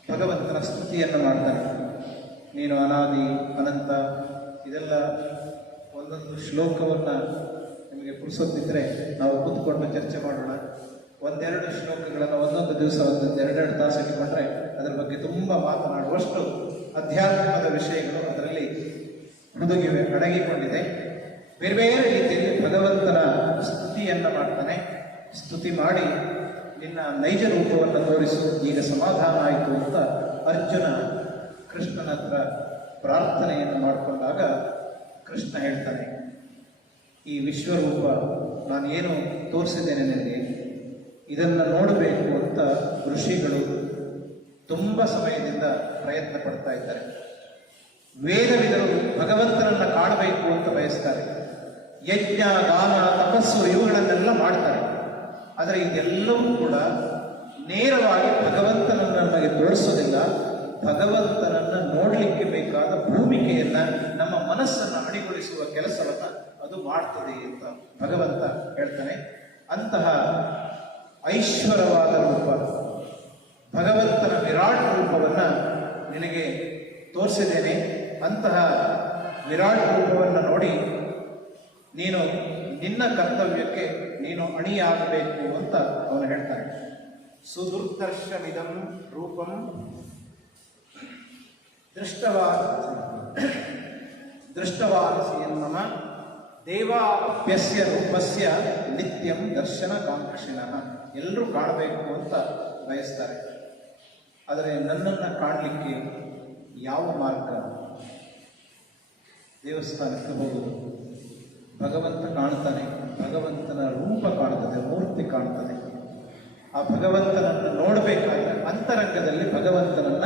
ಭಗವಂತನ ಸ್ತುತಿಯನ್ನು ಮಾಡ್ತಾನೆ. ನೀನು ಅನಾದಿ ಅನಂತ, ಇದೆಲ್ಲ ಒಂದೊಂದು ಶ್ಲೋಕವನ್ನು ನಿಮಗೆ ಪುರುಸೊತ್ತಿದ್ರೆ ನಾವು ಕೂತ್ಕೊಂಡು ಚರ್ಚೆ ಮಾಡೋಣ. ಒಂದೆರಡು ಶ್ಲೋಕಗಳನ್ನು ಒಂದೊಂದು ದಿವಸ ಒಂದೊಂದೆರಡೆರಡು ತಾಸು ಇಟ್ಟುಕೊಂಡ್ರೆ ಅದರ ಬಗ್ಗೆ ತುಂಬ ಮಾತನಾಡುವಷ್ಟು ಅಧ್ಯಾತ್ಮದ ವಿಷಯಗಳು ಅದರಲ್ಲಿ ಹುದುಗಿವೆ, ಅಡಗಿಕೊಂಡಿದೆ. ಬೇರೆ ಬೇರೆ ರೀತಿಯಲ್ಲಿ ಭಗವಂತನ ಸ್ತುತಿಯನ್ನು ಮಾಡ್ತಾನೆ. ಸ್ತುತಿ ಮಾಡಿ ನಿನ್ನ ನೈಜ ರೂಪವನ್ನು ತೋರಿಸು, ಈಗ ಸಮಾಧಾನ ಆಯಿತು ಅಂತ ಅರ್ಜುನ ಕೃಷ್ಣನ ಹತ್ರ ಪ್ರಾರ್ಥನೆಯನ್ನು ಮಾಡಿಕೊಂಡಾಗ ಕೃಷ್ಣ ಹೇಳ್ತಾನೆ, ಈ ವಿಶ್ವರೂಪ ನಾನು ಏನು ತೋರಿಸಿದ್ದೇನೆ ನಿನಗೆ, ಇದನ್ನು ನೋಡಬೇಕು ಅಂತ ಋಷಿಗಳು ತುಂಬ ಸಮಯದಿಂದ ಪ್ರಯತ್ನ ಪಡ್ತಾ ಇದ್ದಾರೆ. ವೇದವಿದರು ಭಗವಂತನನ್ನು ಕಾಣಬೇಕು ಅಂತ ಬಯಸ್ತಾರೆ. ಯಜ್ಞ, ದಾನ, ತಪಸ್ಸು ಇವುಗಳನ್ನೆಲ್ಲ ಮಾಡ್ತಾರೆ. ಆದರೆ ಇದೆಲ್ಲವೂ ಕೂಡ ನೇರವಾಗಿ ಭಗವಂತನನ್ನು ನಮಗೆ ತೋರಿಸೋದಿಲ್ಲ. ಭಗವಂತನನ್ನು ನೋಡಲಿಕ್ಕೆ ಬೇಕಾದ ಭೂಮಿಕೆಯನ್ನ, ನಮ್ಮ ಮನಸ್ಸನ್ನು ಅಣಿಗೊಳಿಸುವ ಕೆಲಸವನ್ನ ಅದು ಮಾಡ್ತದೆ ಅಂತ ಭಗವಂತ ಹೇಳ್ತಾನೆ. ಅಂತಹ ಐಶ್ವರವಾದ ರೂಪ, ಭಗವಂತನ ವಿರಾಟ್ ರೂಪವನ್ನ ನಿನಗೆ ತೋರಿಸಿದ್ದೇನೆ. ಅಂತಹ ವಿರಾಟ್ ರೂಪವನ್ನು ನೋಡಿ ನೀನು ನಿನ್ನ ಕರ್ತವ್ಯಕ್ಕೆ ನೀನು ಅಣಿಯಾಗಬೇಕು ಅಂತ ಅವನು ಹೇಳ್ತಾನೆ. ಸುದುರ್ದರ್ಶಮಿದಂ ರೂಪಂ ದೃಷ್ಟವಾನಸಿ ಎನ್ನಮ ದೇವಾಪ್ಯಸ್ಯ ರೂಪಸ್ಯ ನಿತ್ಯಂ ದರ್ಶನ ಕಾಂಕ್ಷಿಣಃ. ಎಲ್ಲರೂ ಕಾಣಬೇಕು ಅಂತ ಬಯಸ್ತಾರೆ. ಆದರೆ ನನ್ನನ್ನು ಕಾಣಲಿಕ್ಕೆ ಯಾವ ಮಾರ್ಗ? ದೇವಸ್ಥಾನಕ್ಕೆ ಹೋಗುವುದು. ಭಗವಂತ ಕಾಣ್ತಾನೆ, ಭಗವಂತನ ರೂಪ ಕಾಣ್ತದೆ, ಮೂರ್ತಿ ಕಾಣ್ತದೆ. ಆ ಭಗವಂತನನ್ನು ನೋಡಬೇಕಾದ್ರೆ ಅಂತರಂಗದಲ್ಲಿ ಭಗವಂತನನ್ನ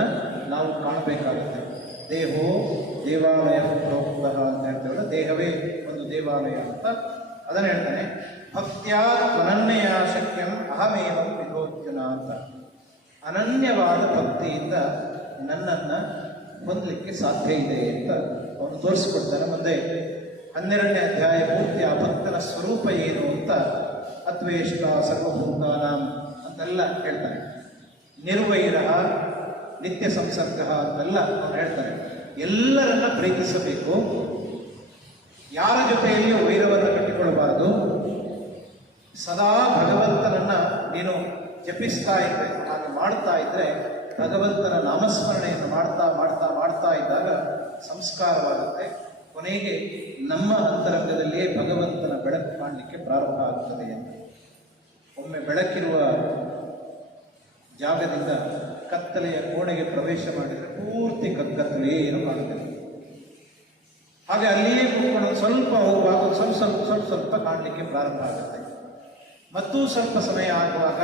ನಾವು ಕಾಣಬೇಕಾಗುತ್ತೆ. ದೇಹೋ ದೇವಾಲಯ ಪ್ರೋಕ್ತಃ ಅಂತ ಹೇಳ್ತೇವೆ. ದೇಹವೇ ಒಂದು ದೇವಾಲಯ ಅಂತ ಅದನ್ನು ಹೇಳ್ತಾನೆ. ಭಕ್ತ್ಯಾ ಅನನ್ಯ ಶಕ್ಯಂ ಅಹಮೇವಂ ವಿಧೋರ್ಜುನ ಅಂತ. ಅನನ್ಯವಾದ ಭಕ್ತಿಯಿಂದ ನನ್ನನ್ನು ಹೊಂದಲಿಕ್ಕೆ ಸಾಧ್ಯ ಇದೆ ಅಂತ ಅವನು ತೋರಿಸಿಕೊಡ್ತಾನೆ. ಮುಂದೆ 12ನೇ ಅಧ್ಯಾಯ ಪೂರ್ತಿ ಆ ಭಕ್ತನ ಸ್ವರೂಪ ಏನು ಅಂತ ಅದ್ವೇಷ್ಟ ಸರ್ವಭೂತಾನಾಂ ಅಂತೆಲ್ಲ ಹೇಳ್ತಾನೆ. ನಿರ್ವೈರ ನಿತ್ಯ ಸಂಸರ್ಗ ಅಂತೆಲ್ಲ ಅವ್ರು ಹೇಳ್ತಾರೆ. ಎಲ್ಲರನ್ನ ಪ್ರೀತಿಸಬೇಕು, ಯಾರ ಜೊತೆಯಲ್ಲಿಯೂ ವೈರವನ್ನು ಕಟ್ಟಿಕೊಳ್ಳಬಾರದು. ಸದಾ ಭಗವಂತನನ್ನ ನೀನು ಜಪಿಸ್ತಾ ಇದ್ರೆ, ಹಾಗೆ ಮಾಡ್ತಾ ಇದ್ರೆ, ಭಗವಂತನ ನಾಮಸ್ಮರಣೆಯನ್ನು ಮಾಡ್ತಾ ಮಾಡ್ತಾ ಮಾಡ್ತಾ ಇದ್ದಾಗ ಸಂಸ್ಕಾರವಾಗುತ್ತೆ. ಕೊನೆಗೆ ನಮ್ಮ ಅಂತರಂಗದಲ್ಲಿಯೇ ಭಗವಂತನ ಬೆಳಕು ಕಾಣಲಿಕ್ಕೆ ಪ್ರಾರಂಭ ಆಗುತ್ತದೆ ಅಂತ. ಒಮ್ಮೆ ಬೆಳಕಿರುವ ಜಾಗದಿಂದ ಕತ್ತಲೆಯ ಕೋಣೆಗೆ ಪ್ರವೇಶ ಮಾಡಿದರೆ ಪೂರ್ತಿ ಕತ್ತಲೆ ಏನು ಕಾಣುತ್ತದೆ. ಹಾಗೆ ಅಲ್ಲಿಯೇ ಕೂತ್ಕೊಂಡು ಸ್ವಲ್ಪ ಹೋಗುವಾಗ ಸ್ವಲ್ಪ ಕಾಣಲಿಕ್ಕೆ ಪ್ರಾರಂಭ ಆಗುತ್ತೆ. ಮತ್ತೂ ಸ್ವಲ್ಪ ಸಮಯ ಆಗುವಾಗ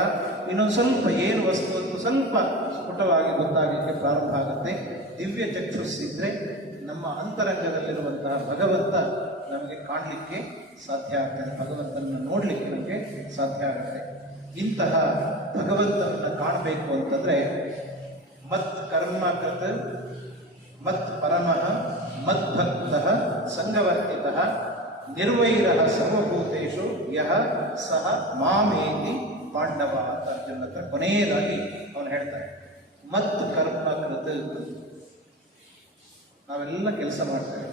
ಇನ್ನೊಂದು ಸ್ವಲ್ಪ ಏನು ವಸ್ತು ಅಂತ ಸ್ವಲ್ಪ ಸ್ಫುಟವಾಗಿ ಗೊತ್ತಾಗಲಿಕ್ಕೆ ಪ್ರಾರಂಭ ಆಗುತ್ತೆ. ದಿವ್ಯ ಚಕ್ಷುಸ್ಸಿದ್ರೆ ನಮ್ಮ ಅಂತರಂಗದಲ್ಲಿರುವಂತಹ ಭಗವಂತ ನಮಗೆ ಕಾಣಲಿಕ್ಕೆ ಸಾಧ್ಯ ಆಗ್ತದೆ, ಭಗವಂತನನ್ನು ನೋಡಲಿಕ್ಕೆ ನಮಗೆ ಸಾಧ್ಯ ಆಗುತ್ತೆ. ಇಂತಹ ಭಗವಂತನನ್ನು ಕಾಣಬೇಕು ಅಂತಂದ್ರೆ ಮತ್ ಕರ್ಮಕೃತ ಮತ್ ಪರಮಃ ಮದ್ಭಕ್ತ ಸಂಗವರ್ತಿತ ನಿರ್ವೈರ ಸರ್ವಭೂತೇಶು ಯಹ ಸಹ ಮಾಮೇತಿ ಪಾಂಡವ ಅಂತ ಅರ್ಜುನ ಹತ್ರ ಕೊನೆಯದಾಗಿ ಅವನು ಹೇಳ್ತಾನೆ. ಮತ್ ಕರ್ಮಕೃತ, ನಾವೆಲ್ಲ ಕೆಲಸ ಮಾಡ್ತೇವೆ,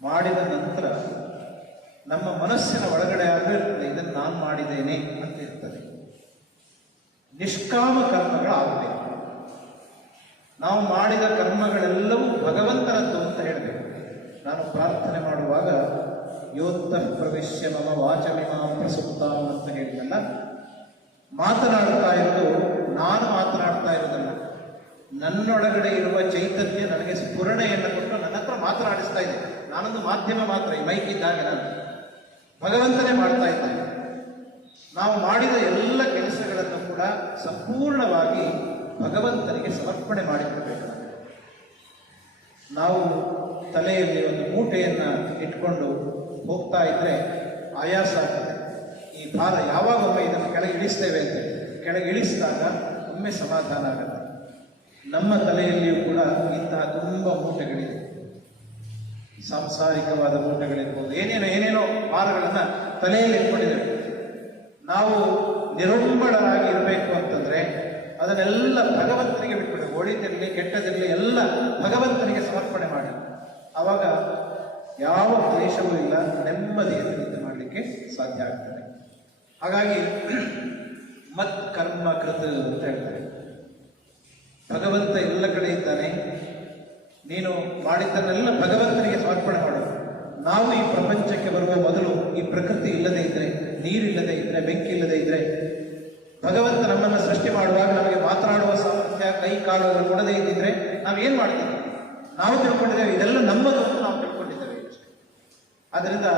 ಮಾಡಿದ ನಂತರ ನಮ್ಮ ಮನಸ್ಸಿನ ಒಳಗಡೆ ಆಗಿರ್ತದೆ ಇದನ್ನು ನಾನು ಮಾಡಿದ್ದೇನೆ ಅಂತ ಇರ್ತದೆ. ನಿಷ್ಕಾಮ ಕರ್ಮಗಳಾಗಬೇಕು. ನಾವು ಮಾಡಿದ ಕರ್ಮಗಳೆಲ್ಲವೂ ಭಗವಂತನದ್ದು ಅಂತ ಹೇಳಬೇಕು. ನಾನು ಪ್ರಾರ್ಥನೆ ಮಾಡುವಾಗ ಯೋತ್ತಃ ಪ್ರವಿಶ್ಯ ಮಮ ವಾಚಮಿಮಾಂ ಪ್ರಸುಪ್ತಾಂ ಅಂತ ಹೇಳಿದಲ್ಲ, ಮಾತನಾಡ್ತಾ ಇರೋದು ನಾನು ಮಾತನಾಡ್ತಾ ಇರೋದಲ್ಲ, ನನ್ನೊಳಗಡೆ ಇರುವ ಚೈತನ್ಯ ನನಗೆ ಸ್ಫುರಣೆಯನ್ನು ಕೊಟ್ಟು ನನ್ನ ಹತ್ರ ಮಾತನಾಡಿಸ್ತಾ ಇದೆ. ನಾನೊಂದು ಮಾಧ್ಯಮ ಮಾತ್ರ, ಈ ಮೈಕ್ ಇದ್ದಾಗ ನಾನು ಭಗವಂತನೇ ಮಾಡ್ತಾ ಇದ್ದೇನೆ. ನಾವು ಮಾಡಿದ ಎಲ್ಲ ಕೆಲಸಗಳನ್ನು ಕೂಡ ಸಂಪೂರ್ಣವಾಗಿ ಭಗವಂತನಿಗೆ ಸಮರ್ಪಣೆ ಮಾಡಿಕೊಡ್ಬೇಕು. ನಾವು ತಲೆಯಲ್ಲಿ ಒಂದು ಮೂಟೆಯನ್ನು ಇಟ್ಕೊಂಡು ಹೋಗ್ತಾ ಇದ್ರೆ ಆಯಾಸ ಆಗ್ತದೆ. ಈ ಭಾರ ಯಾವಾಗ ಒಮ್ಮೆ ಇದನ್ನು ಕೆಳಗೆ ಇಳಿಸ್ತೇವೆ ಅಂತ ಕೆಳಗೆ ಇಳಿಸಿದಾಗ ಒಮ್ಮೆ ಸಮಾಧಾನ ಆಗುತ್ತೆ. ನಮ್ಮ ತಲೆಯಲ್ಲಿಯೂ ಕೂಡ ಇಂತಹ ತುಂಬ ಮೂಟೆಗಳಿದೆ, ಸಾಂಸಾರಿಕವಾದ ಮೂಟಗಳಿರ್ಬೋದು, ಏನೇನೋ ಭಾರಗಳನ್ನು ತಲೆಯಲ್ಲಿ ಇಟ್ಕೊಂಡಿದ್ದೇವೆ. ನಾವು ನಿರುಂಬಳರಾಗಿ ಇರಬೇಕು ಅಂತಂದ್ರೆ ಅದನ್ನೆಲ್ಲ ಭಗವಂತನಿಗೆ ಬಿಟ್ಬಿಡು. ಒಳಿತಿರಲಿ ಕೆಟ್ಟದಿರಲಿ ಎಲ್ಲ ಭಗವಂತನಿಗೆ ಸಮರ್ಪಣೆ ಮಾಡಿ. ಆವಾಗ ಯಾವ ಕ್ಲೇಶವೂ ಇಲ್ಲ, ನೆಮ್ಮದಿಯನ್ನು ನಿದ್ದೆ ಮಾಡಲಿಕ್ಕೆ ಸಾಧ್ಯ ಆಗ್ತದೆ. ಹಾಗಾಗಿ ಮತ್ ಕರ್ಮ ಕೃತ ಅಂತ ಹೇಳ್ತಾರೆ. ಭಗವಂತ ಎಲ್ಲ ಕಡೆ ಇದ್ದಾನೆ, ನೀನು ಮಾಡಿದ್ದನ್ನೆಲ್ಲ ಭಗವಂತನಿಗೆ ಸಮರ್ಪಣೆ ಮಾಡು. ನಾವು ಈ ಪ್ರಪಂಚಕ್ಕೆ ಬರುವ ಮೊದಲು ಈ ಪ್ರಕೃತಿ ಇಲ್ಲದೆ ಇದ್ರೆ, ನೀರಿಲ್ಲದೆ ಇದ್ರೆ, ಬೆಂಕಿ ಇಲ್ಲದೆ ಇದ್ರೆ, ಭಗವಂತ ನಮ್ಮನ್ನು ಸೃಷ್ಟಿ ಮಾಡುವಾಗ ನಮಗೆ ಮಾತನಾಡುವ ಸಾಮರ್ಥ್ಯ, ಕೈ ಕಾಲುಗಳನ್ನು ಕೊಡದೇ ಇದ್ದಿದ್ರೆ ನಾವೇನು ಮಾಡ್ತೀವಿ? ನಾವು ತಿಳ್ಕೊಂಡಿದ್ದೇವೆ ಇದೆಲ್ಲ ನಮ್ಮದು ಅಂತ ನಾವು ತಿಳ್ಕೊಂಡಿದ್ದೇವೆ ಅಷ್ಟೇ. ಆದ್ದರಿಂದ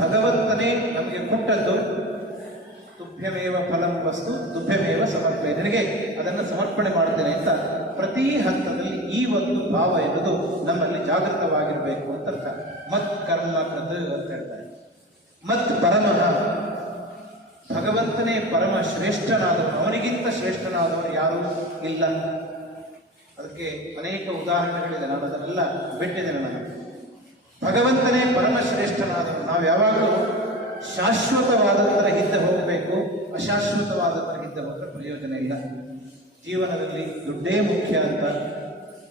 ಭಗವಂತನೇ ನಮಗೆ ಕೊಟ್ಟದ್ದು. ತುಭ್ಯಮೇವ ಫಲಂ ವಸ್ತು ತುಭ್ಯಮೇವ ಸಮರ್ಪಣೆ, ನಿನಗೆ ಅದನ್ನು ಸಮರ್ಪಣೆ ಮಾಡುತ್ತೇನೆ ಅಂತ ಪ್ರತಿ ಹಂತದಲ್ಲಿ ಈ ಒಂದು ಭಾವ ಎನ್ನುವುದು ನಮ್ಮಲ್ಲಿ ಜಾಗೃತವಾಗಿರಬೇಕು ಅಂತ ಅರ್ಥ. ಮತ್ ಕರ್ಮ ಕೃತ ಅಂತ ಹೇಳ್ತಾರೆ. ಮತ್ ಪರಮಃ, ಭಗವಂತನೇ ಪರಮ ಶ್ರೇಷ್ಠನಾದವನು, ಅವನಿಗಿಂತ ಶ್ರೇಷ್ಠನಾದವನು ಯಾರೂ ಇಲ್ಲ. ಅದಕ್ಕೆ ಅನೇಕ ಉದಾಹರಣೆಗಳಿದೆ, ನಾನು ಅದನ್ನೆಲ್ಲ ಬಿಟ್ಟಿದ್ದೇನೆ. ನಾನು ಭಗವಂತನೇ ಪರಮ ಶ್ರೇಷ್ಠನಾದವನು. ನಾವು ಯಾವಾಗಲೂ ಶಾಶ್ವತವಾದದರ ಹಿಂದೆ ಹೋಗಬೇಕು, ಅಶಾಶ್ವತವಾದದರ ಹಿಂದೆ ಹೋದರೆ ಪ್ರಯೋಜನ ಇಲ್ಲ. ಜೀವನದಲ್ಲಿ ದುಡ್ಡೇ ಮುಖ್ಯ ಅಂತ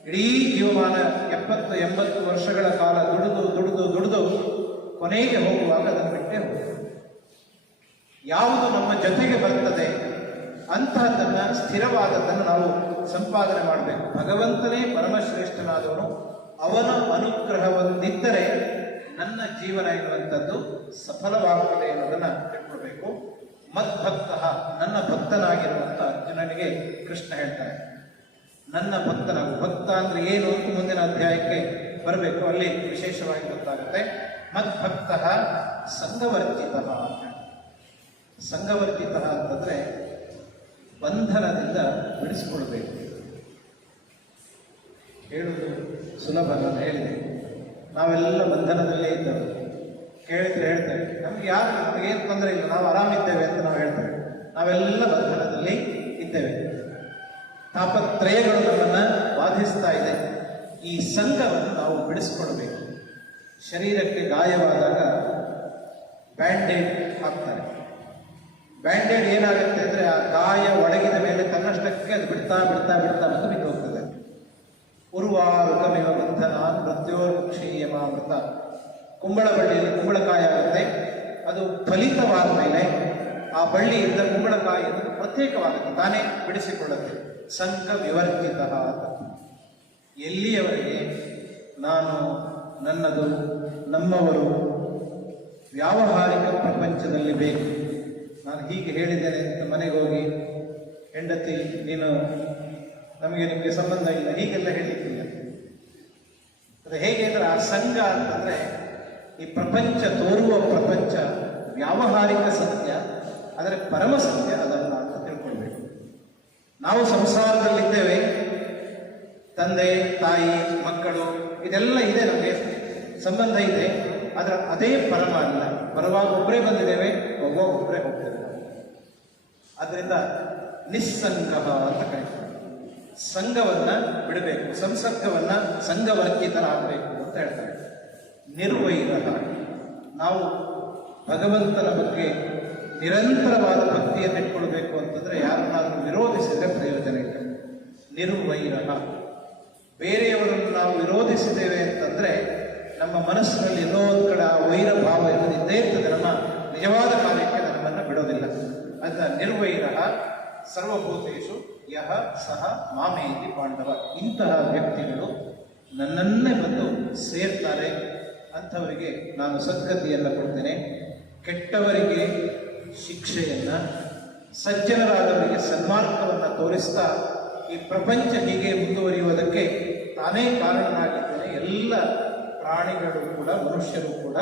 ಇಡೀ ಜೀವಮಾನ 70-80 ವರ್ಷಗಳ ಕಾಲ ದುಡಿದು ಕೊನೆಗೆ ಹೋಗುವಾಗ ಅದನ್ನು ಬಿಟ್ಟೇ ಹೋಗ್ತದೆ. ಯಾವುದು ನಮ್ಮ ಜೊತೆಗೆ ಬರ್ತದೆ ಅಂತಹದ್ದನ್ನು, ಸ್ಥಿರವಾದದ್ದನ್ನು ನಾವು ಸಂಪಾದನೆ ಮಾಡಬೇಕು. ಭಗವಂತನೇ ಪರಮಶ್ರೇಷ್ಠನಾದವನು, ಅವನ ಅನುಗ್ರಹವೊಂದಿದ್ದರೆ ನನ್ನ ಜೀವನ ಎನ್ನುವಂಥದ್ದು ಸಫಲವಾಗುತ್ತದೆ ಎನ್ನುವುದನ್ನು ತಿಳ್ಕೊಳ್ಬೇಕು. ಮದ್ಭಕ್ತ, ನನ್ನ ಭಕ್ತನಾಗಿರುವಂಥ ಅರ್ಜುನನಿಗೆ ಕೃಷ್ಣ ಹೇಳ್ತಾರೆ, ನನ್ನ ಭಕ್ತನಾಗು. ಭಕ್ತ ಅಂದ್ರೆ ಏನು ಅಂತ ಮುಂದಿನ ಅಧ್ಯಾಯಕ್ಕೆ ಬರಬೇಕು, ಅಲ್ಲಿ ವಿಶೇಷವಾಗಿ ಗೊತ್ತಾಗುತ್ತೆ. ಮದ್ಭಕ್ತ ಸಂಘವರ್ಜಿತ. ಸಂಘವರ್ಜಿತ ಅಂತಂದ್ರೆ ಬಂಧನದಿಂದ ಬಿಡಿಸಿಕೊಳ್ಬೇಕು. ಹೇಳುವುದು ಸುಲಭ, ನಾನು ಹೇಳಿದೆ. ನಾವೆಲ್ಲ ಬಂಧನದಲ್ಲೇ ಇದ್ದವರು. ಕೇಳಿದ್ರೆ ಹೇಳ್ತೇವೆ ನಮಗೇನು ತೊಂದರೆ ಇಲ್ಲ, ನಾವು ಆರಾಮಿದ್ದೇವೆ ಅಂತ ನಾವು ಹೇಳ್ತೇವೆ. ನಾವೆಲ್ಲ ಬಂಧನದಲ್ಲಿ ಇದ್ದೇವೆ. ತಾಪತ್ರಯಗಳು ನಮ್ಮನ್ನು ಬಾಧಿಸ್ತಾ ಇದೆ. ಈ ಸಂಘವನ್ನು ನಾವು ಬಿಡಿಸ್ಕೊಳ್ಬೇಕು. ಶರೀರಕ್ಕೆ ಗಾಯವಾದಾಗ ಬ್ಯಾಂಡೇಡ್ ಹಾಕ್ತಾರೆ. ಬ್ಯಾಂಡೇಡ್ ಏನಾಗುತ್ತೆ ಅಂದರೆ ಆ ಗಾಯ ಒಣಗಿದ ಮೇಲೆ ತನ್ನಷ್ಟಕ್ಕೆ ಅದು ಬಿಡ್ತಾ ಬಂದು ಬಿದ್ದು ಹೋಗ್ತದೆ. ಉರುವಾರುಕಮಿವ ಬಂಧನ ಮೃತ್ಯೋರ್ಮುಕ್ಷೀಯಮಾಮೃತ. ಕುಂಬಳ ಬಳ್ಳಿಯಲ್ಲಿ ಕುಂಬಳಕಾಯಿ ಆಗುತ್ತೆ, ಅದು ಫಲಿತವಾದ ಮೇಲೆ ಆ ಬಳ್ಳಿಯಿಂದ ಕುಂಬಳಕಾಯಿ ಅದು ಪ್ರತ್ಯೇಕವಾಗುತ್ತೆ, ತಾನೇ ಬಿಡಿಸಿಕೊಳ್ಳುತ್ತೆ. ಸಂಘ ವಿವರ್ಜಿತ. ಎಲ್ಲಿಯವರೆಗೆ ನಾನು, ನನ್ನದು, ನಮ್ಮವರು ವ್ಯಾವಹಾರಿಕ ಪ್ರಪಂಚದಲ್ಲಿ ಬೇಕು, ನಾನು ಹೀಗೆ ಹೇಳಿದ್ದೇನೆ ಅಂತ ಮನೆಗೆ ಹೋಗಿ ಹೆಂಡತಿ ನೀನು ನಿಮಗೆ ಸಂಬಂಧ ಇಲ್ಲ ಹೀಗೆಲ್ಲ ಹೇಳಲಿಕ್ಕಿಲ್ಲ. ಅದು ಹೇಗೆ ಅಂದ್ರೆ ಆ ಸಂಘ ಅಂತಂದ್ರೆ ಈ ಪ್ರಪಂಚ ತೋರುವ ಪ್ರಪಂಚ ವ್ಯಾವಹಾರಿಕ ಸತ್ಯ, ಆದರೆ ಪರಮ ಸತ್ಯ ಅದಲ್ಲ ಅಂತ ತಿಳ್ಕೊಳ್ಬೇಕು. ನಾವು ಸಂಸಾರದಲ್ಲಿದ್ದೇವೆ, ತಂದೆ ತಾಯಿ ಮಕ್ಕಳು ಇದೆಲ್ಲ ಇದೆ, ನಮಗೆ ಸಂಬಂಧ ಇದೆ, ಆದರೆ ಅದೇ ಪರಮ ಅಲ್ಲ. ಪರವಾಗಿ ಒಬ್ಬರೇ ಬಂದಿದ್ದೇವೆ, ಒಬ್ಬರೇ ಹೋಗ್ತೇವೆ. ಅದರಿಂದ ನಿಸ್ಸಂಗ ಅಂತ ಕರೀತಾರೆ. ಸಂಘವನ್ನ ಬಿಡಬೇಕು, ಸಂಸರ್ಗವನ್ನ ಸಂಘವರ್ಜಿತರಾಗಬೇಕು ಅಂತ ಹೇಳ್ತಾರೆ. ನಿರ್ವೈರ, ನಾವು ಭಗವಂತನ ಬಗ್ಗೆ ನಿರಂತರವಾದ ಭಕ್ತಿಯನ್ನು ಇಟ್ಕೊಳ್ಬೇಕು ಅಂತಂದ್ರೆ ಯಾರನ್ನಾದ್ರೂ ವಿರೋಧಿಸಿದ್ರೆ ಪ್ರಯೋಜನ ಇಲ್ಲ. ನಿರ್ವೈರ, ಬೇರೆಯವರನ್ನು ನಾವು ವಿರೋಧಿಸಿದ್ದೇವೆ ಅಂತಂದ್ರೆ ನಮ್ಮ ಮನಸ್ಸಿನಲ್ಲಿ ಎಲ್ಲೋ ಒಂದು ಕಡೆ ಆ ವೈರ ಭಾವ ಇದ್ದೇ ಇರ್ತದೆ, ನಮ್ಮ ನಿಜವಾದ ಕಾರ್ಯಕ್ಕೆ ನಮ್ಮನ್ನು ಬಿಡೋದಿಲ್ಲ. ಅಂತ ನಿರ್ವೈರ ಸರ್ವಭೂತೇಶು ಯಹ ಸಹ ಮಾಮೇತಿ ಪಾಂಡವ. ಇಂತಹ ವ್ಯಕ್ತಿಗಳು ನನ್ನನ್ನೇ ಬಂದು ಸೇರ್ತಾರೆ, ಅಂಥವರಿಗೆ ನಾನು ಸದ್ಗತಿಯನ್ನು ಕೊಡ್ತೇನೆ. ಕೆಟ್ಟವರಿಗೆ ಶಿಕ್ಷೆಯನ್ನ, ಸಜ್ಜನರಾದವರಿಗೆ ಸನ್ಮಾರ್ಗವನ್ನು ತೋರಿಸ್ತಾ ಈ ಪ್ರಪಂಚ ಹೀಗೆ ಮುಂದುವರಿಯುವುದಕ್ಕೆ ತಾನೇ ಕಾರಣನಾಗಿದ್ದೇನೆ. ಎಲ್ಲ ಪ್ರಾಣಿಗಳು ಕೂಡ, ಮನುಷ್ಯರು ಕೂಡ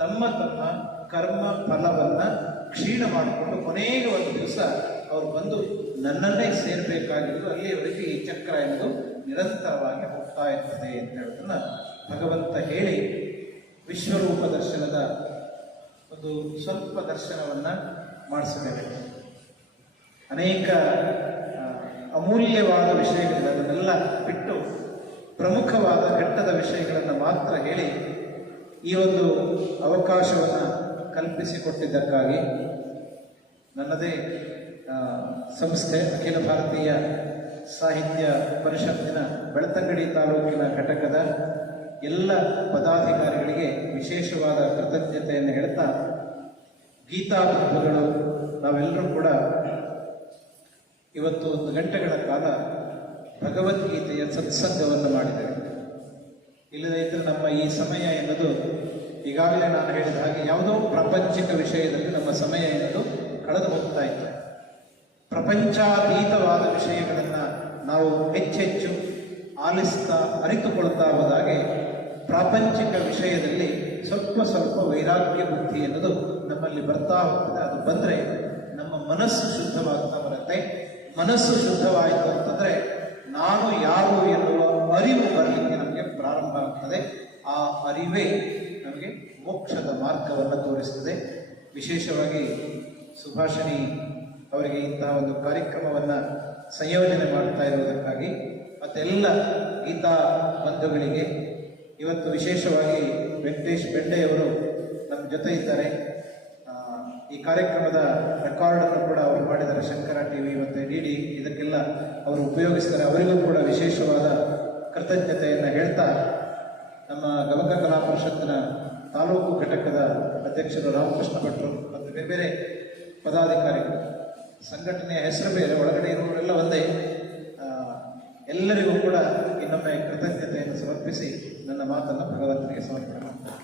ತಮ್ಮ ತಮ್ಮ ಕರ್ಮ ಫಲವನ್ನ ಕ್ಷೀಣ ಮಾಡಿಕೊಂಡು ಕೊನೆಗೆ ಒಂದು ದಿವಸ ಅವರು ಬಂದು ನನ್ನನ್ನೇ ಸೇರಬೇಕಾಗಿದ್ದು, ಅಲ್ಲಿಯವರೆಗೆ ಈ ಚಕ್ರ ಎಂದು ನಿರಂತರವಾಗಿ ಹೋಗ್ತಾ ಇರ್ತದೆ ಅಂತ ಹೇಳೋದನ್ನ ಭಗವಂತ ಹೇಳಿ ವಿಶ್ವರೂಪ ದರ್ಶನದ ಒಂದು ಸ್ವಲ್ಪ ದರ್ಶನವನ್ನ ಮಾಡಿಸಿದ್ದೇವೆ. ಅನೇಕ ಅಮೂಲ್ಯವಾದ ವಿಷಯಗಳಿದೆ, ಅದನ್ನೆಲ್ಲ ಬಿಟ್ಟು ಪ್ರಮುಖವಾದ ಘಟ್ಟದ ವಿಷಯಗಳನ್ನು ಮಾತ್ರ ಹೇಳಿ ಈ ಒಂದು ಅವಕಾಶವನ್ನು ಕಲ್ಪಿಸಿಕೊಟ್ಟಿದ್ದಕ್ಕಾಗಿ ನನ್ನದೇ ಸಂಸ್ಥೆ ಅಖಿಲ ಭಾರತೀಯ ಸಾಹಿತ್ಯ ಪರಿಷತ್ತಿನ ಬೆಳ್ತಂಗಡಿ ತಾಲೂಕಿನ ಘಟಕದ ಎಲ್ಲ ಪದಾಧಿಕಾರಿಗಳಿಗೆ ವಿಶೇಷವಾದ ಕೃತಜ್ಞತೆಯನ್ನು ಹೇಳ್ತಾ, ಗೀತಾ ಬಂಧುಗಳು ನಾವೆಲ್ಲರೂ ಕೂಡ ಇವತ್ತು 1 ಗಂಟೆಗಳ ಕಾಲ ಭಗವದ್ಗೀತೆಯ ಸತ್ಸಂಗವನ್ನು ಮಾಡಿದ್ದೇವೆ. ಇಲ್ಲದೇ ಇದ್ದರೆ ನಮ್ಮ ಈ ಸಮಯ ಎನ್ನುವುದು ಈಗಾಗಲೇ ನಾನು ಹೇಳಿದ ಹಾಗೆ ಯಾವುದೋ ಪ್ರಾಪಂಚಿಕ ವಿಷಯದಲ್ಲಿ ನಮ್ಮ ಸಮಯ ಎನ್ನುವುದು ಕಳೆದು ಹೋಗ್ತಾ ಇತ್ತು. ಪ್ರಪಂಚಾತೀತವಾದ ವಿಷಯಗಳನ್ನು ನಾವು ಹೆಚ್ಚೆಚ್ಚು ಆಲಿಸ್ತಾ ಅರಿತುಕೊಳ್ತಾ ಹೋದಾಗೆ ಪ್ರಾಪಂಚಿಕ ವಿಷಯದಲ್ಲಿ ಸ್ವಲ್ಪ ಸ್ವಲ್ಪ ವೈರಾಗ್ಯ ಬುದ್ಧಿ ಎನ್ನುವುದು ನಮ್ಮಲ್ಲಿ ಬರ್ತಾ ಹೋಗ್ತದೆ. ಅದು ಬಂದರೆ ನಮ್ಮ ಮನಸ್ಸು ಶುದ್ಧವಾಗ್ತಾ ಬರುತ್ತೆ. ಮನಸ್ಸು ಶುದ್ಧವಾಯಿತು ಅಂತಂದರೆ ನಾನು ಯಾರು ಎನ್ನುವ ಅರಿವು ಬರಲಿಕ್ಕೆ ನಮಗೆ ಪ್ರಾರಂಭ ಆಗ್ತದೆ. ಆ ಅರಿವೇ ನಮಗೆ ಮೋಕ್ಷದ ಮಾರ್ಗವನ್ನು ತೋರಿಸ್ತದೆ. ವಿಶೇಷವಾಗಿ ಸುಭಾಷಿಣಿ ಅವರಿಗೆ ಇಂತಹ ಒಂದು ಕಾರ್ಯಕ್ರಮವನ್ನು ಸಂಯೋಜನೆ ಮಾಡ್ತಾ ಇರುವುದಕ್ಕಾಗಿ ಮತ್ತೆಲ್ಲ ಗೀತಾ ಬಂಧುಗಳಿಗೆ ಇವತ್ತು ವಿಶೇಷವಾಗಿ ವೆಂಕಟೇಶ್ ಬೆಂಡೆಯವರು ನಮ್ಮ ಜೊತೆ ಇದ್ದಾರೆ. ಈ ಕಾರ್ಯಕ್ರಮದ ರೆಕಾರ್ಡನ್ನು ಕೂಡ ಅವರು ಮಾಡಿದ್ದಾರೆ. ಶಂಕರ ಟಿವಿ ಮತ್ತು DD ಇದಕ್ಕೆಲ್ಲ ಅವರು ಉಪಯೋಗಿಸ್ತಾರೆ. ಅವರಿಗೂ ಕೂಡ ವಿಶೇಷವಾದ ಕೃತಜ್ಞತೆಯನ್ನು ಹೇಳ್ತಾ, ನಮ್ಮ ಗಮಕ ಕಲಾ ಪರಿಷತ್ತಿನ ತಾಲೂಕು ಘಟಕದ ಅಧ್ಯಕ್ಷರು ರಾಮಕೃಷ್ಣ ಭಟ್ರು ಮತ್ತು ಬೇರೆ ಬೇರೆ ಪದಾಧಿಕಾರಿಗಳು, ಸಂಘಟನೆಯ ಹೆಸರು ಬೇರೆ, ಒಳಗಡೆ ಇರುವವರೆಲ್ಲ ಒಂದೇ, ಎಲ್ಲರಿಗೂ ಕೂಡ ಇನ್ನೊಮ್ಮೆ ಕೃತಜ್ಞತೆಯನ್ನು ಸಮರ್ಪಿಸಿ ನನ್ನ ಮಾತನ್ನು ಭಗವಂತನಿಗೆ ಸಮರ್ಪಣೆ ಮಾಡ್ತಾರೆ.